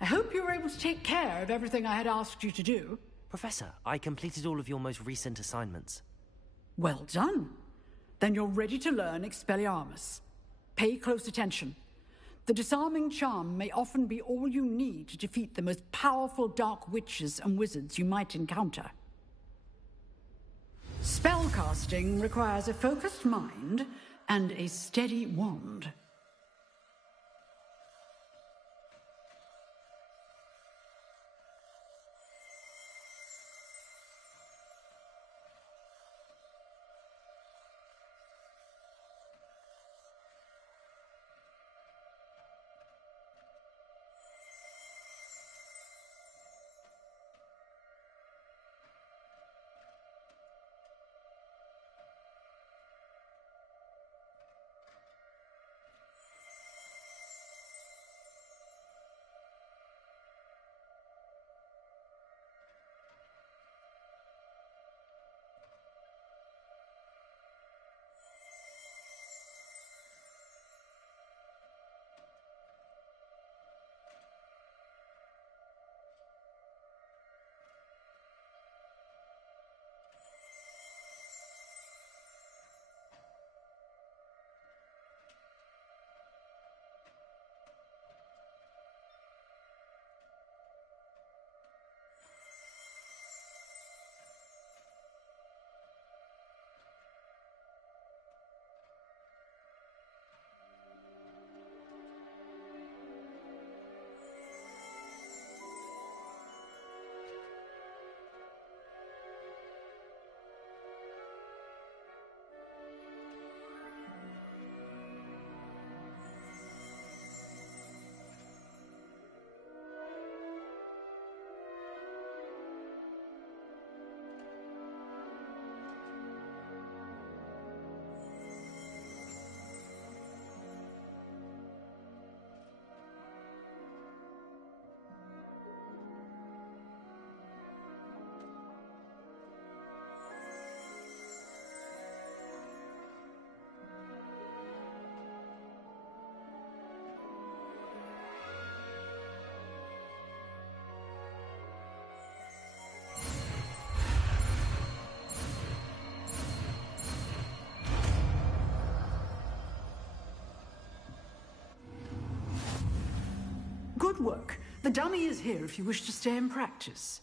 I hope you were able to take care of everything I had asked you to do. Professor, I completed all of your most recent assignments. Well done. Then you're ready to learn Expelliarmus. Pay close attention. The disarming charm may often be all you need to defeat the most powerful dark witches and wizards you might encounter. Spellcasting requires a focused mind and a steady wand. Good work. The dummy is here if you wish to stay and practice.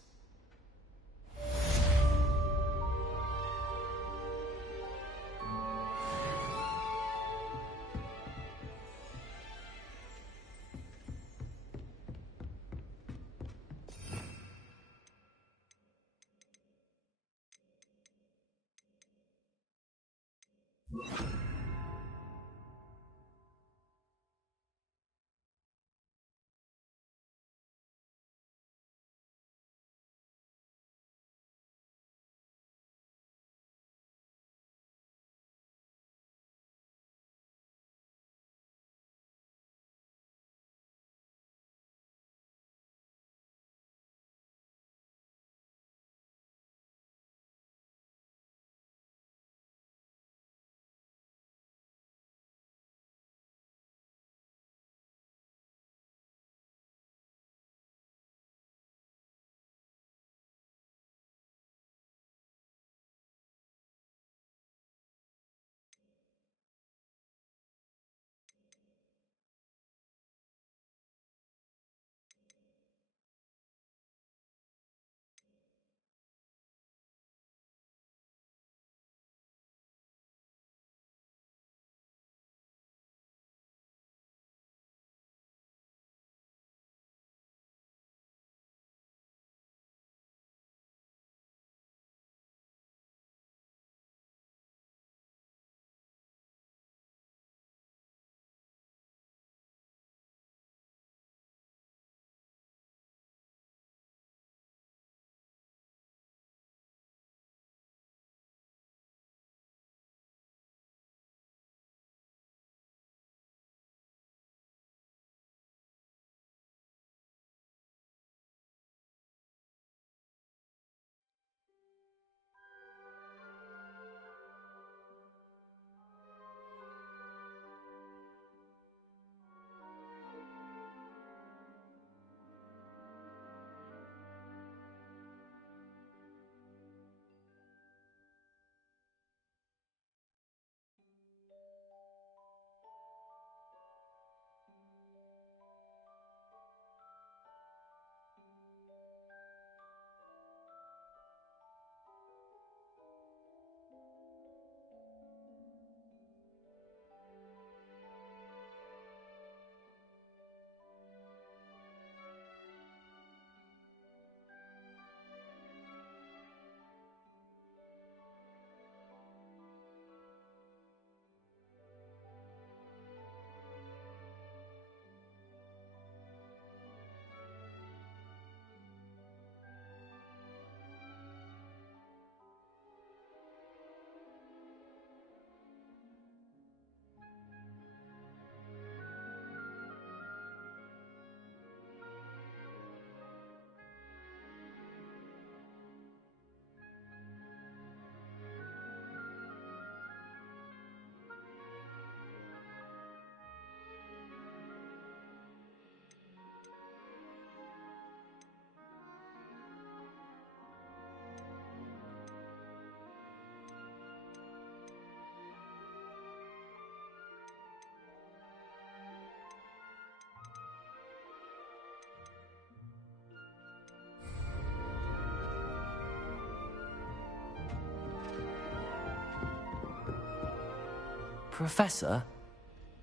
Professor,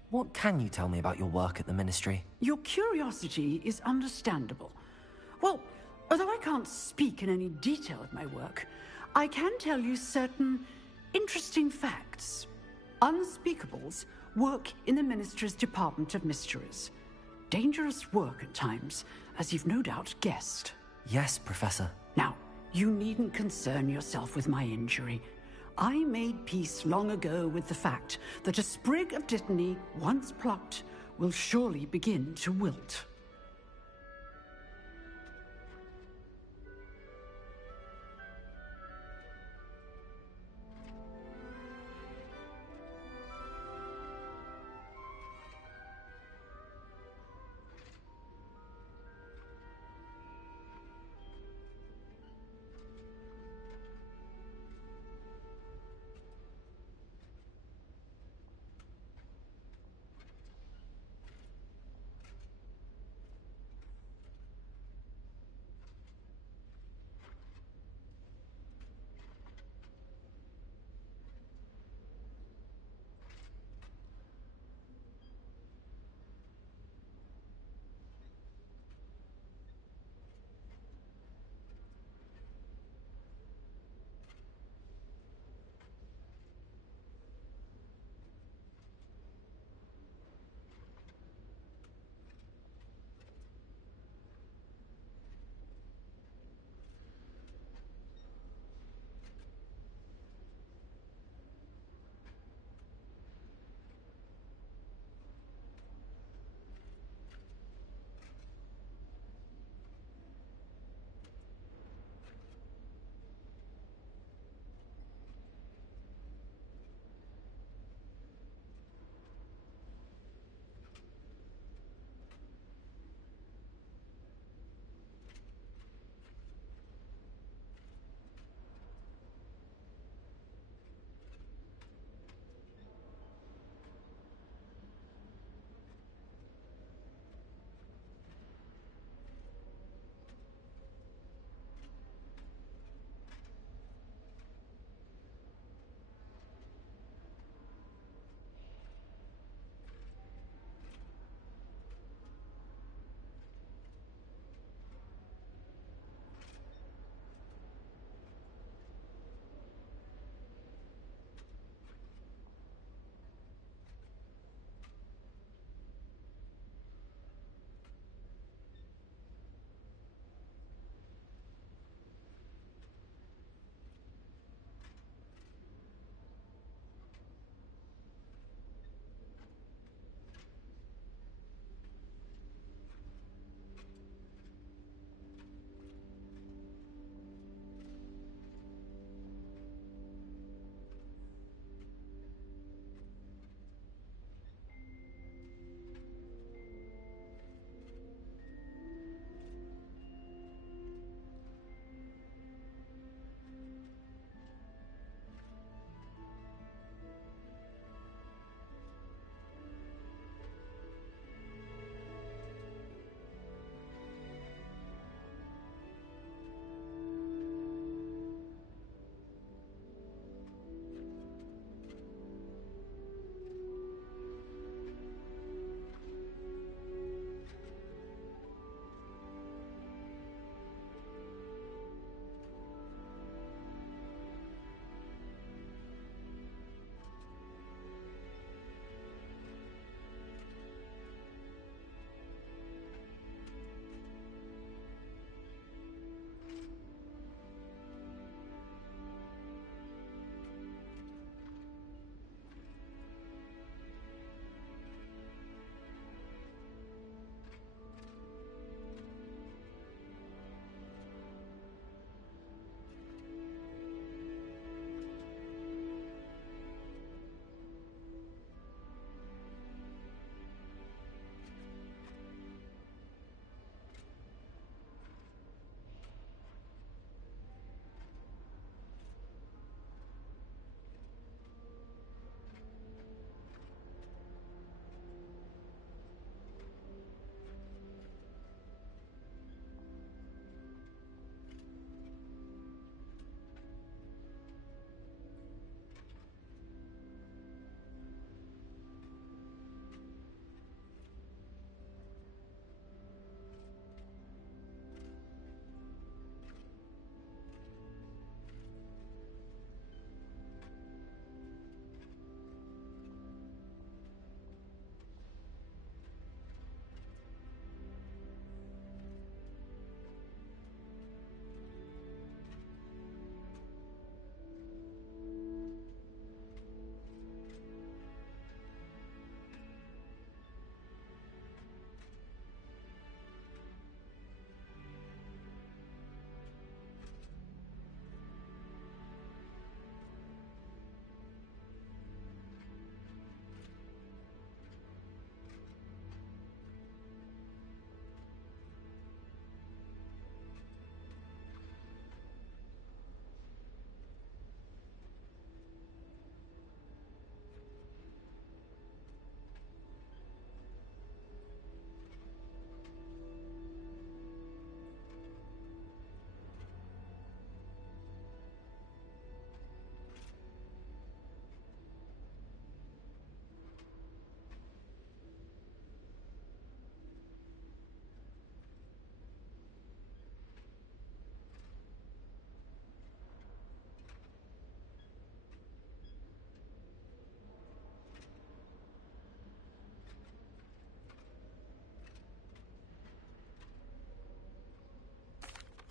what can you tell me about your work at the Ministry? Your curiosity is understandable. Well, although I can't speak in any detail of my work, I can tell you certain interesting facts. Unspeakables work in the Ministry's Department of Mysteries. Dangerous work at times, as you've no doubt guessed. Yes, Professor. Now, you needn't concern yourself with my injury. I made peace long ago with the fact that a sprig of dittany, once plucked, will surely begin to wilt.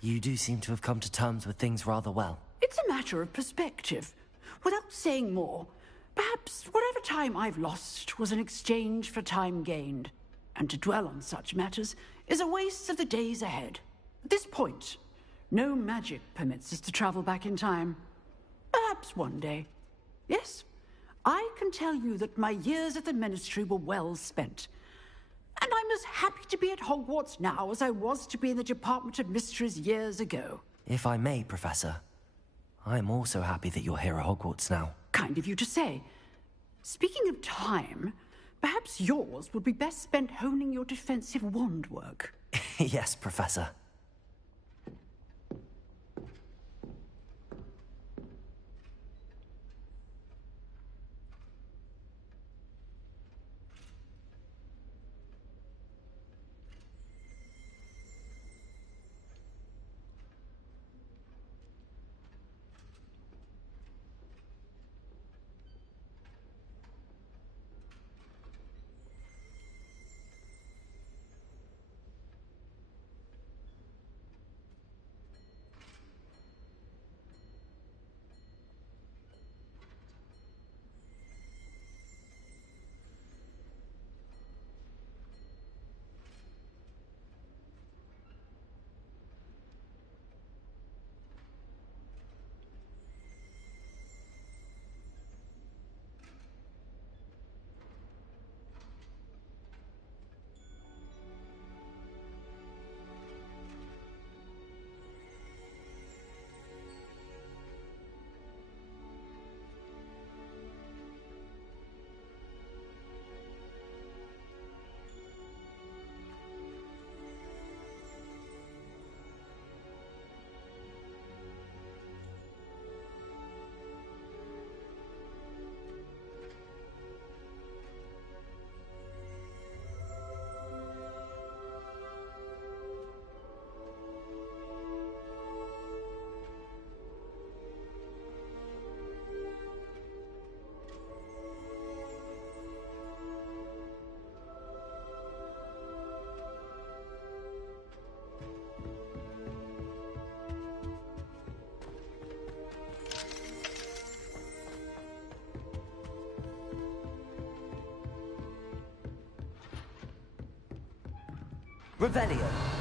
You do seem to have come to terms with things rather well. It's a matter of perspective. Without saying more, perhaps whatever time I've lost was an exchange for time gained. And to dwell on such matters is a waste of the days ahead. At this point, no magic permits us to travel back in time. Perhaps one day. Yes, I can tell you that my years at the Ministry were well spent. And I'm as happy to be at Hogwarts now as I was to be in the Department of Mysteries years ago. If I may, Professor, I'm also happy that you're here at Hogwarts now. Kind of you to say. Speaking of time, perhaps yours would be best spent honing your defensive wand work. Yes, Professor. Revelio.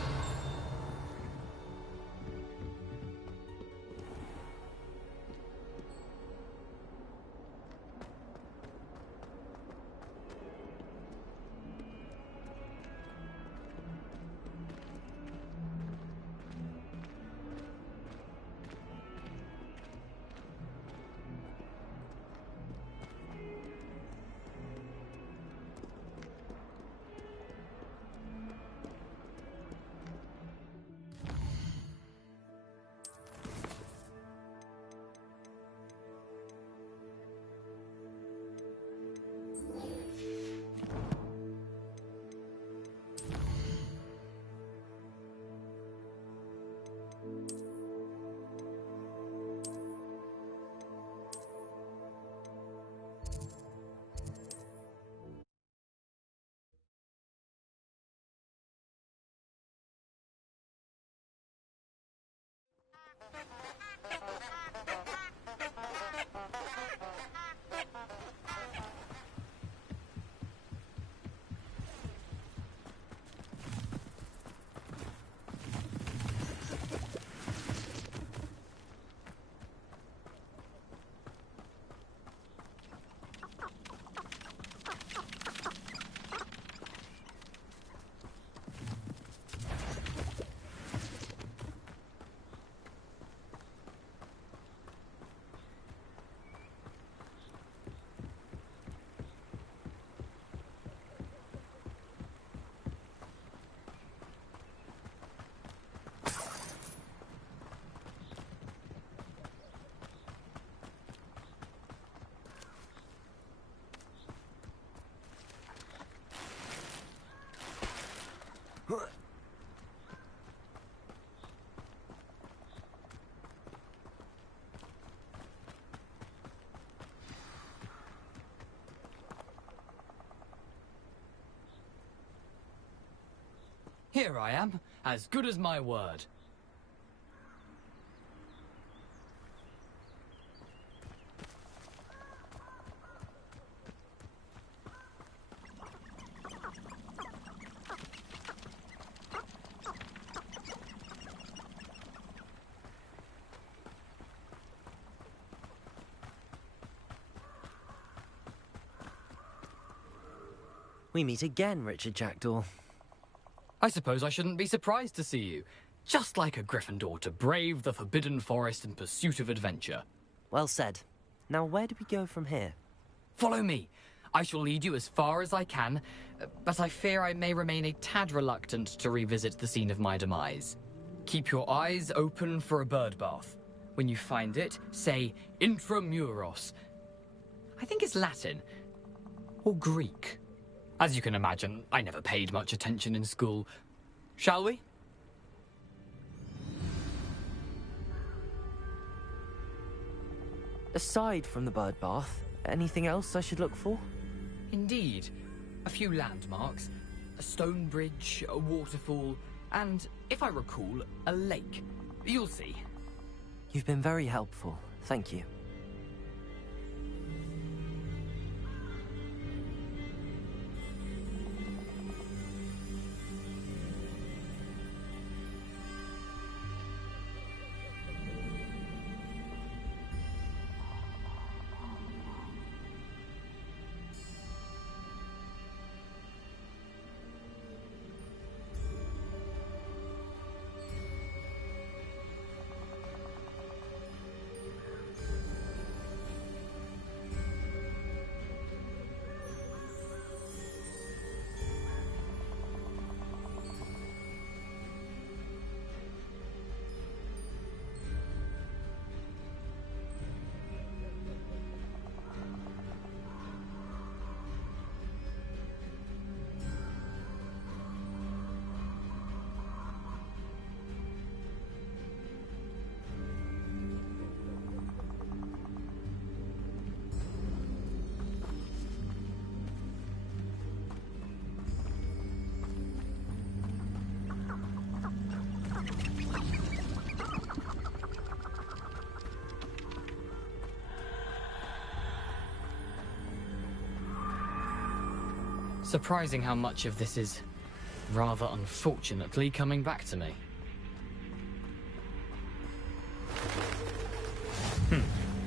Here I am, as good as my word. We meet again, Richard Jackdaw. I suppose I shouldn't be surprised to see you. Just like a Gryffindor to brave the Forbidden Forest in pursuit of adventure. Well said. Now where do we go from here? Follow me. I shall lead you as far as I can, but I fear I may remain a tad reluctant to revisit the scene of my demise. Keep your eyes open for a bird bath. When you find it, say intramuros. I think it's Latin. Or Greek. As you can imagine, I never paid much attention in school. Shall we? Aside from the bird bath, anything else I should look for? Indeed. A few landmarks. A stone bridge, a waterfall, and, if I recall, a lake. You'll see. You've been very helpful. Thank you. Surprising how much of this is, rather unfortunately, coming back to me.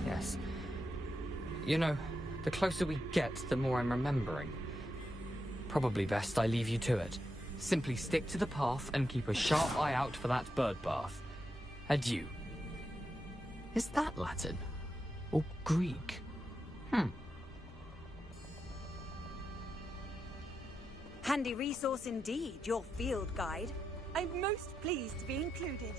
Yes. You know, the closer we get, the more I'm remembering. Probably best I leave you to it. Simply stick to the path and keep a sharp eye out for that bird bath. Adieu. Is that Latin? Or Greek? Handy resource indeed, your field guide. I'm most pleased to be included.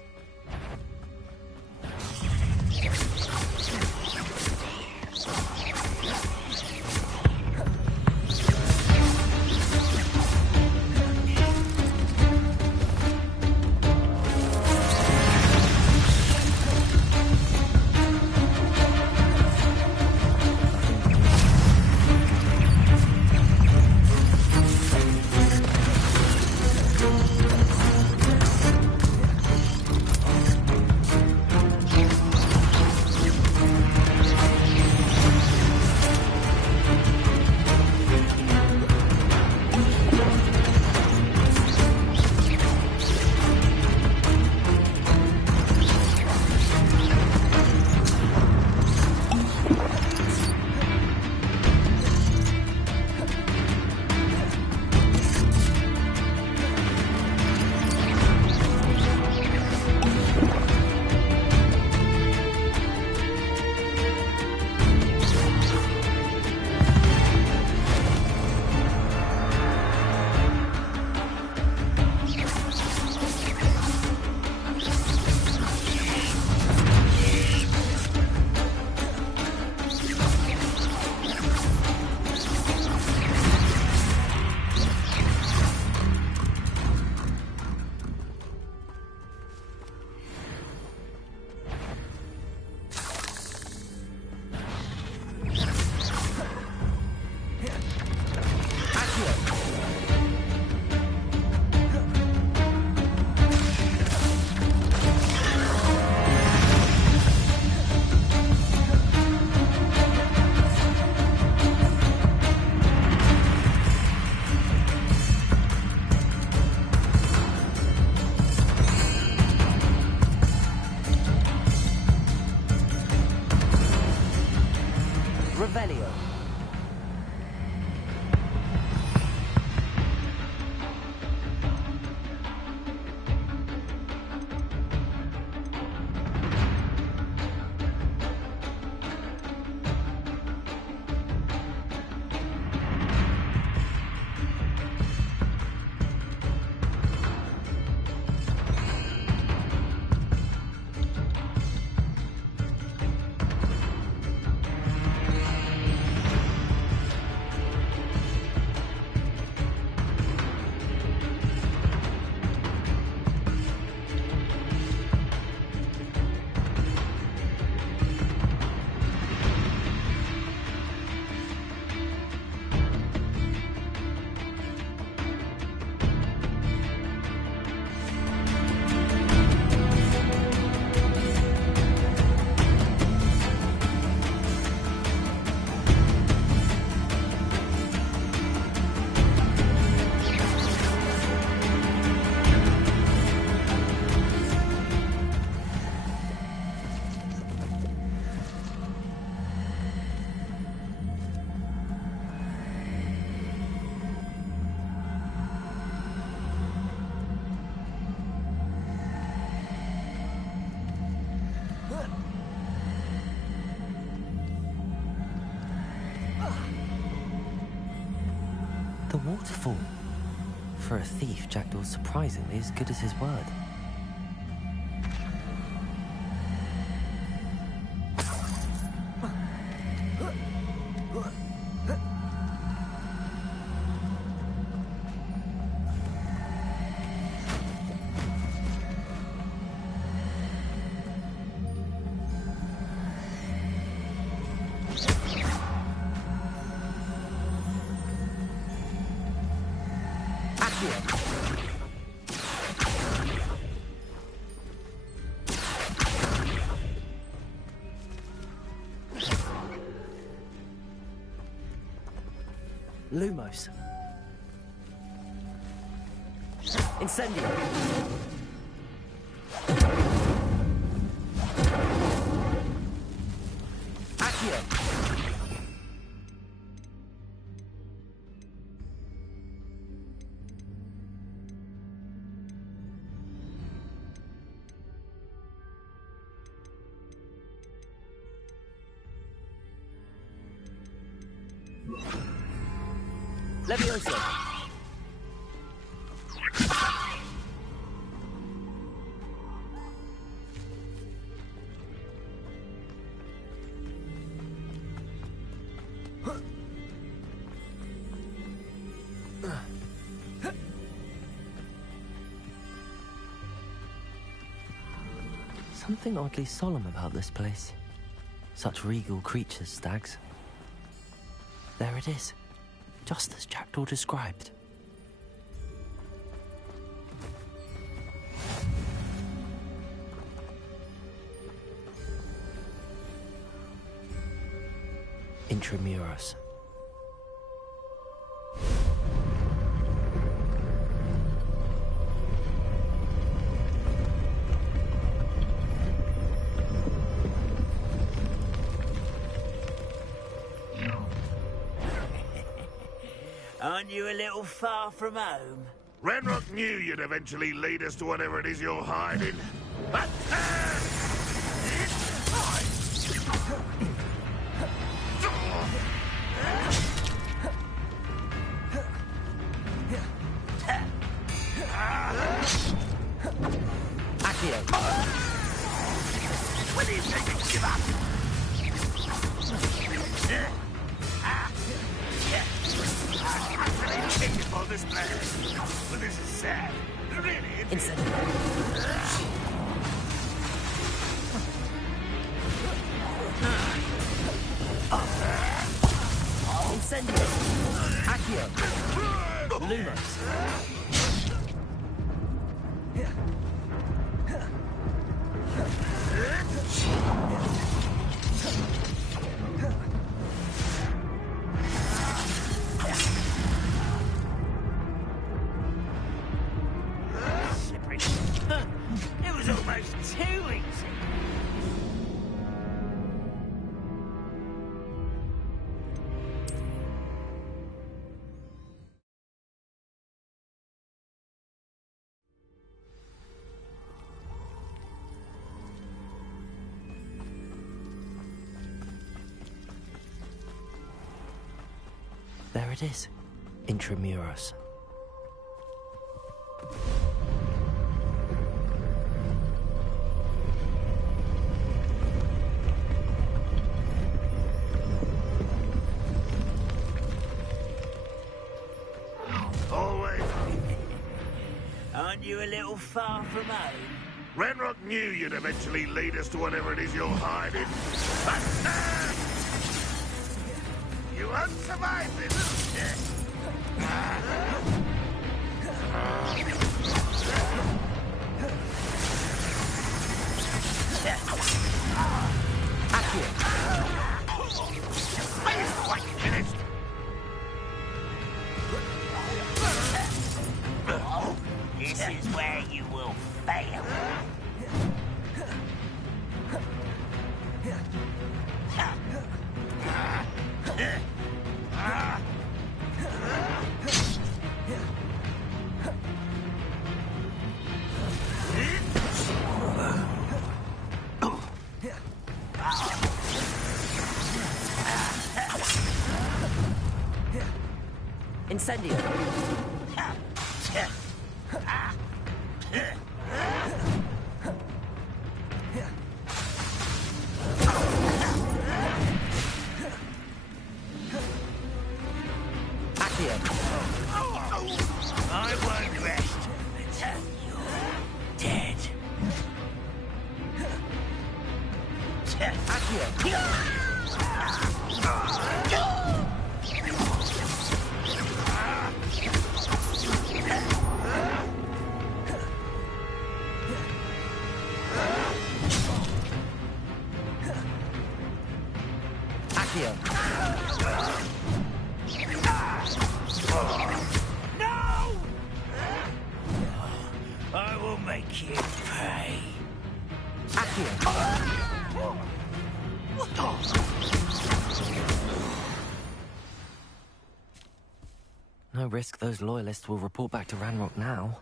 waterfall. For a thief, Jackdaw's surprisingly as good as his word. Lumos. Incendio. Accio. Levioso. Something oddly solemn about this place. Such regal creatures, stags. There it is. Just as Jackdaw described. Intramuros. Aren't you a little far from home? Renrock knew you'd eventually lead us to whatever it is you're hiding. But Accio. when do you think you give up? For this place. But this is sad. Really. Incendio. Accio. Lumos. It was almost too easy. There it is. Intramuros. Always. Aren't you a little far from home? Renrock knew you'd eventually lead us to whatever it is you're hiding. But you won't survive this. Quite finished. This is where you will fail. Incendio. I won't rest until you're dead. No! I will make you pay. No risk those loyalists will report back to Ranrock now.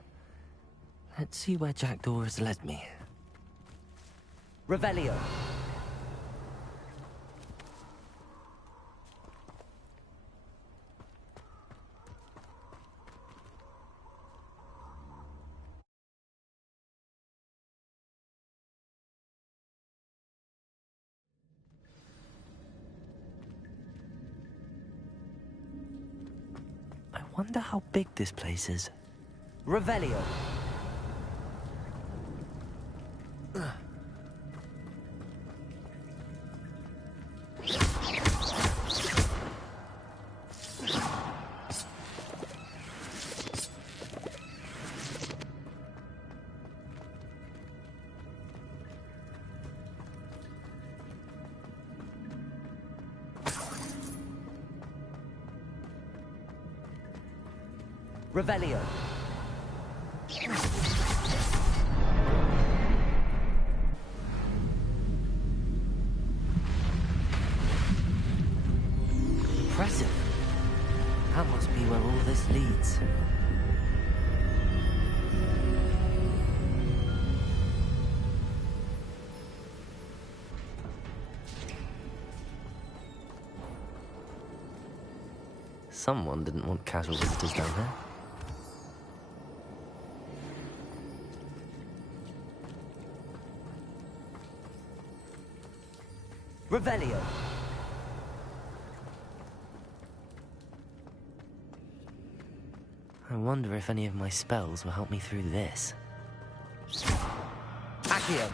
Let's see where Jackdaw has led me. Revelio. I wonder how big this place is. Revelio. Revelio. Impressive. That must be where all this leads. Someone didn't want casual visitors down there. Revelio. I wonder if any of my spells will help me through this. Accio.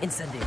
Incendio.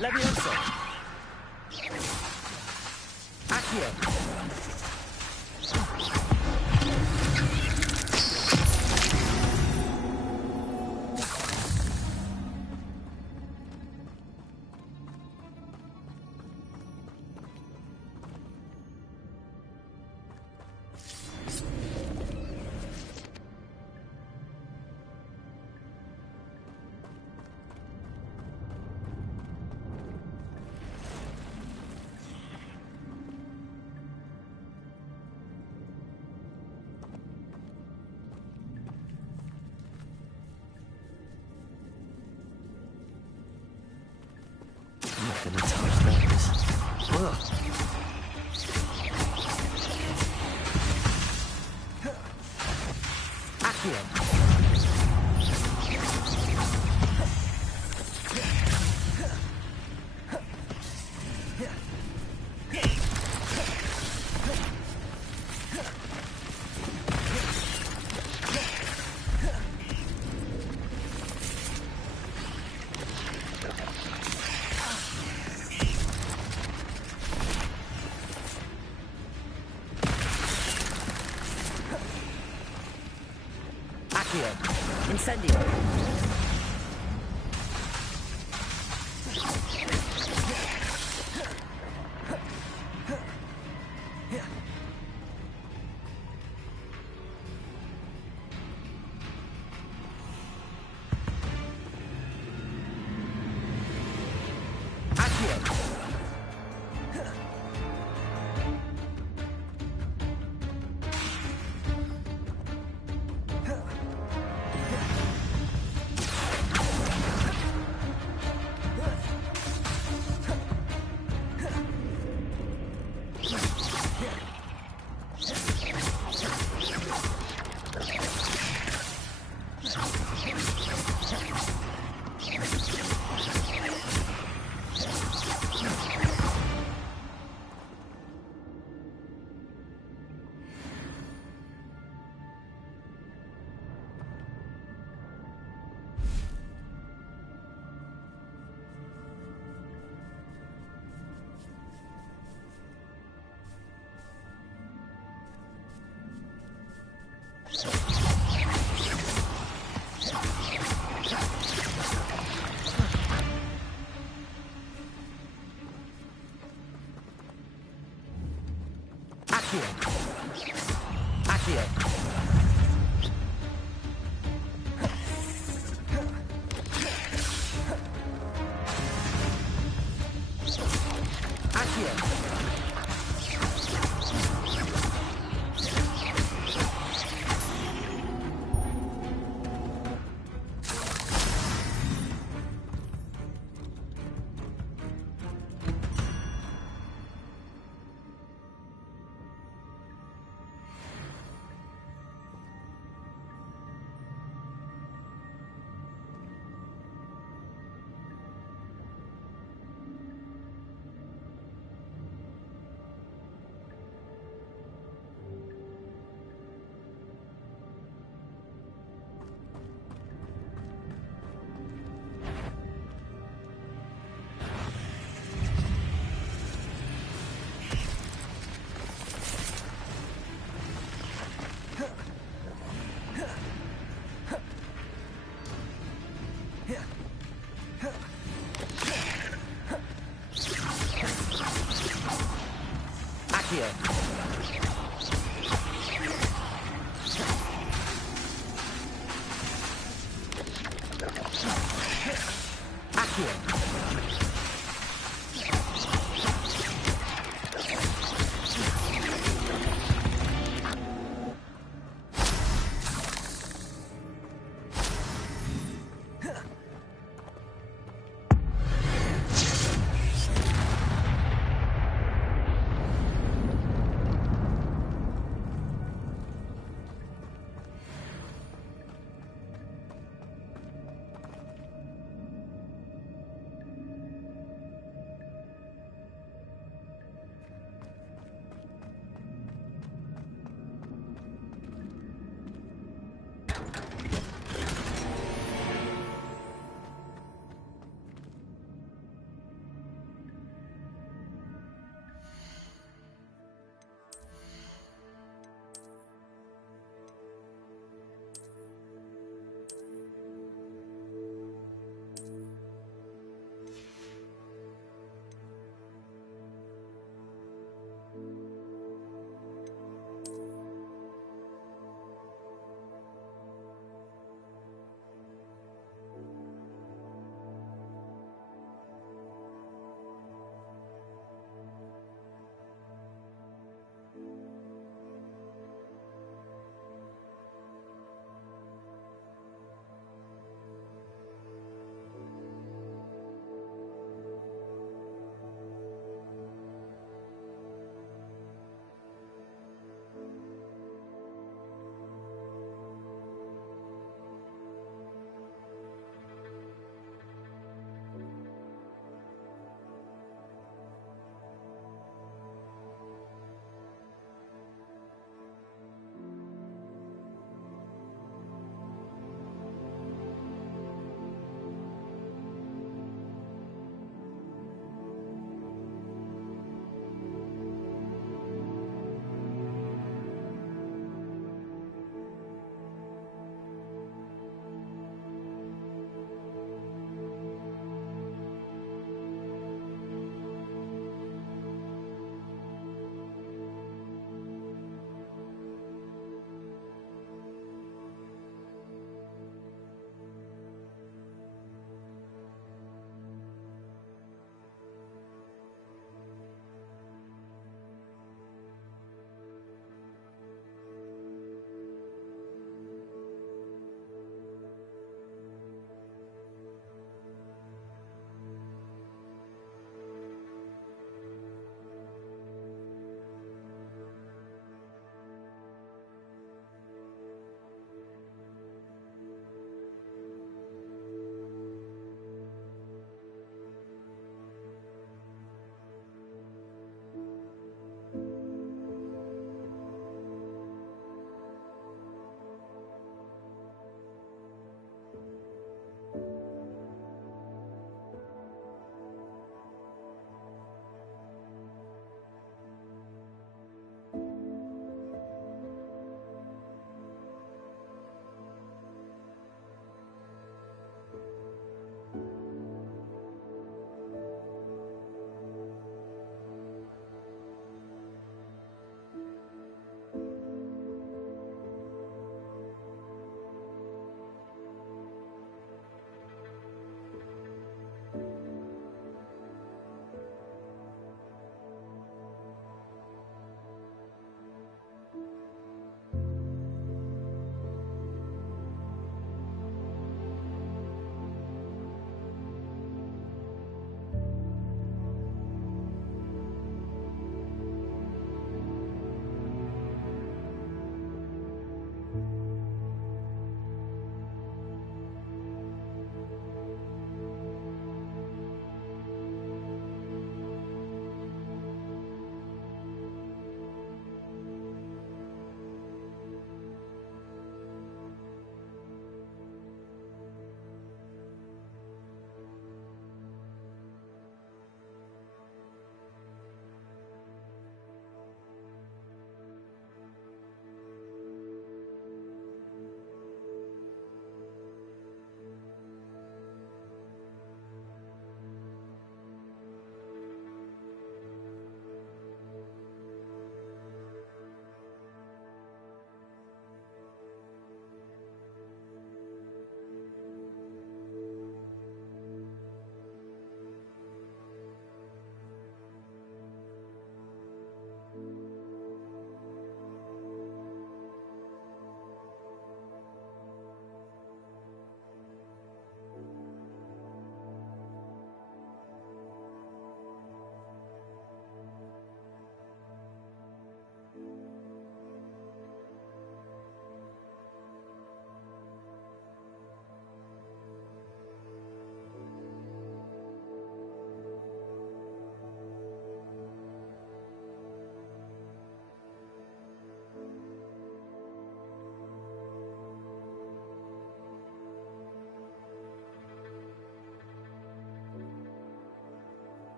Levioso. Accio. I'm not gonna touch those. Ugh. Accio. Incendio.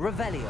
Revelio.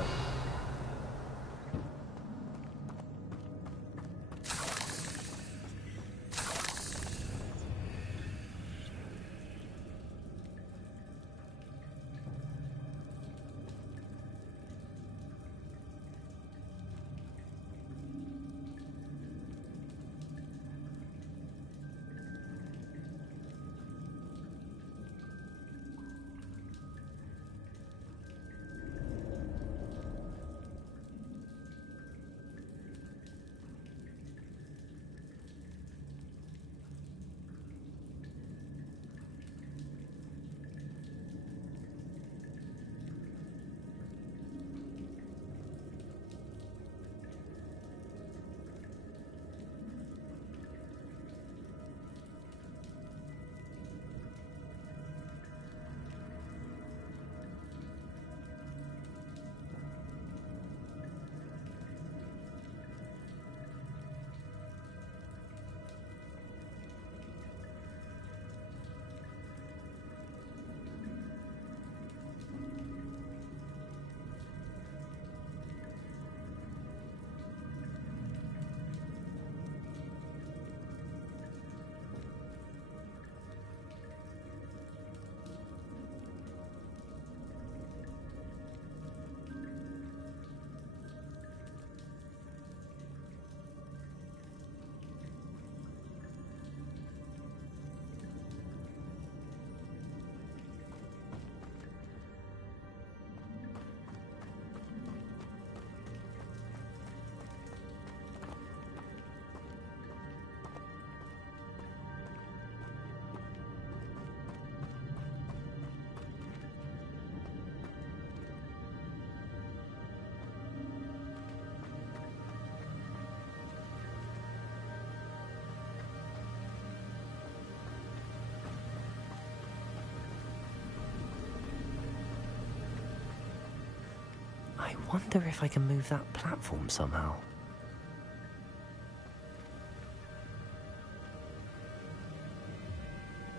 I wonder if I can move that platform somehow.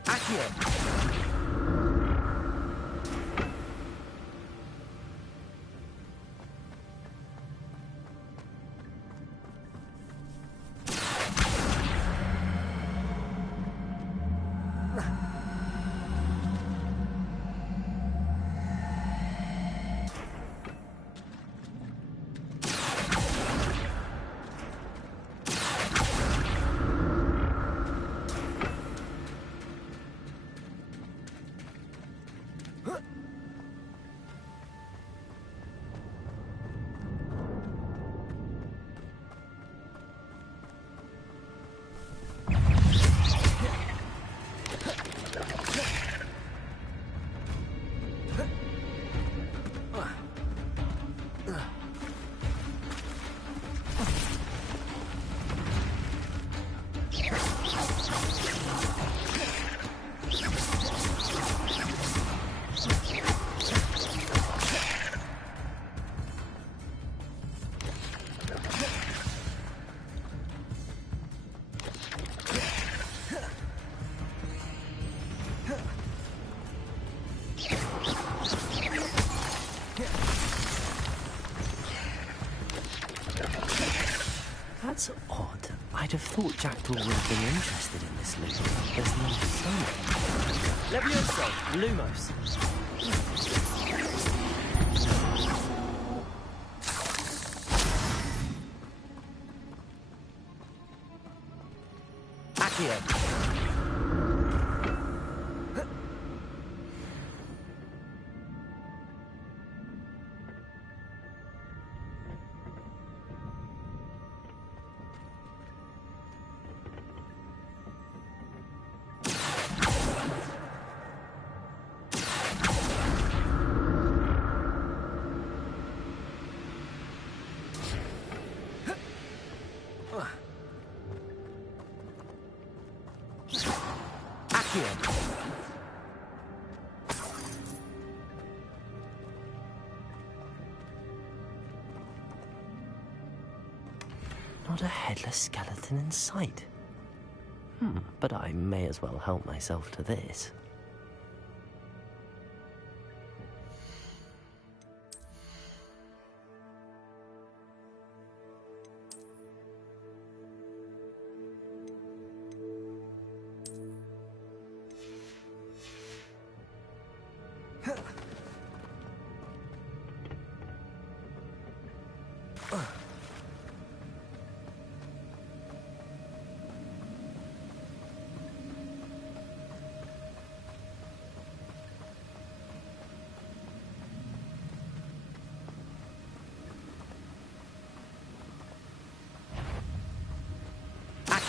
Accio! That's odd. I'd have thought Jackdaw would have been interested in this loot. There's no sun. Levioso, Lumos. Accio. Not a headless skeleton in sight. But I may as well help myself to this.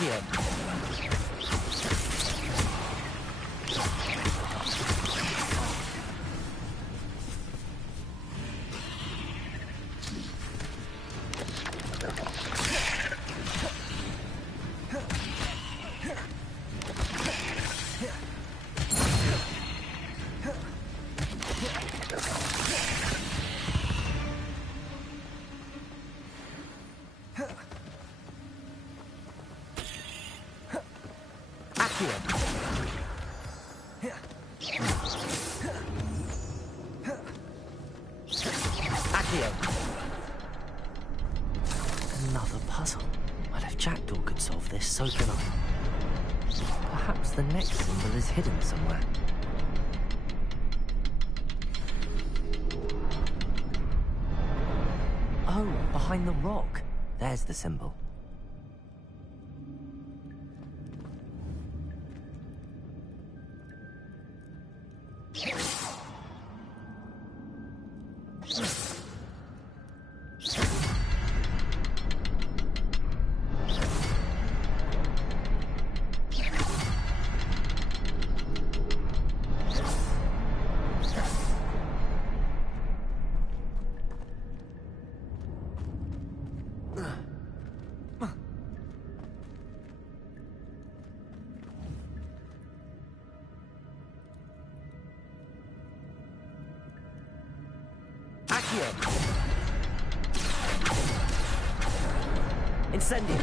Accio. Another puzzle. Well, if Jackdaw could solve this, so can I. Perhaps the next symbol is hidden somewhere. Oh, behind the rock. There's the symbol. Incendio.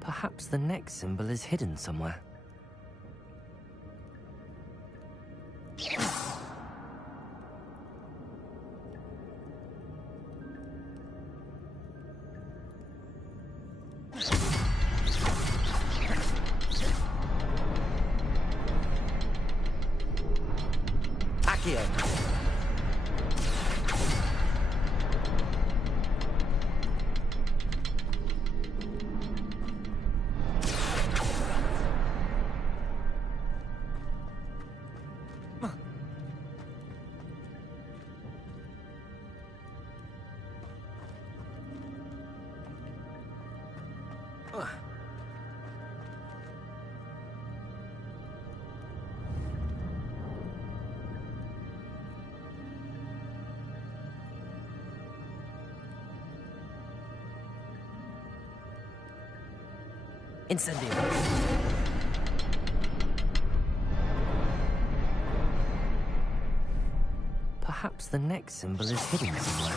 Perhaps the next symbol is hidden somewhere. Incendio. Perhaps the next symbol is hidden somewhere.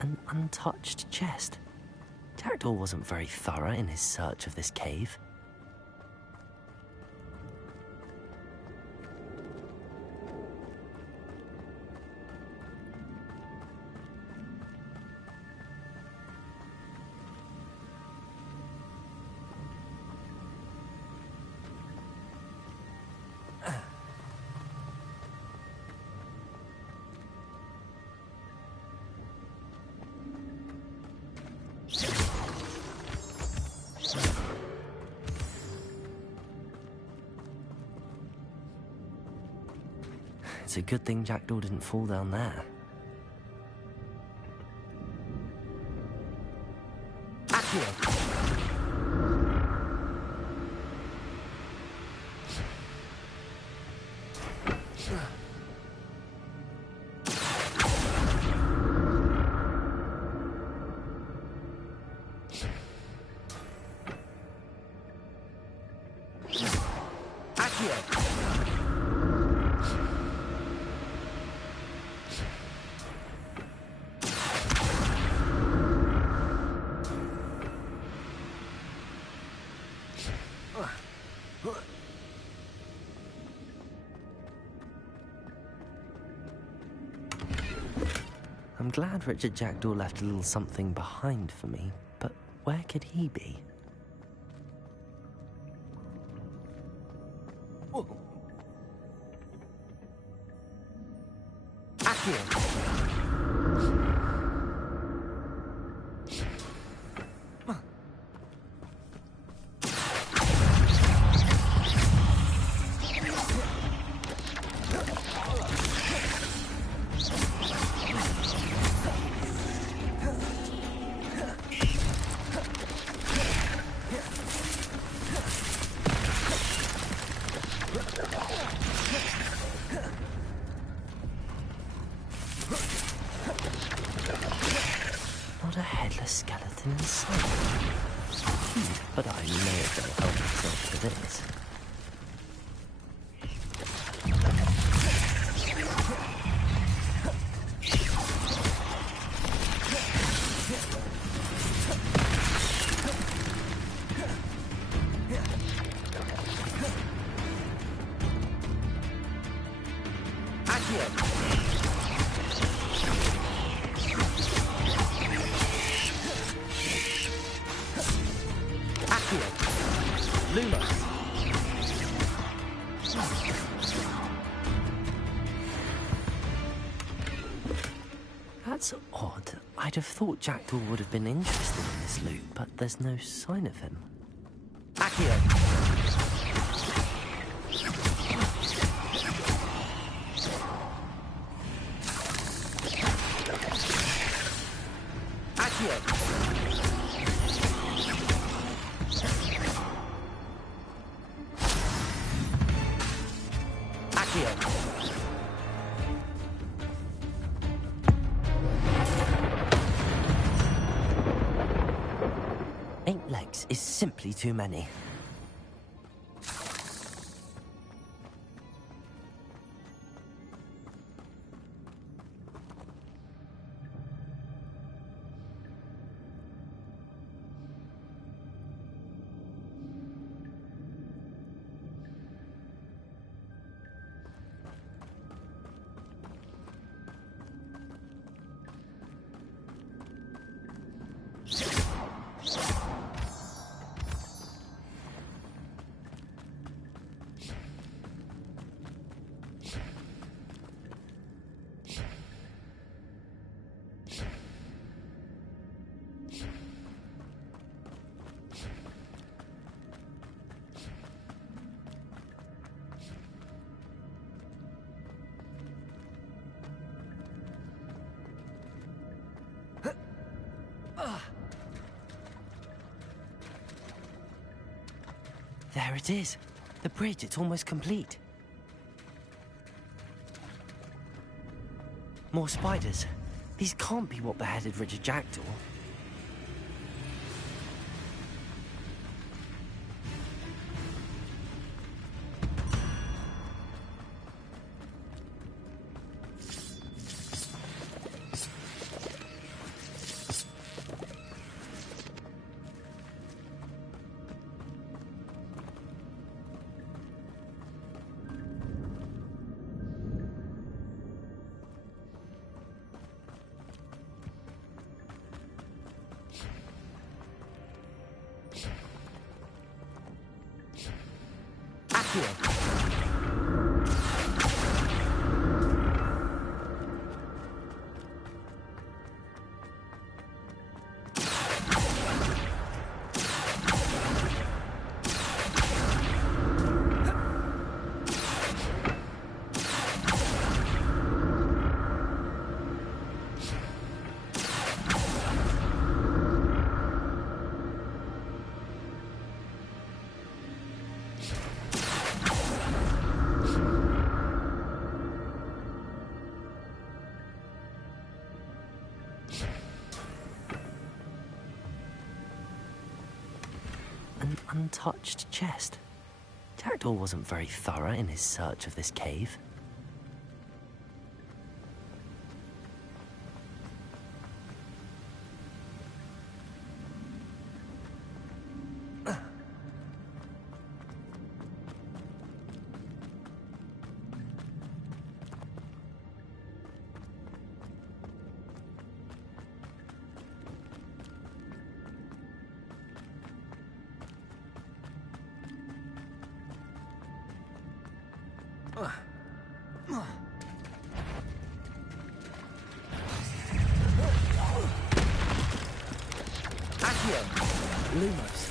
An untouched chest. Jackdaw wasn't very thorough in his search of this cave. It's a good thing Jackdaw didn't fall down there. Accio! I'm glad Richard Jackdaw left a little something behind for me, but where could he be? Accio! Not a headless skeleton in sight. But I may as well help myself to this. That's odd. I'd have thought Jackdaw would have been interested in this loot, but there's no sign of him. Accio! Is simply too many. There it is. The bridge, it's almost complete. More spiders. These can't be what beheaded Richard Jackdaw. An untouched chest. Jackdaw wasn't very thorough in his search of this cave. Lumos.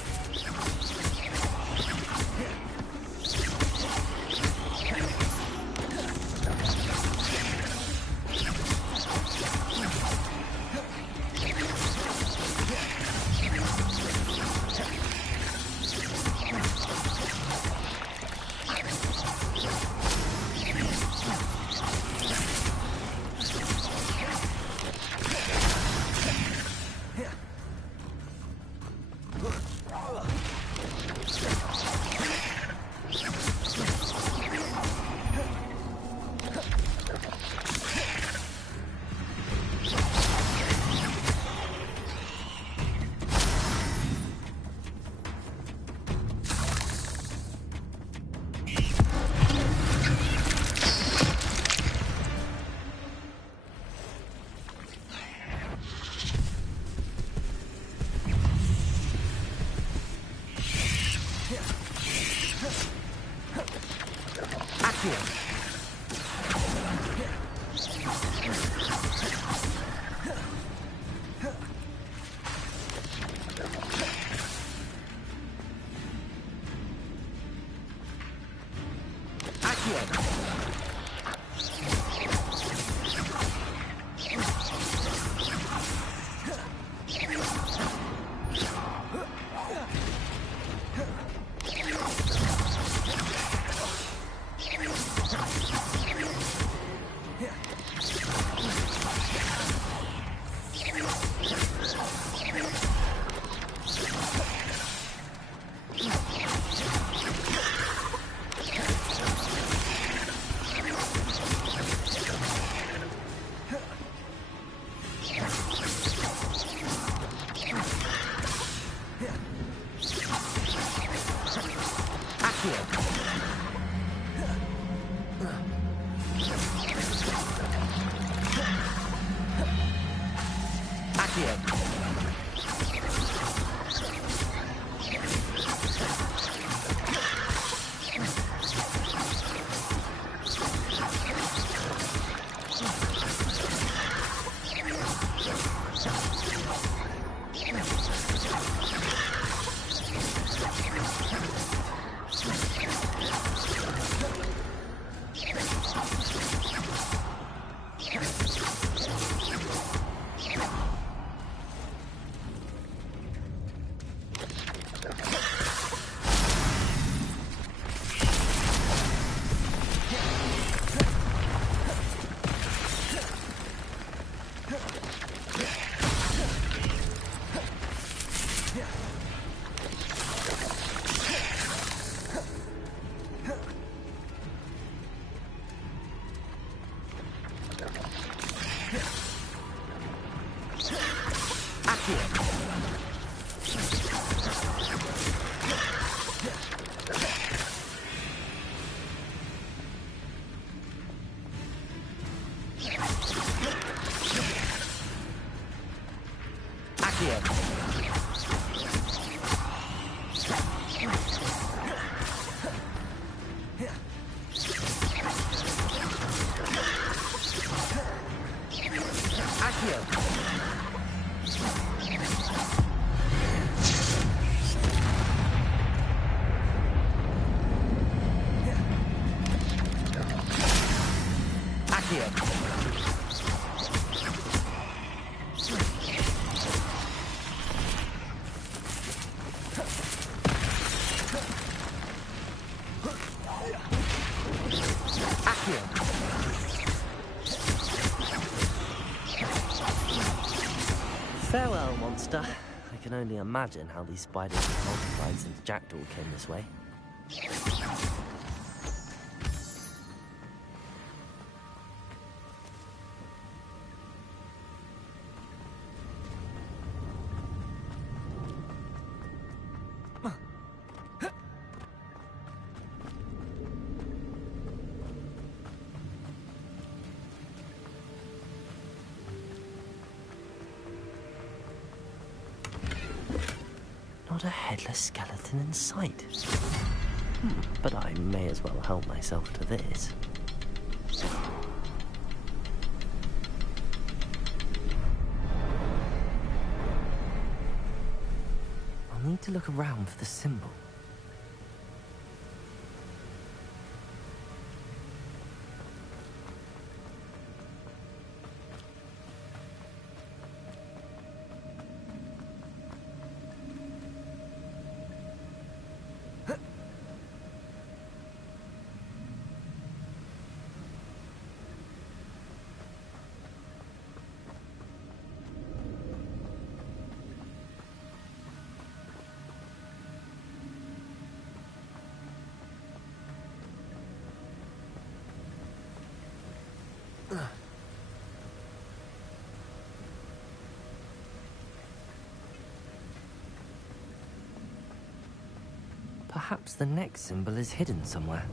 monster. I can only imagine how these spiders multiplied since Jackdaw came this way. Not a headless skeleton in sight. But I may as well help myself to this. I'll need to look around for the symbol. Perhaps the next symbol is hidden somewhere.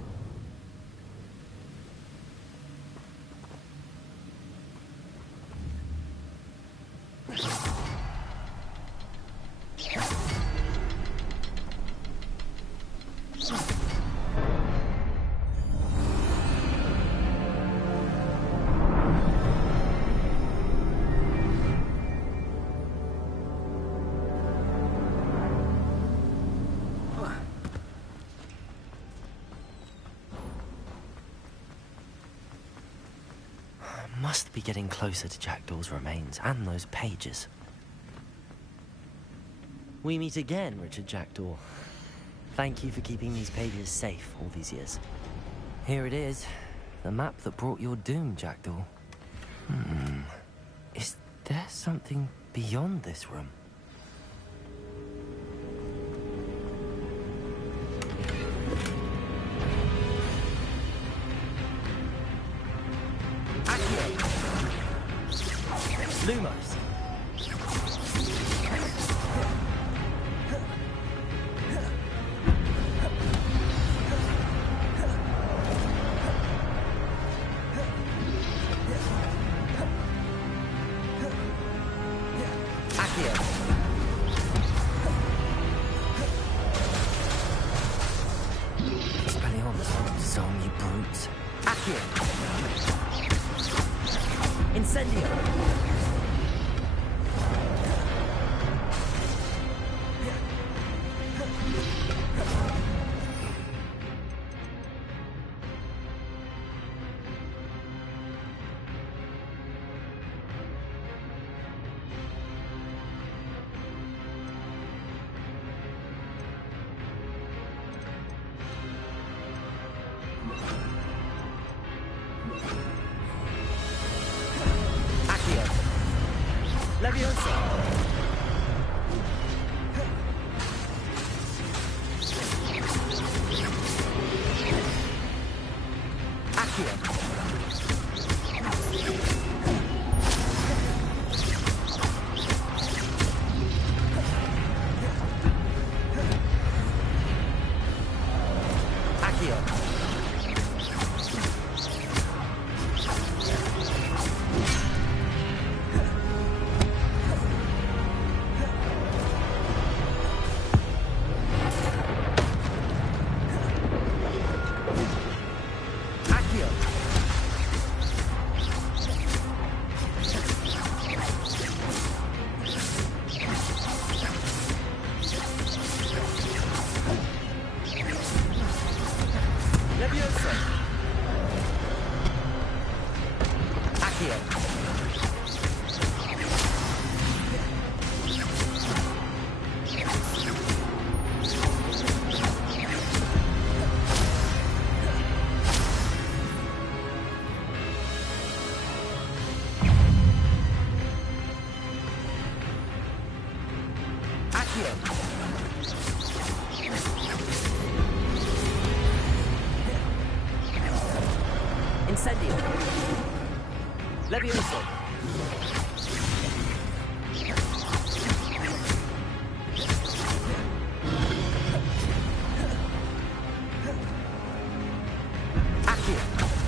Must be getting closer to Jackdaw's remains and those pages. We meet again, Richard Jackdaw. Thank you for keeping these pages safe all these years. Here it is, the map that brought your doom, Jackdaw. Is there something beyond this room? Lumos. Expelliarmus, zone, you brutes. Accio. Incendio. Accio. Incendio. Levioso. Accio.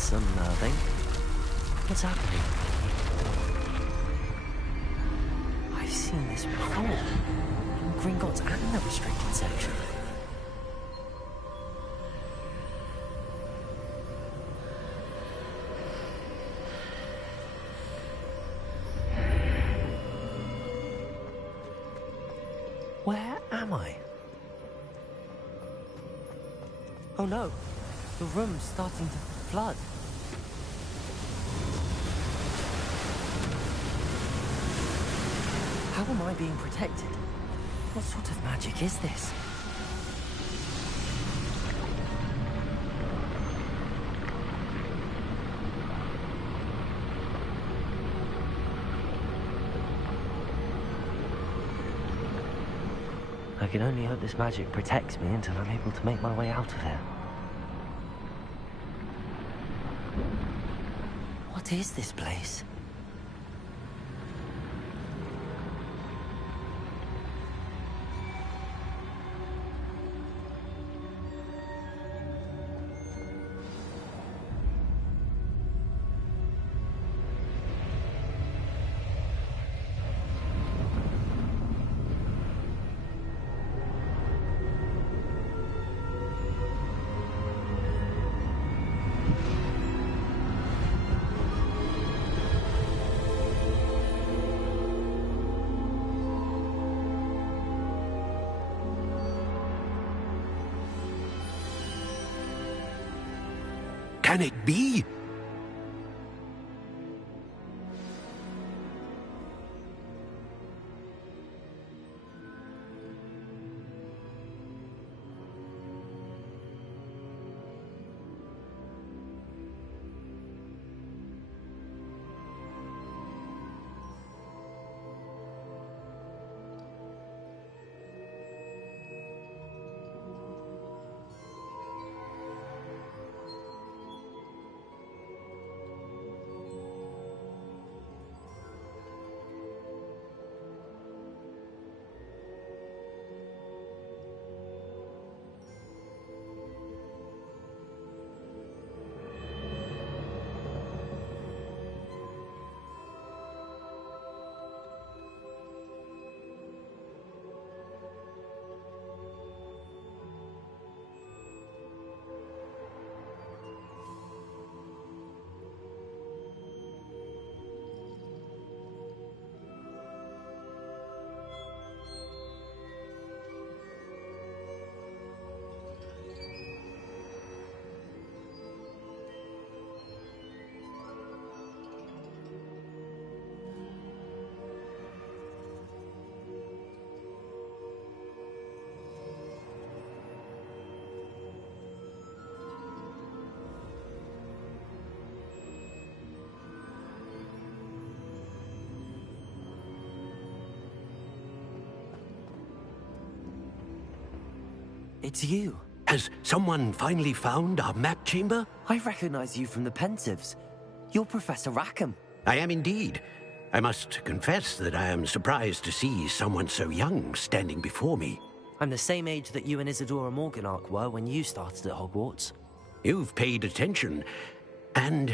That's unnerving. What's happening? I've seen this before. In Gringotts and the restricted section. Where am I? Oh no, the room's starting to flood. How am I being protected? What sort of magic is this? I can only hope this magic protects me until I'm able to make my way out of here. What is this place? Can it be? It's you. Has someone finally found our map chamber? I recognize you from the Pensives. You're Professor Rackham. I am indeed. I must confess that I am surprised to see someone so young standing before me. I'm the same age that you and Isadora Morganach were when you started at Hogwarts. You've paid attention. And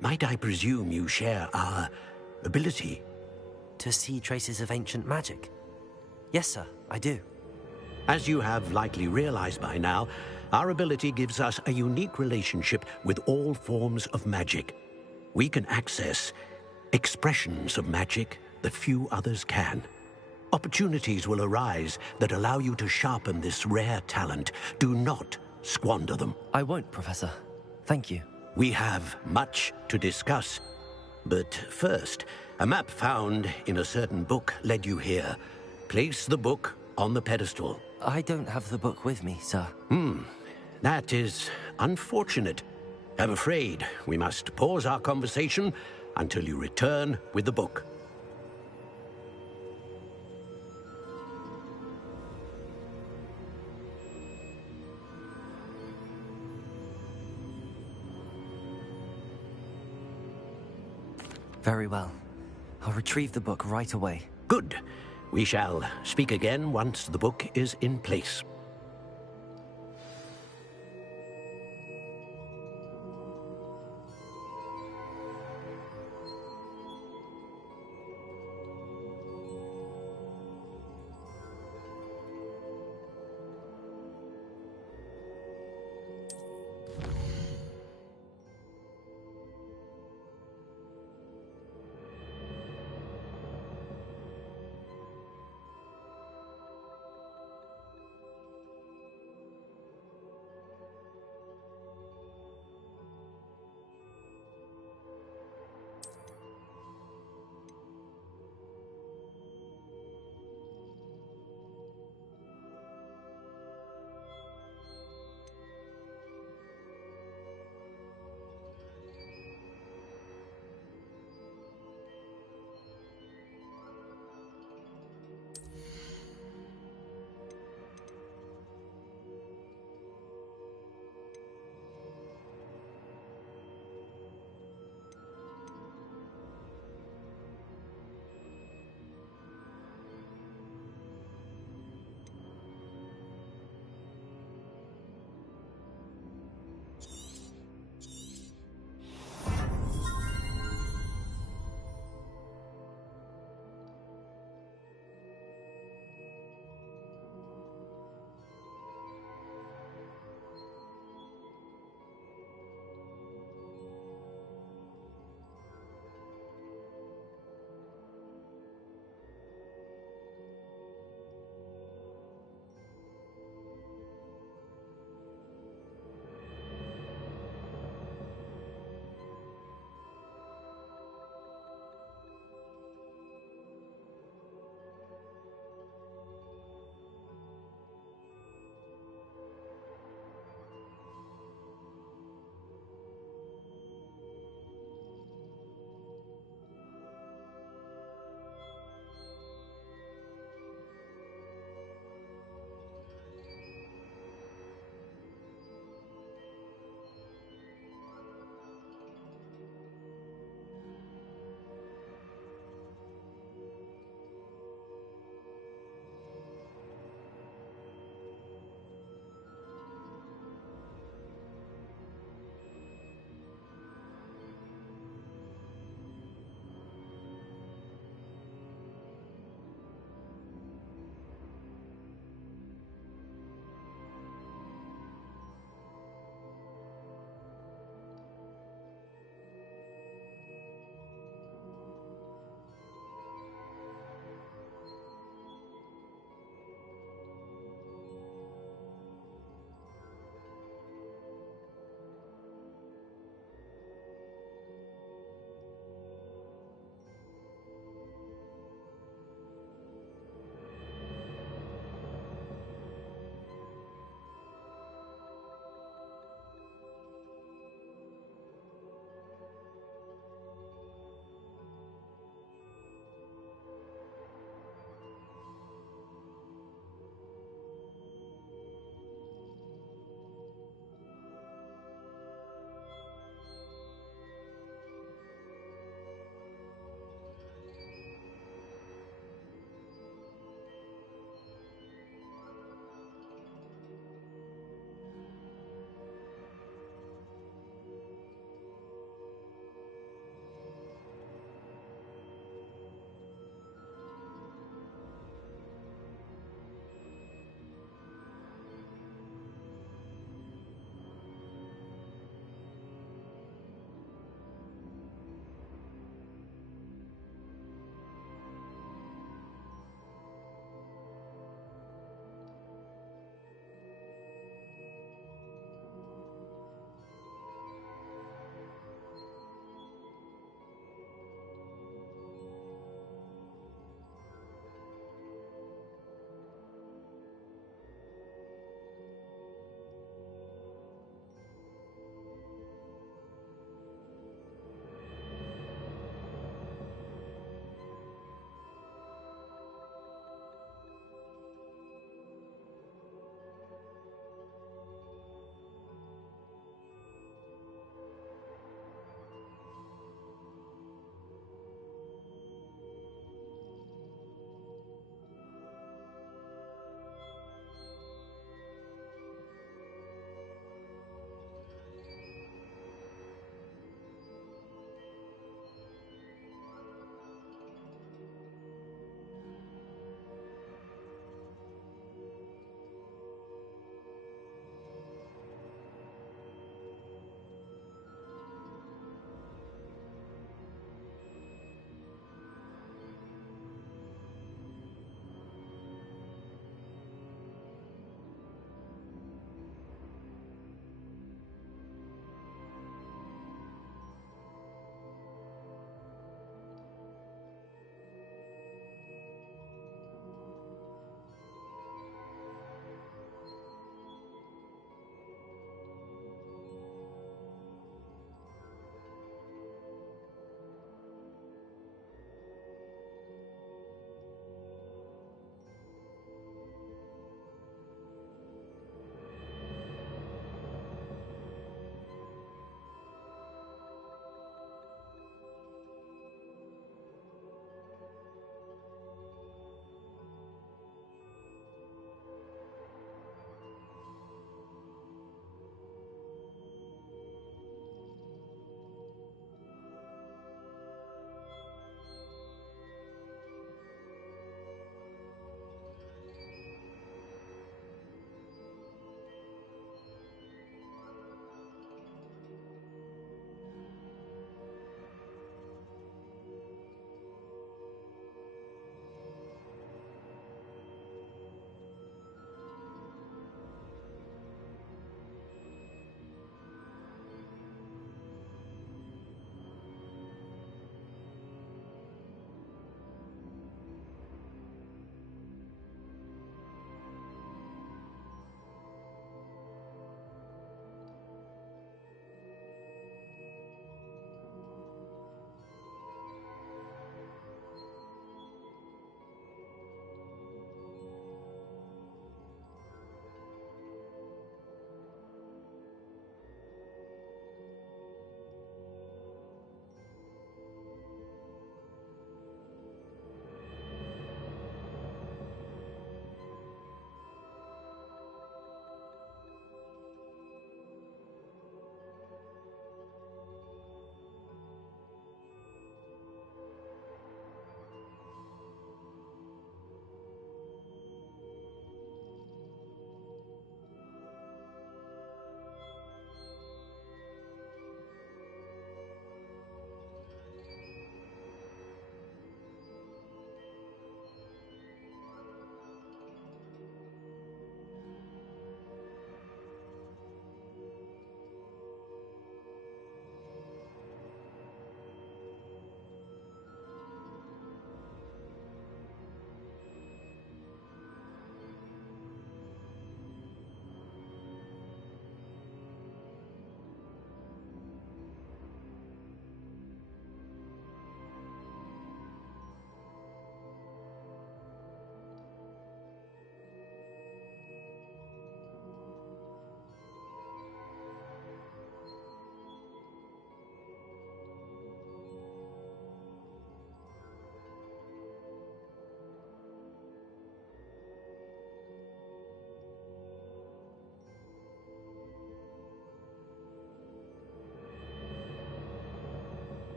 might I presume you share our ability? To see traces of ancient magic? Yes, sir, I do. As you have likely realized by now, our ability gives us a unique relationship with all forms of magic. We can access expressions of magic that few others can. Opportunities will arise that allow you to sharpen this rare talent. Do not squander them. I won't, Professor. Thank you. We have much to discuss. But first, a map found in a certain book led you here. Place the book on the pedestal. I don't have the book with me, sir. That is unfortunate. I'm afraid we must pause our conversation until you return with the book. Very well. I'll retrieve the book right away. Good. We shall speak again once the book is in place.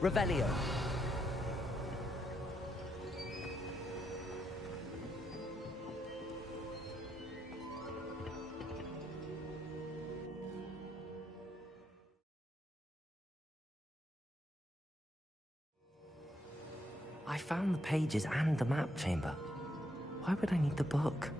Revelio. I found the pages and the map chamber. Why would I need the book?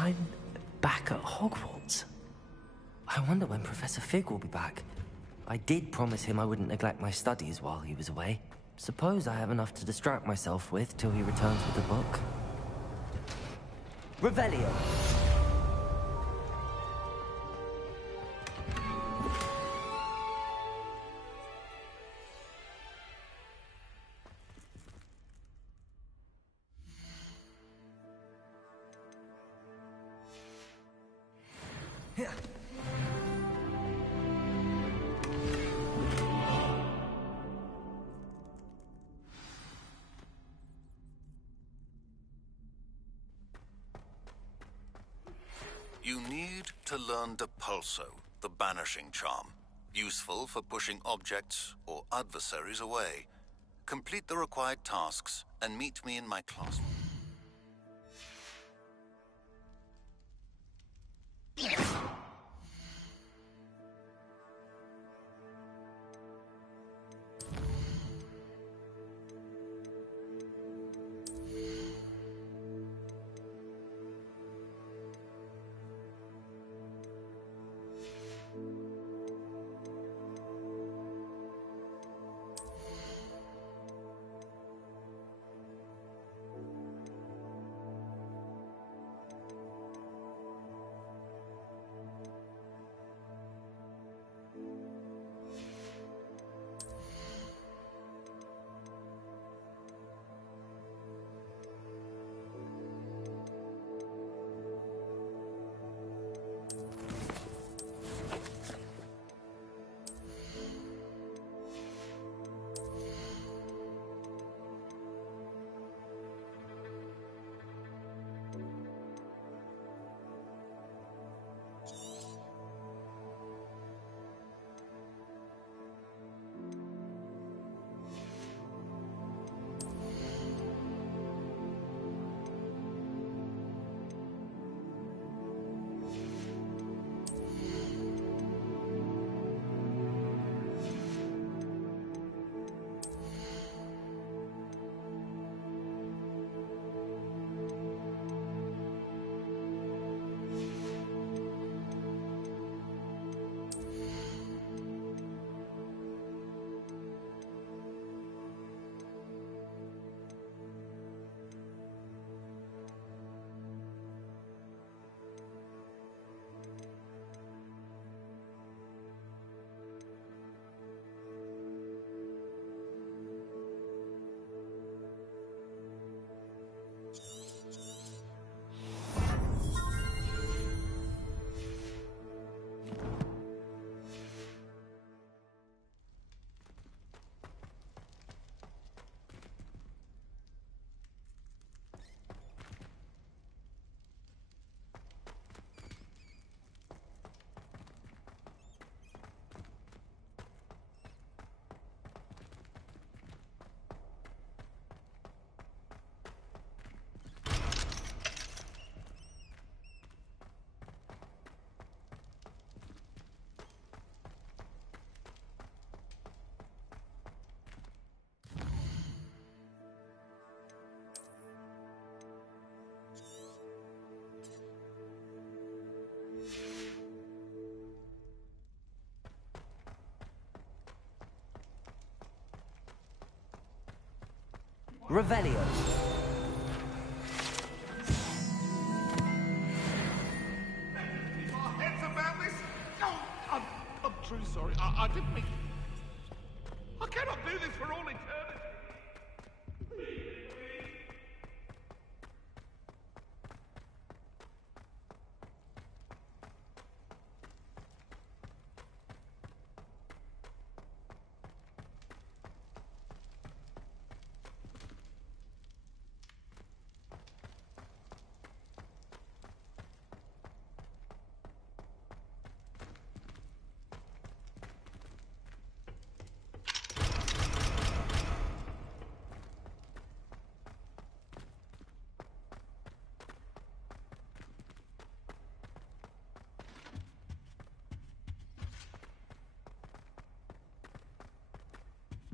I'm back at Hogwarts. I wonder when Professor Fig will be back. I did promise him I wouldn't neglect my studies while he was away. Suppose I have enough to distract myself with till he returns with the book. Revelio. You need to learn Depulso, the banishing charm. Useful for pushing objects or adversaries away. Complete the required tasks and meet me in my classroom. Revelio. Our heads about this? No, I'm truly sorry. I didn't mean... I cannot do this for all eternity.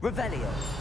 Revelio.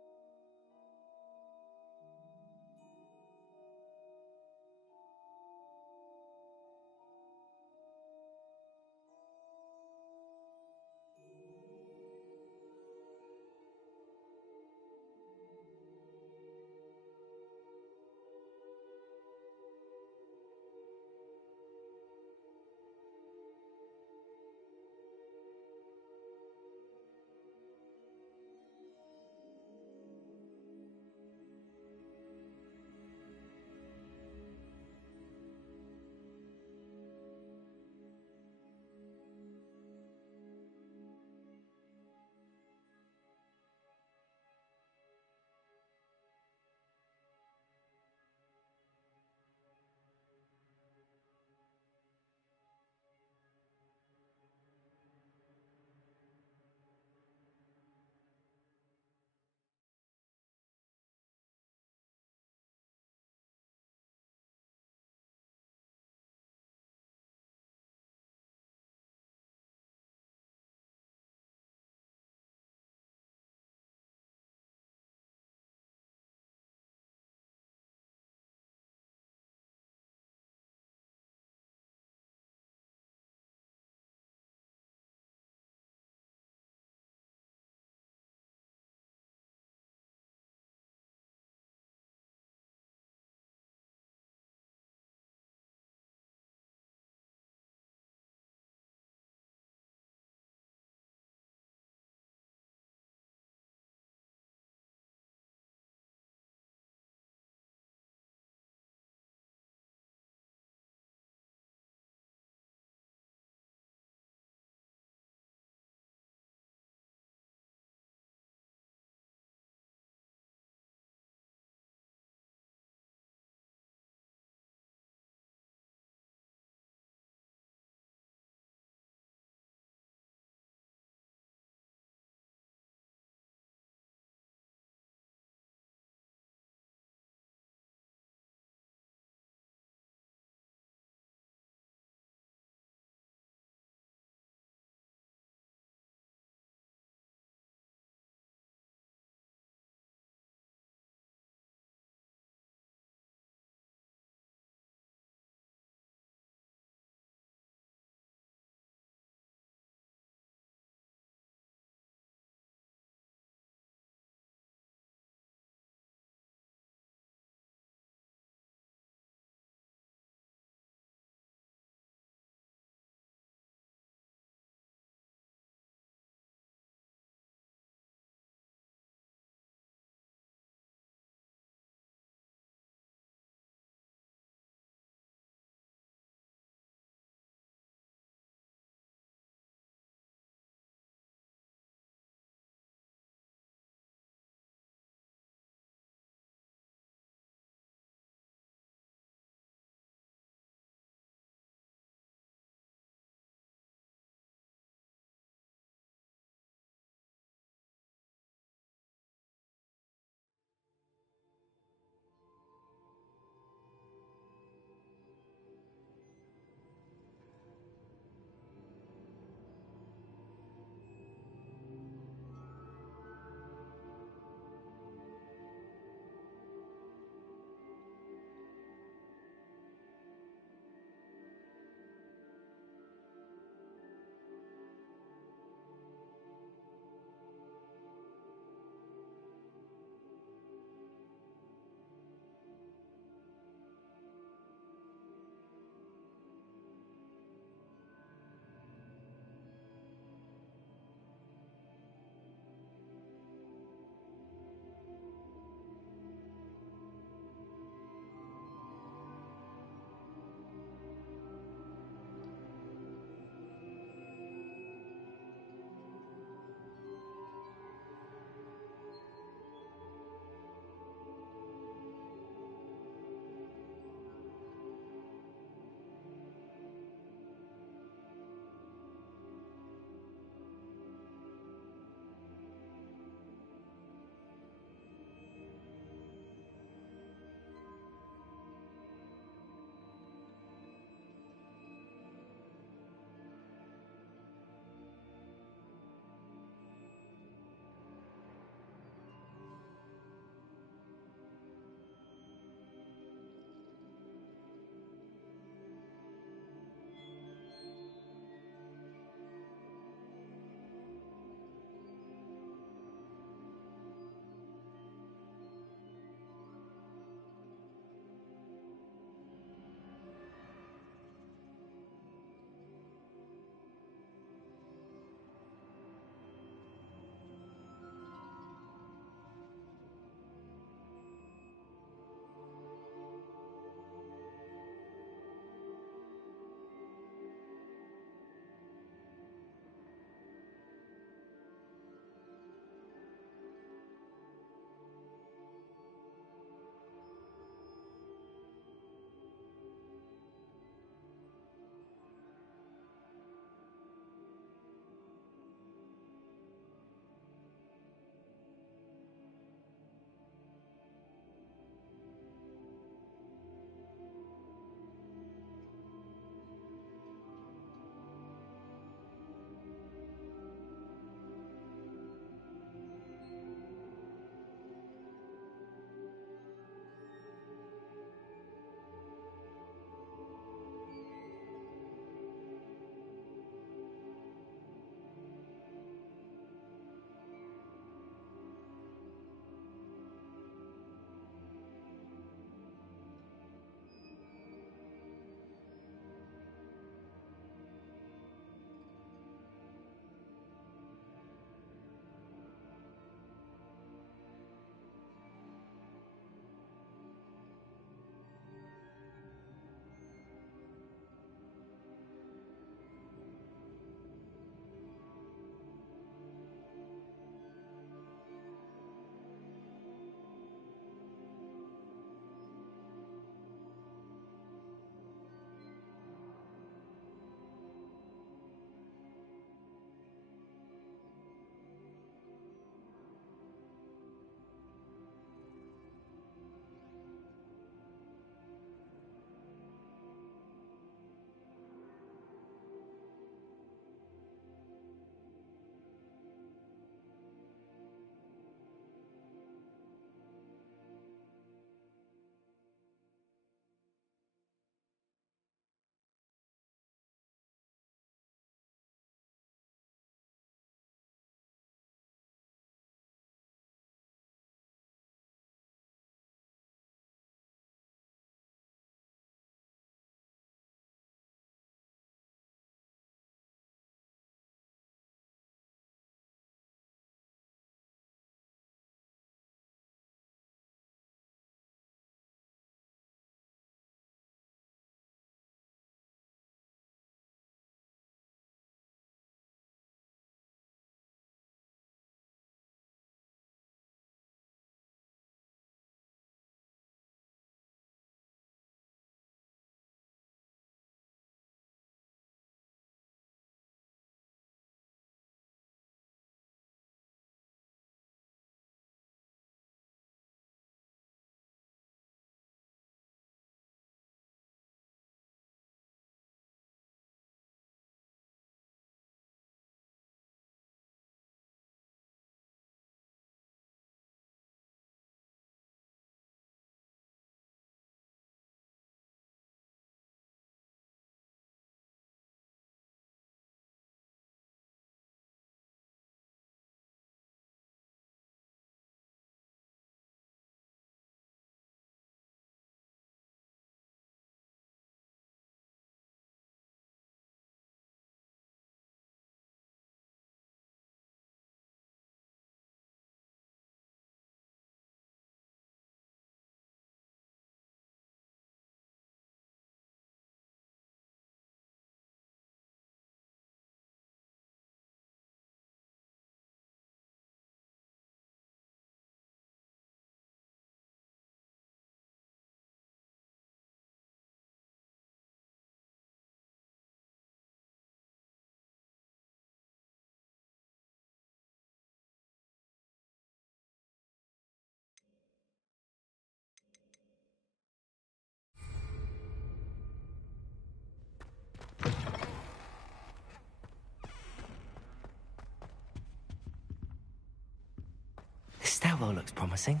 Bravo looks promising.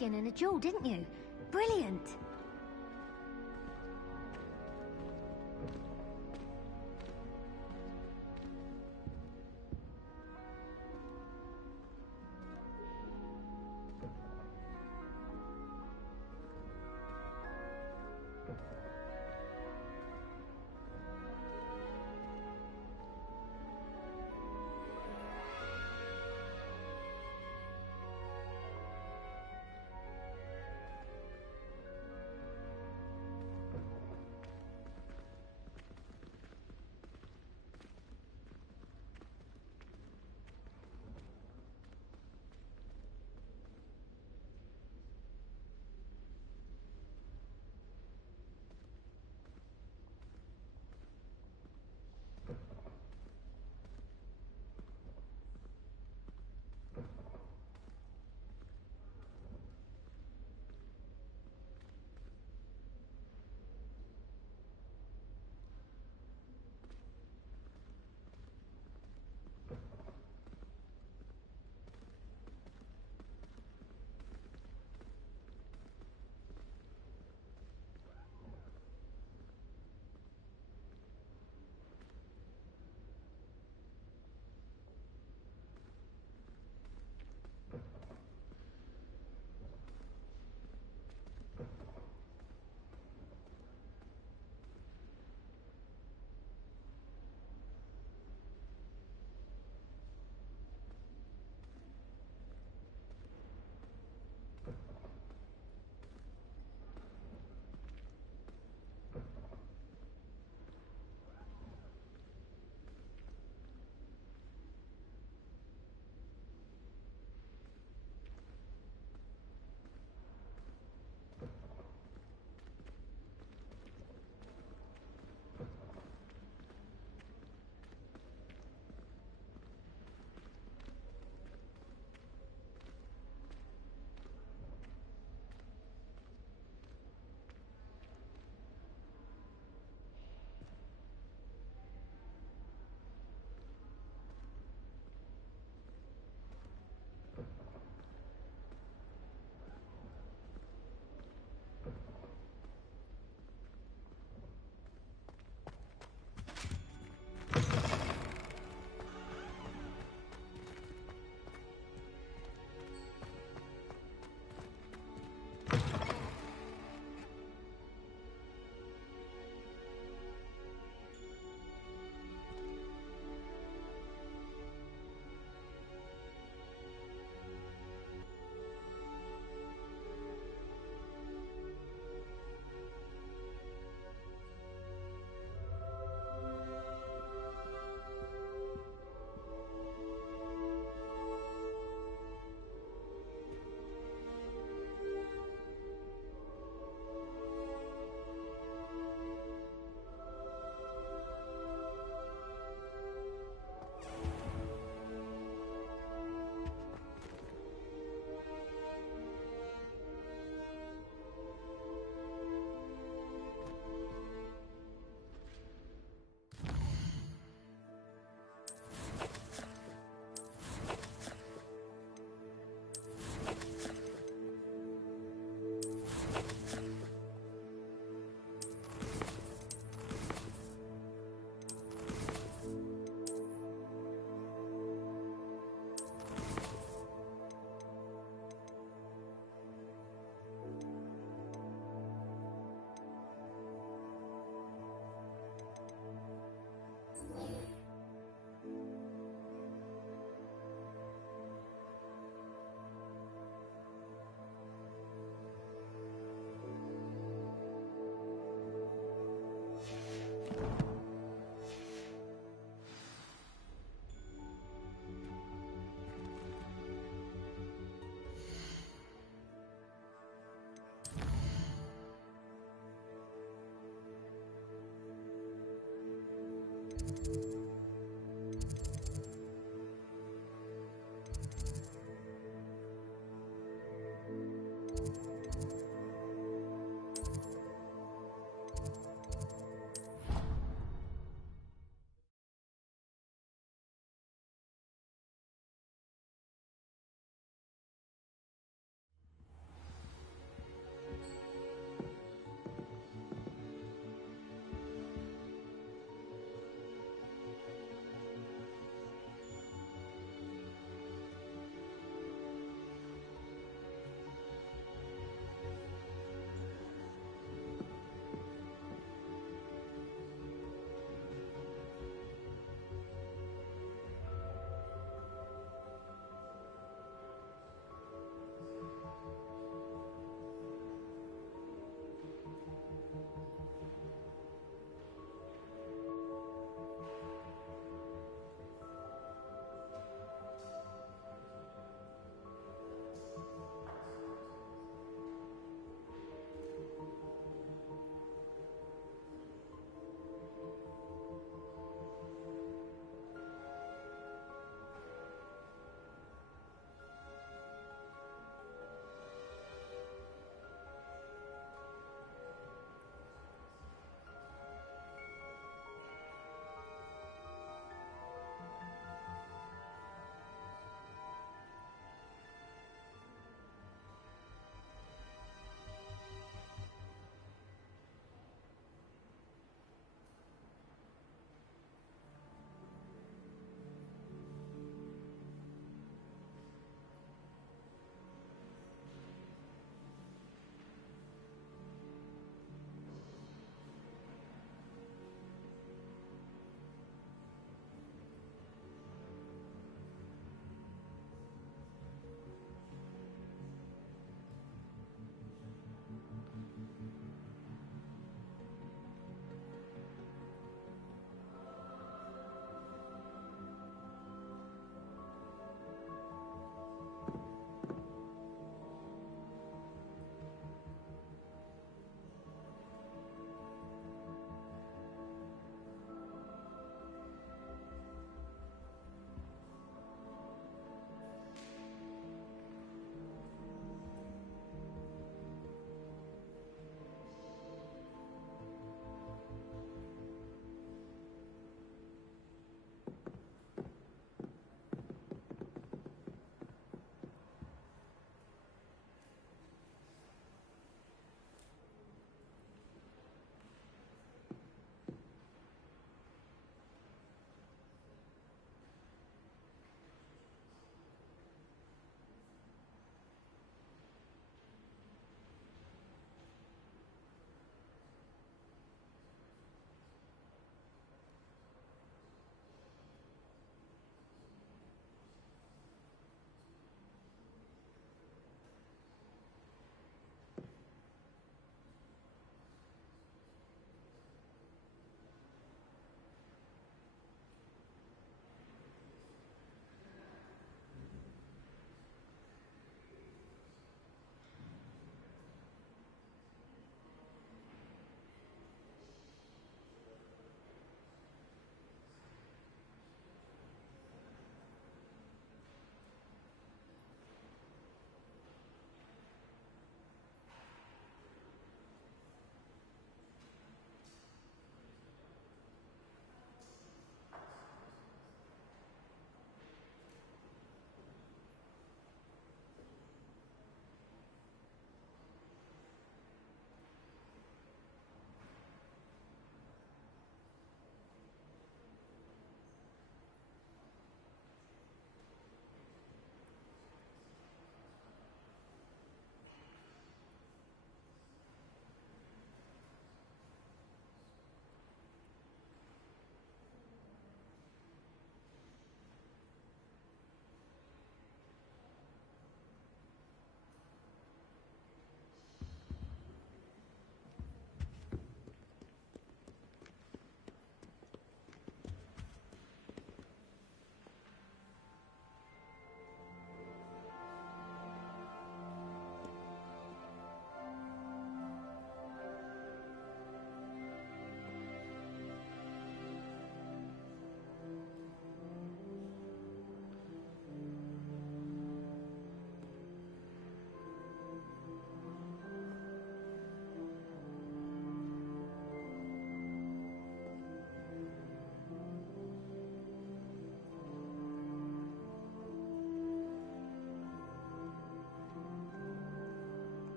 potion and a jewel, didn't you? Brilliant.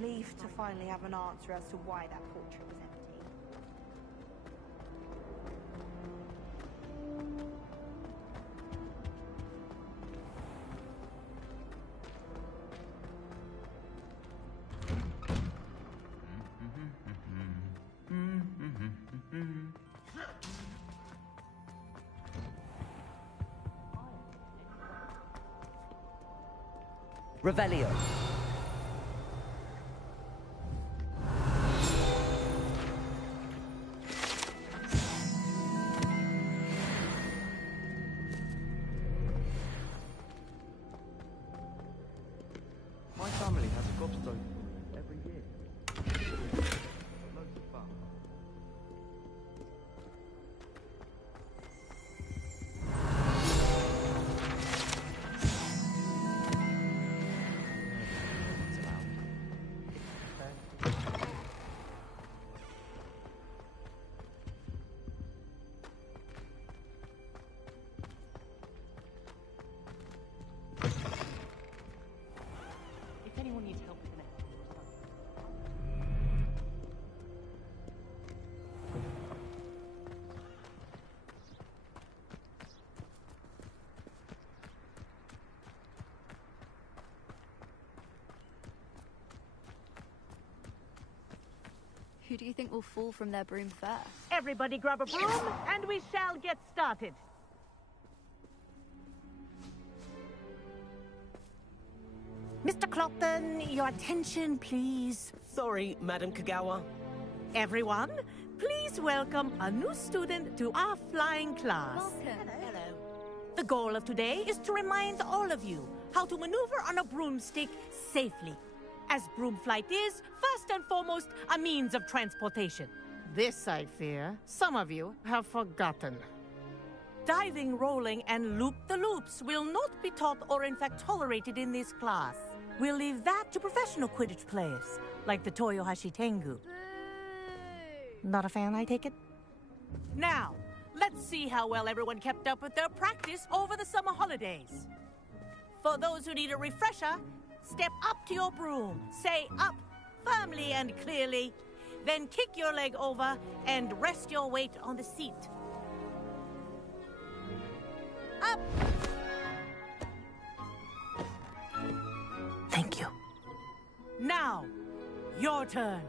relief to finally have an answer as to why that portrait was empty. Revelio. My family has a gobstone every year. Loads of fun. If anyone needs help with an Who do you think will fall from their broom first? Everybody grab a broom, and we shall get started. Mr. Clopton, your attention, please. Sorry, Madam Kagawa. Everyone, please welcome a new student to our flying class. Welcome. Hello. The goal of today is to remind all of you how to maneuver on a broomstick safely, as broom flight is, first and foremost, a means of transportation. This, I fear, some of you have forgotten. Diving, rolling, and loop-the-loops will not be taught or in fact tolerated in this class. We'll leave that to professional Quidditch players, like the Toyohashi Tengu. Not a fan, I take it? Now, let's see how well everyone kept up with their practice over the summer holidays. For those who need a refresher, step up to your broom, say up firmly and clearly, then kick your leg over and rest your weight on the seat. Up! Thank you. Now, your turn.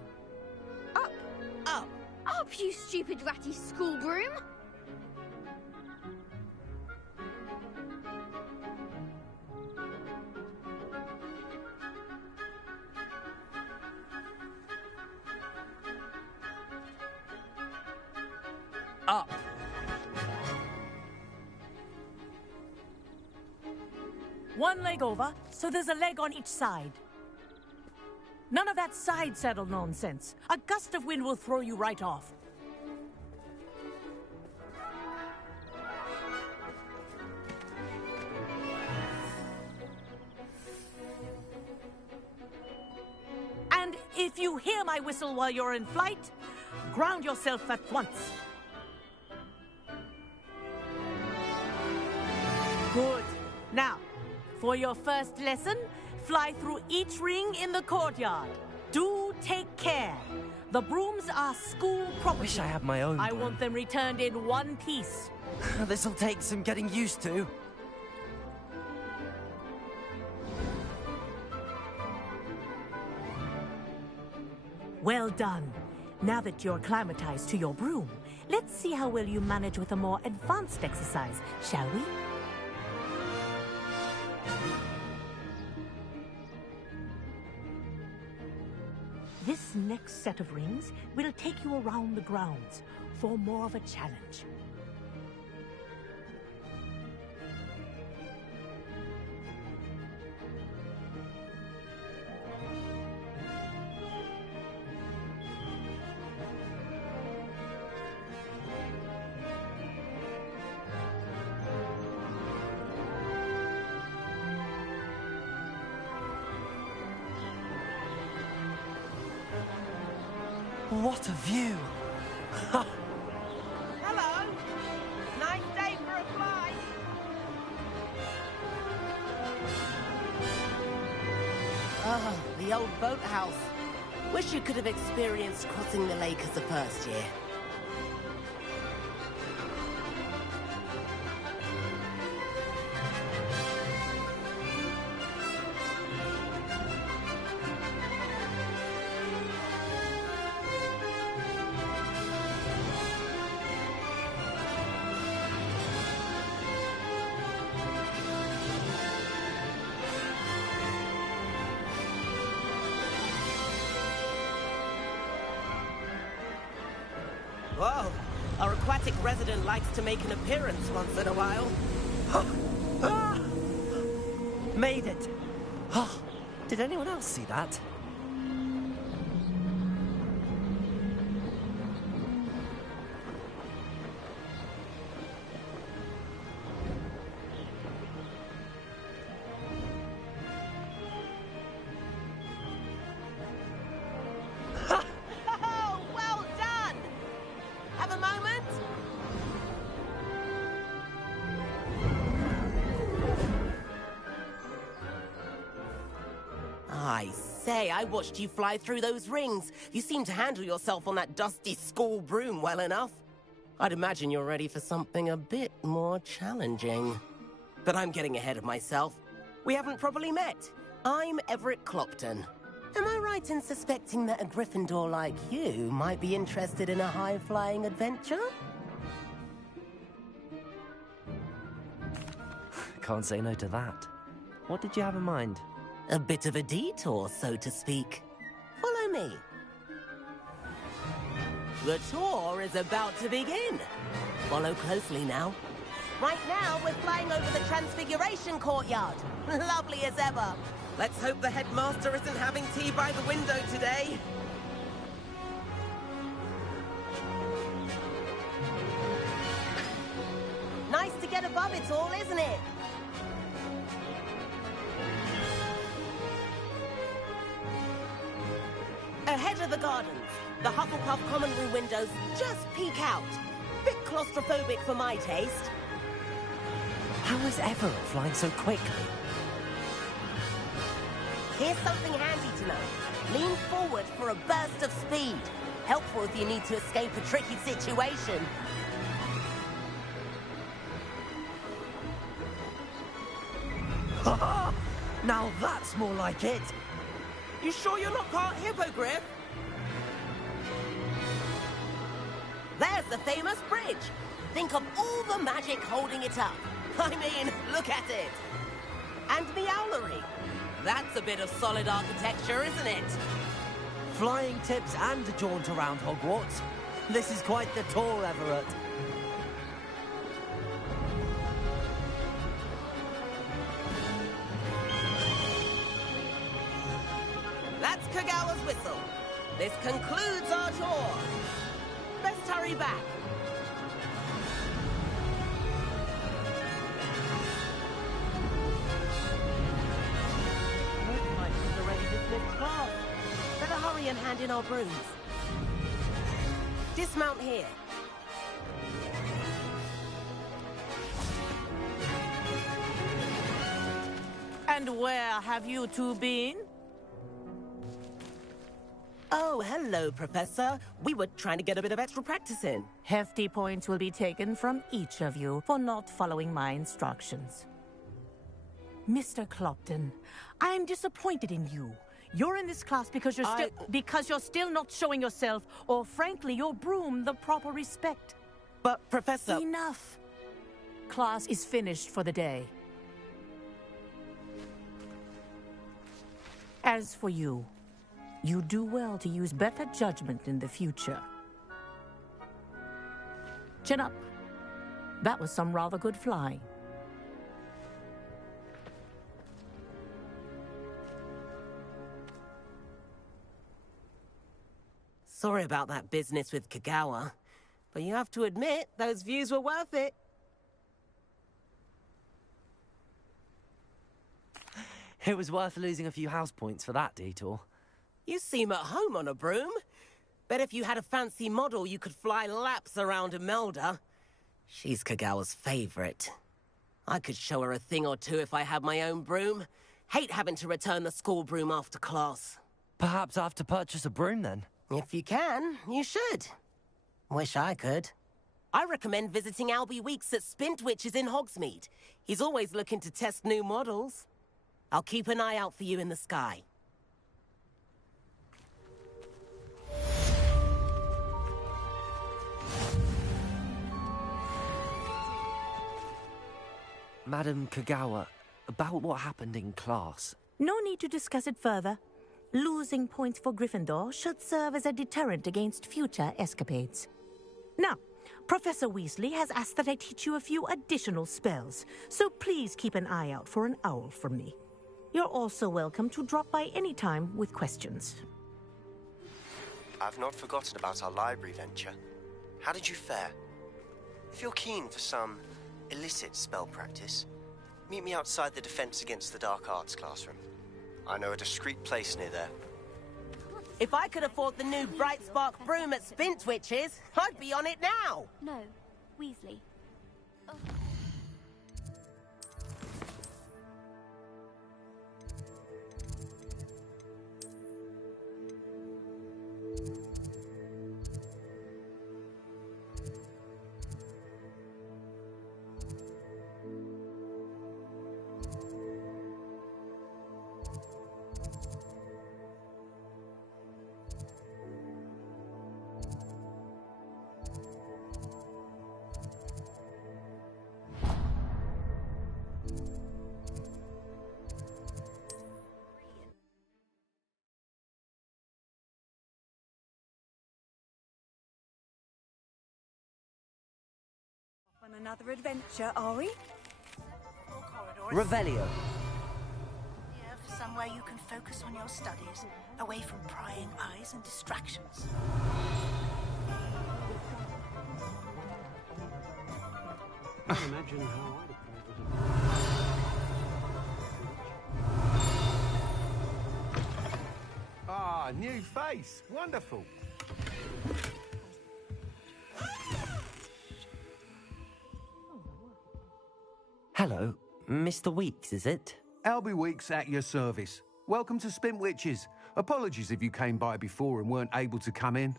Up! Up! Up, you stupid ratty school broom! Up. One leg over, so there's a leg on each side. None of that side saddle nonsense. A gust of wind will throw you right off. And if you hear my whistle while you're in flight, ground yourself at once. Good. Now, for your first lesson, fly through each ring in the courtyard. Do take care. The brooms are school property. Wish I had my own I broom. want them returned in one piece. This'll take some getting used to. Well done. Now that you're acclimatized to your broom, let's see how well you manage with a more advanced exercise, shall we? This next set of rings will take you around the grounds for more of a challenge. What a view! Hello! Nice day for a fly! The old boathouse. Wish you could have experienced crossing the lake as a first year. Whoa, our aquatic resident likes to make an appearance once in a while. Ah! Made it! Oh, did anyone else see that? Well done! Have a moment? I say, I watched you fly through those rings. You seem to handle yourself on that dusty school broom well enough. I'd imagine you're ready for something a bit more challenging. But I'm getting ahead of myself. We haven't properly met. I'm Everett Clopton. Am I right in suspecting that a Gryffindor like you might be interested in a high-flying adventure? Can't say no to that. What did you have in mind? A bit of a detour, so to speak. Follow me. The tour is about to begin. Follow closely now. Right now, we're flying over the Transfiguration Courtyard. Lovely as ever. Let's hope the headmaster isn't having tea by the window today. Nice to get above it all, isn't it? Ahead of the gardens, the Hufflepuff common room windows just peek out. Bit claustrophobic for my taste. How is Everett flying so quickly? Here's something handy to know. Lean forward for a burst of speed. Helpful if you need to escape a tricky situation. Now that's more like it! You sure you're not part hippogriff? There's the famous bridge. Think of all the magic holding it up. I mean, look at it. And the owlery. That's a bit of solid architecture, isn't it? Flying tips and a jaunt around Hogwarts. This is quite the tour, Everett. That's Kagawa's whistle. This concludes our tour. Let's hurry back. Looks like it's already dismissed class. Better hurry and hand in our brooms. Dismount here. And where have you two been? Oh, hello, Professor. We were trying to get a bit of extra practice in. Hefty points will be taken from each of you for not following my instructions. Mr. Clopton, I'm disappointed in you. You're in this class because you're still not showing yourself, or frankly, your broom, the proper respect. But, Professor... Enough. Class is finished for the day. As for you, you do well to use better judgment in the future. Chin up. That was some rather good flying. Sorry about that business with Kagawa, but you have to admit, those views were worth it. It was worth losing a few house points for that detour. You seem at home on a broom. Bet if you had a fancy model, you could fly laps around Imelda. She's Kagawa's favorite. I could show her a thing or two if I had my own broom. Hate having to return the school broom after class. Perhaps I have to purchase a broom then? If you can, you should. Wish I could. I recommend visiting Albie Weeks at Spintwitches in Hogsmeade. He's always looking to test new models. I'll keep an eye out for you in the sky. Madam Kagawa, about what happened in class. No need to discuss it further. Losing points for Gryffindor should serve as a deterrent against future escapades. Now, Professor Weasley has asked that I teach you a few additional spells, so please keep an eye out for an owl from me. You're also welcome to drop by any time with questions. I've not forgotten about our library venture. How did you fare? If you're keen for some illicit spell practice, meet me outside the Defense Against the Dark Arts classroom. I know a discreet place near there. If I could afford the new Bright Spark broom at Spintwitches, I'd be on it now! No, Weasley. Oh. On another adventure, are we? Revelio. Here for somewhere you can focus on your studies, away from prying eyes and distractions. I can't imagine how I'd have played. Ah, new face. Wonderful. Hello, Mr. Weeks, is it? Albie Weeks at your service. Welcome to Spintwitches. Apologies if you came by before and weren't able to come in.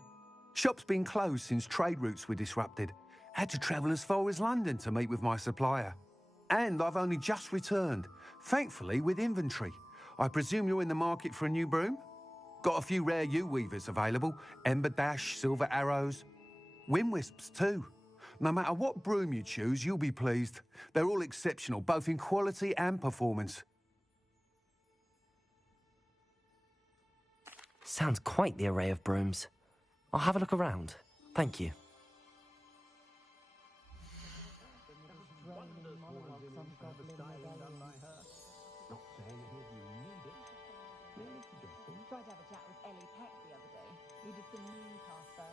Shop's been closed since trade routes were disrupted. Had to travel as far as London to meet with my supplier. And I've only just returned, thankfully with inventory. I presume you're in the market for a new broom? Got a few rare U-weavers available. Ember Dash, Silver Arrows. Wind Wisps too. No matter what broom you choose, you'll be pleased. They're all exceptional, both in quality and performance. Sounds quite the array of brooms. I'll have a look around. Thank you. Tried to have a chat with Ellie Peck the other day. Needed some Mooncaster.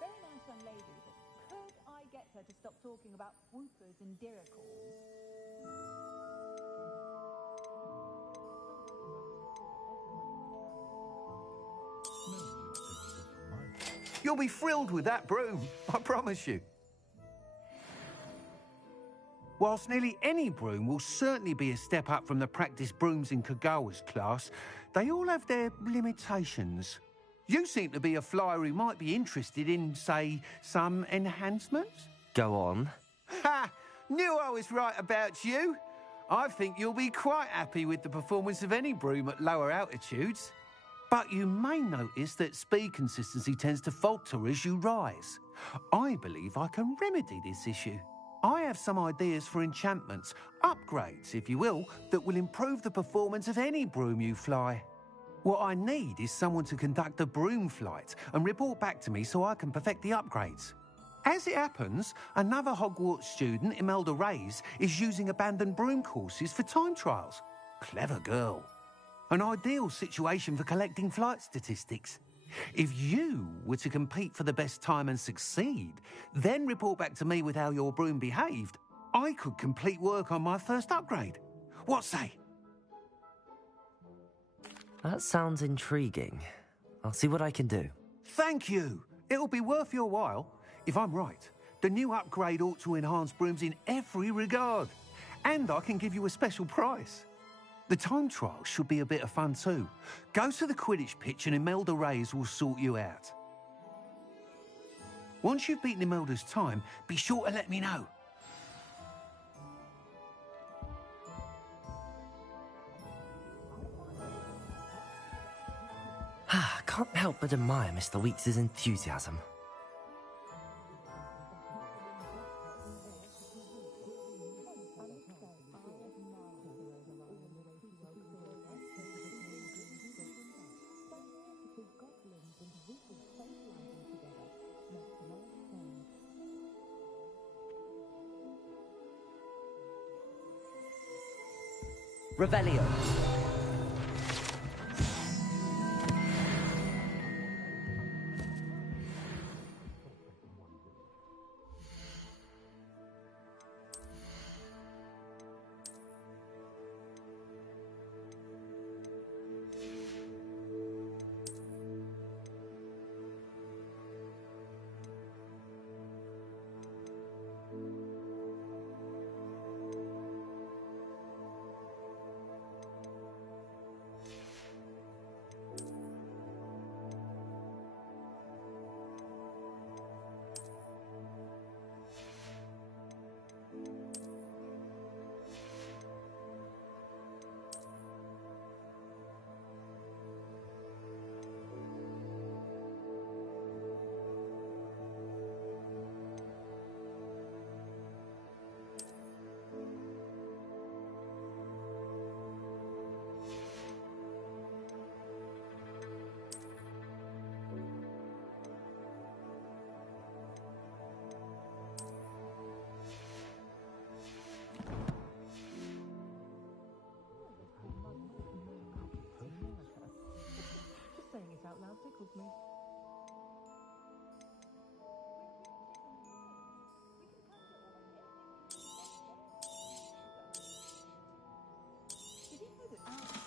Very nice young lady, but could I get her to stop talking about whoopers and diricals? You'll be thrilled with that broom, I promise you. Whilst nearly any broom will certainly be a step up from the practice brooms in Kagawa's class, they all have their limitations. You seem to be a flyer who might be interested in, say, some enhancements? Go on. Ha! Knew I was right about you. I think you'll be quite happy with the performance of any broom at lower altitudes. But you may notice that speed consistency tends to falter as you rise. I believe I can remedy this issue. I have some ideas for enchantments, upgrades, if you will, that will improve the performance of any broom you fly. What I need is someone to conduct a broom flight and report back to me so I can perfect the upgrades. As it happens, another Hogwarts student, Imelda Reyes, is using abandoned broom courses for time trials. Clever girl. An ideal situation for collecting flight statistics. If you were to compete for the best time and succeed, then report back to me with how your broom behaved, I could complete work on my first upgrade. What say? That sounds intriguing. I'll see what I can do. Thank you. It'll be worth your while. If I'm right, the new upgrade ought to enhance brooms in every regard. And I can give you a special price. The time trial should be a bit of fun too. Go to the Quidditch pitch and Imelda Reyes will sort you out. Once you've beaten Imelda's time, be sure to let me know. I can't help but admire Mr. Weeks' enthusiasm. Revelio. Just saying it out loud tickles me.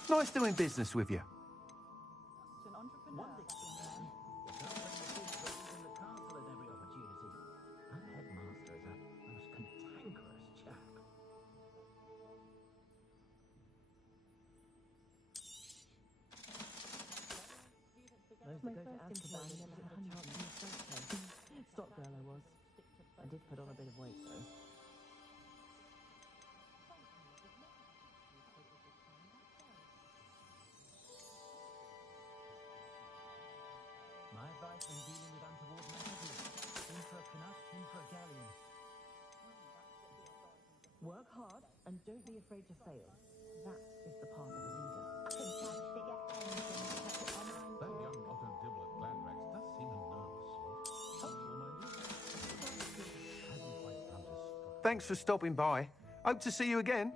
Nice doing business with you. An entrepreneur. My first impression of a chance in the first place. Stock girl I was. I did put on a bit of weight though. My advice when dealing with untoward matters is in for a Canuck, in for a galleon. Work hard and don't be afraid to fail. That is the path of a leader. That young Otto Dibble at Glanrex does seem a nervous sort. Helpful, mind you. Hasn't quite done his structure. Thanks for stopping by. Hope to see you again.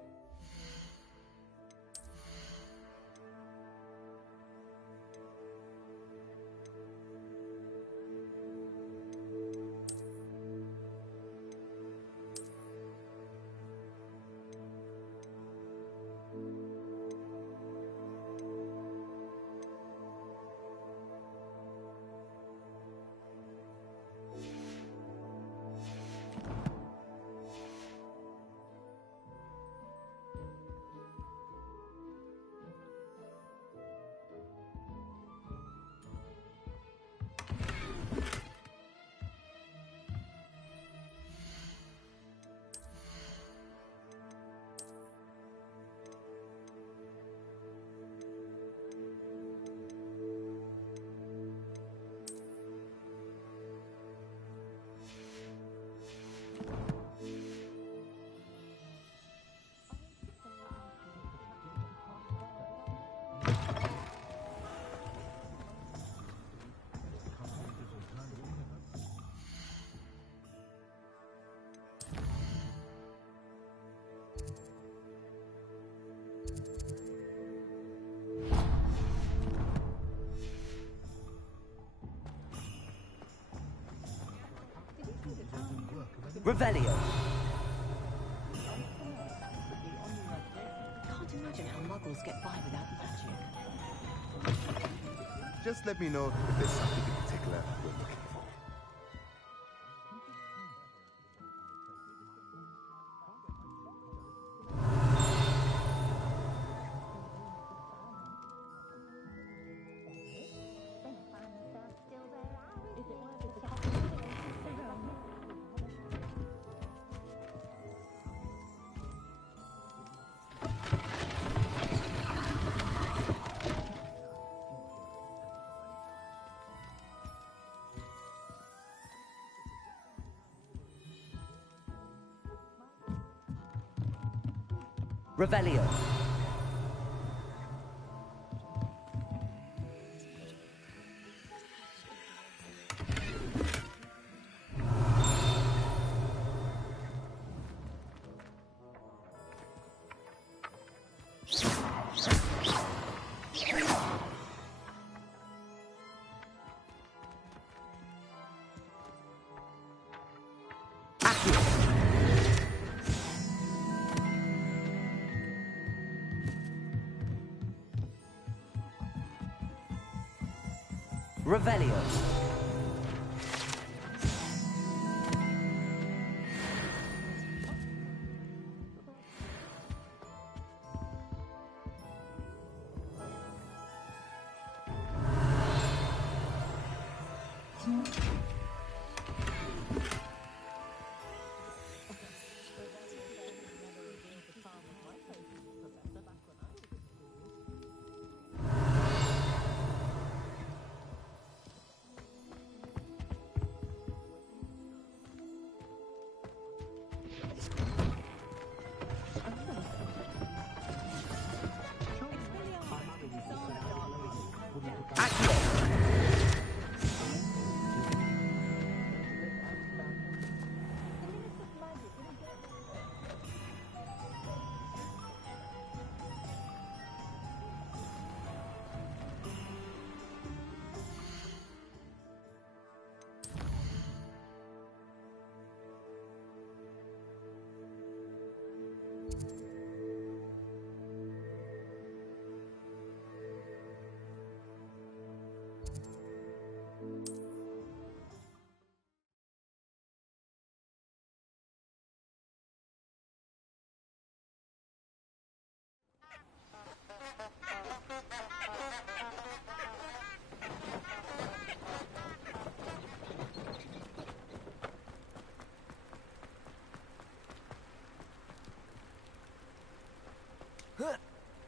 Revelio. Can't imagine how muggles get by without magic. Just let me know if there's something in particular you're looking for. Revelio. Revelio.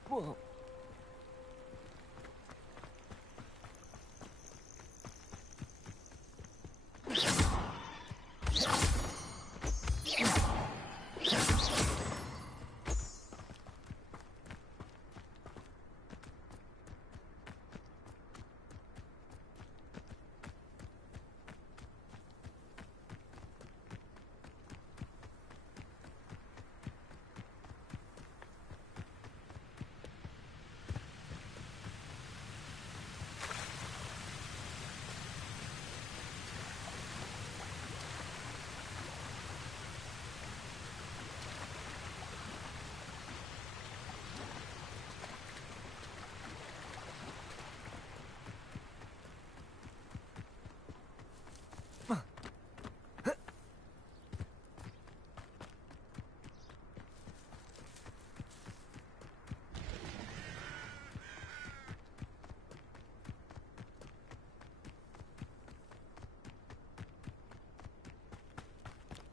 Whoa.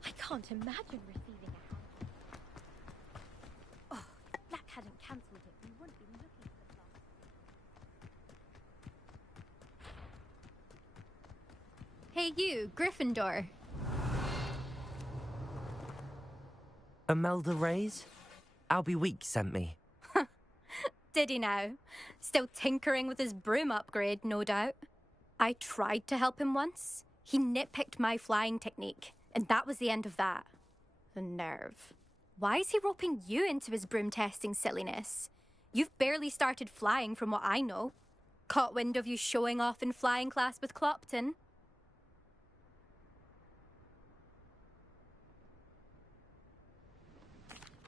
I can't imagine receiving a hand. Oh, if Black hadn't cancelled it, we wouldn't be looking for the Hey you, Gryffindor. Imelda Reyes? Albie Week sent me. Did he now? Still tinkering with his broom upgrade, no doubt. I tried to help him once. He nitpicked my flying technique, and that was the end of that. The nerve. Why is he roping you into his broom testing silliness? You've barely started flying from what I know. Caught wind of you showing off in flying class with Clopton.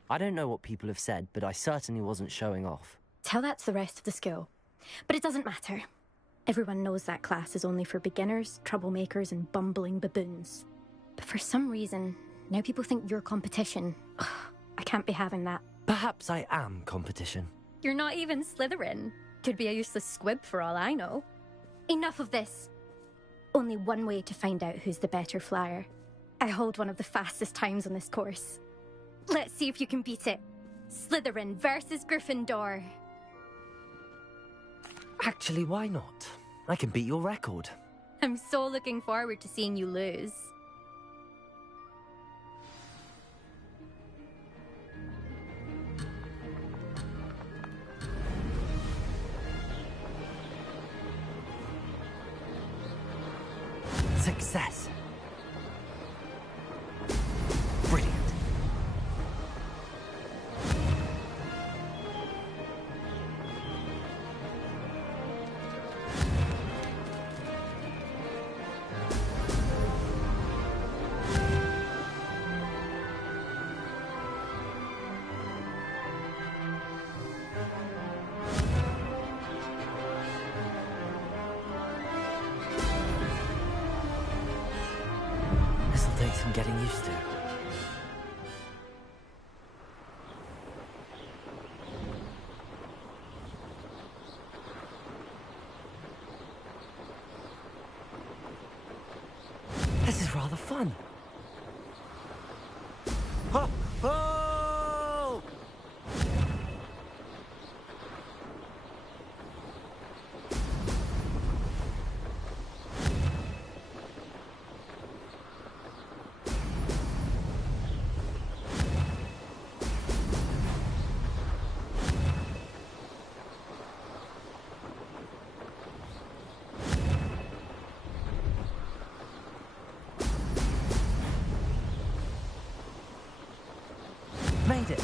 I don't know what people have said, but I certainly wasn't showing off. Tell that to the rest of the school. But it doesn't matter. Everyone knows that class is only for beginners, troublemakers, and bumbling baboons. But for some reason, now people think you're competition. Ugh, I can't be having that. Perhaps I am competition. You're not even Slytherin. Could be a useless squib for all I know. Enough of this. Only one way to find out who's the better flyer. I hold one of the fastest times on this course. Let's see if you can beat it. Slytherin versus Gryffindor. Actually, why not? I can beat your record. I'm so looking forward to seeing you lose. Success. Brilliant. This'll take some getting used to. This is rather fun. Ho! Ho! Made it.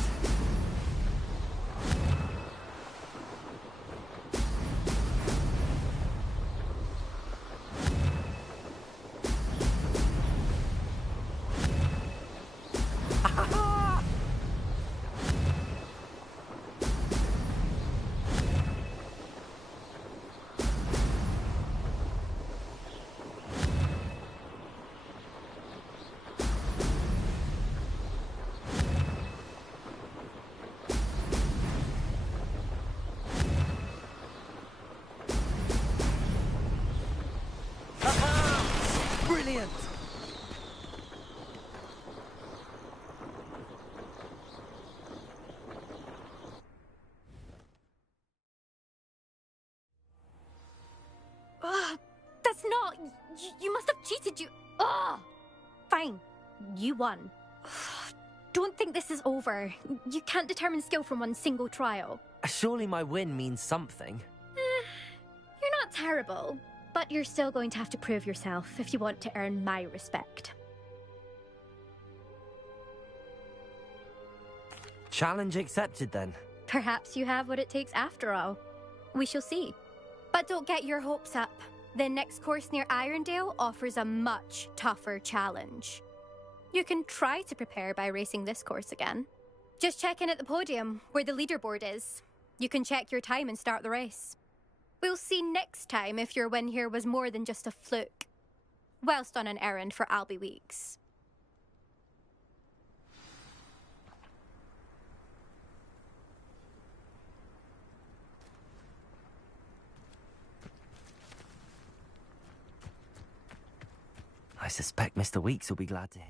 Brilliant! That's not... You must have cheated, you... Ugh! Fine. You won. Don't think this is over. You can't determine skill from one single trial. Surely my win means something. You're not terrible, but you're still going to have to prove yourself if you want to earn my respect. Challenge accepted then. Perhaps you have what it takes after all. We shall see. But don't get your hopes up. The next course near Irondale offers a much tougher challenge. You can try to prepare by racing this course again. Just check in at the podium, where the leaderboard is. You can check your time and start the race. We'll see next time if your win here was more than just a fluke. Whilst on an errand for Albie Weeks. I suspect Mr. Weeks will be glad to hear.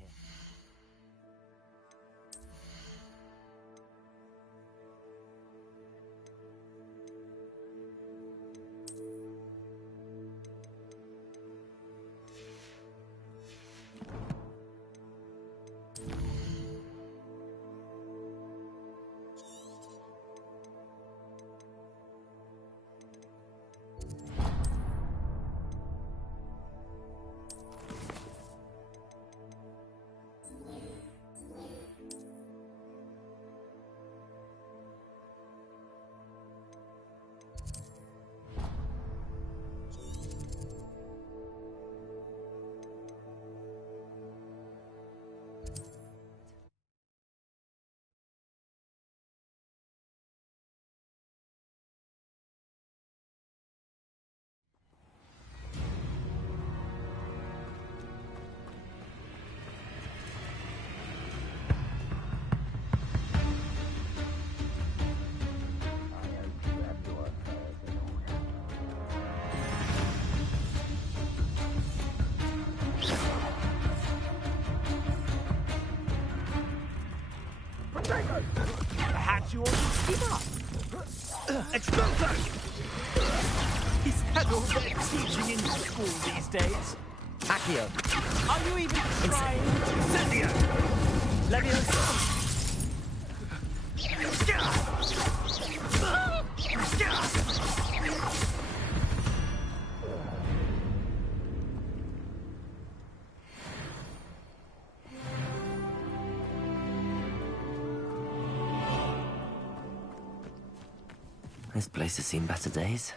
Had you all give up? Exploso! Is that all they're teaching in school these days? Accio. Are you even trying? Incendio! Leviosa! This place has seen better days.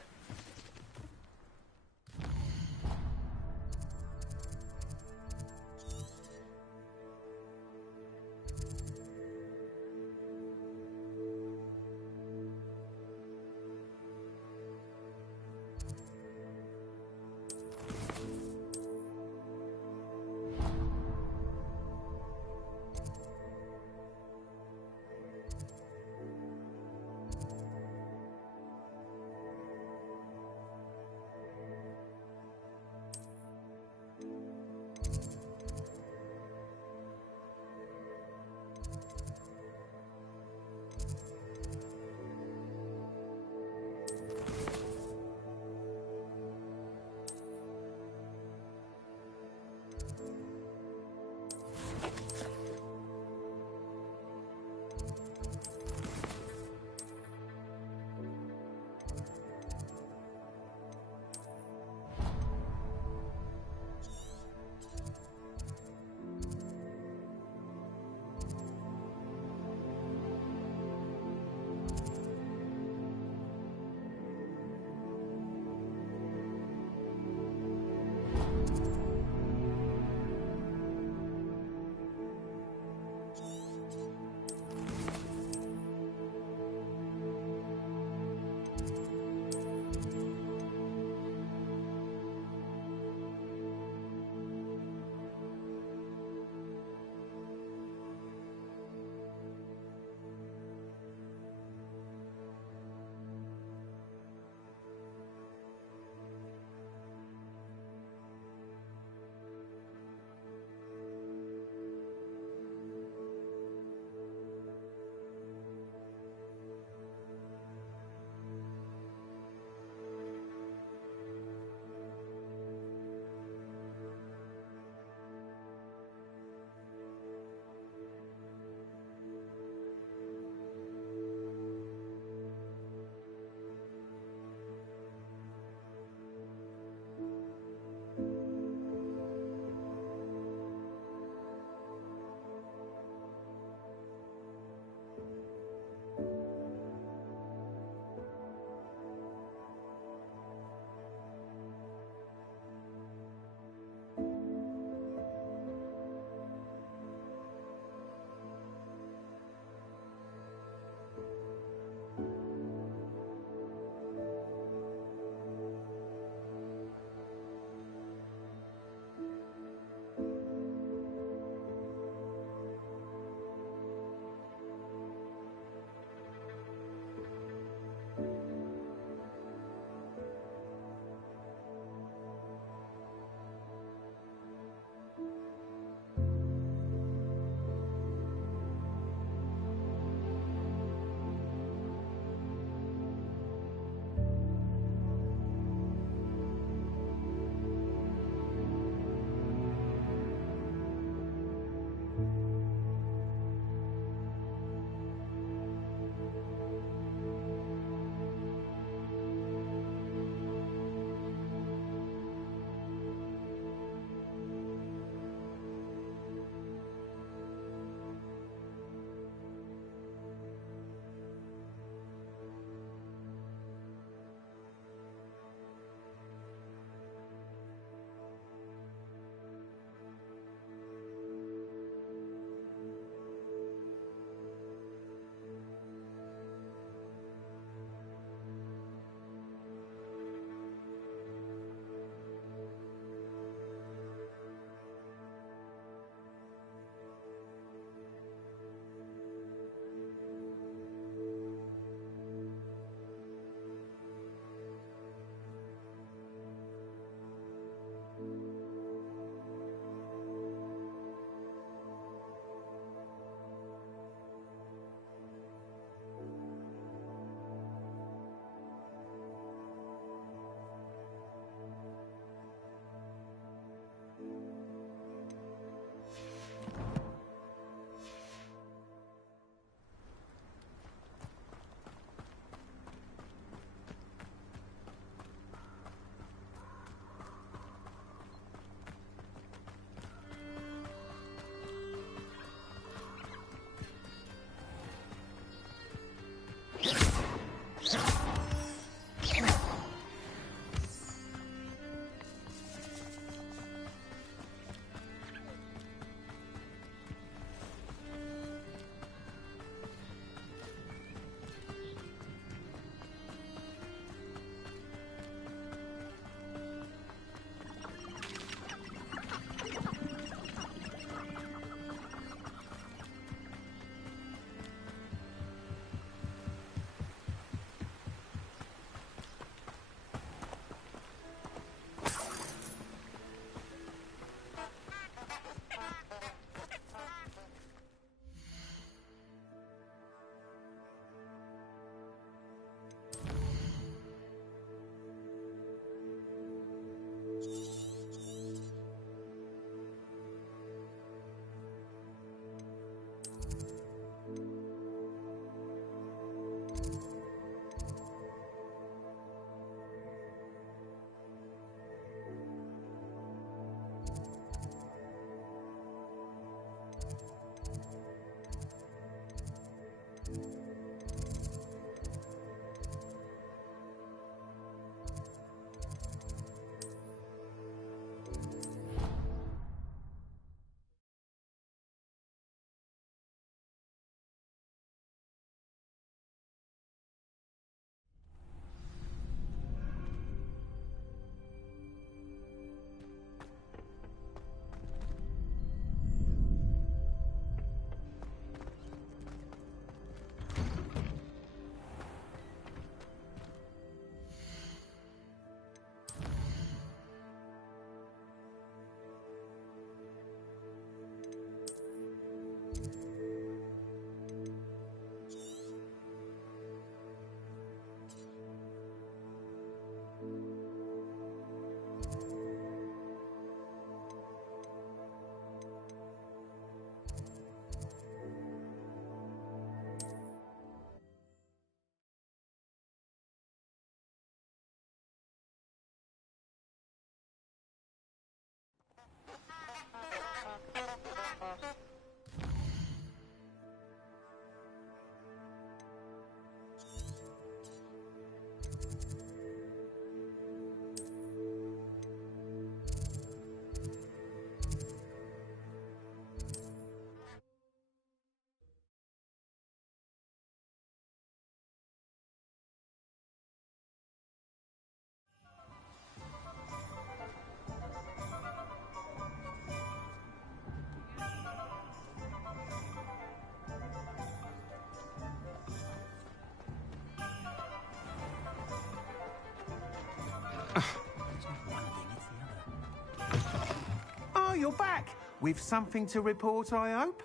you're back. With something to report, I hope?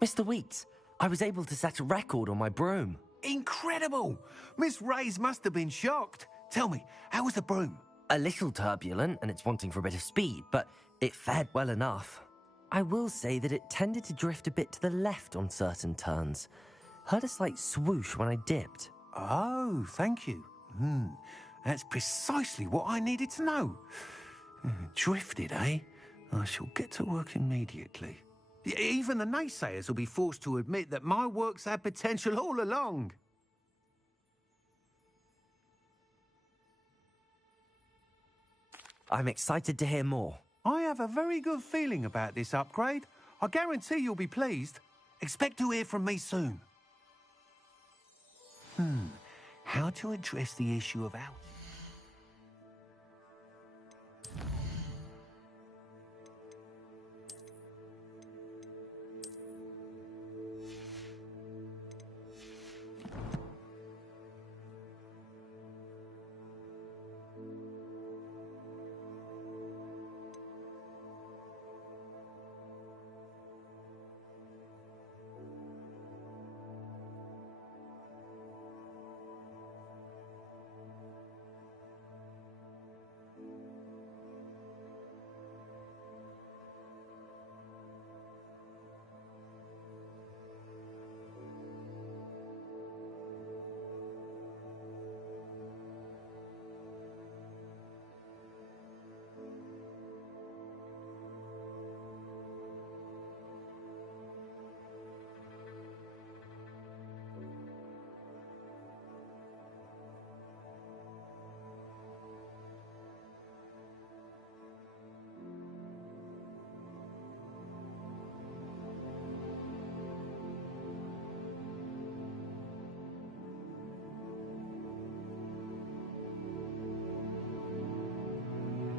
Mr. Weeks, I was able to set a record on my broom. Incredible! Miss Reyes must have been shocked. Tell me, how was the broom? A little turbulent, and it's wanting for a bit of speed, but it fared well enough. I will say that it tended to drift a bit to the left on certain turns. Heard a slight swoosh when I dipped. Oh, thank you. That's precisely what I needed to know. Drifted, eh? I shall get to work immediately. Even the naysayers will be forced to admit that my work's had potential all along. I'm excited to hear more. I have a very good feeling about this upgrade. I guarantee you'll be pleased. Expect to hear from me soon. How to address the issue of altitude?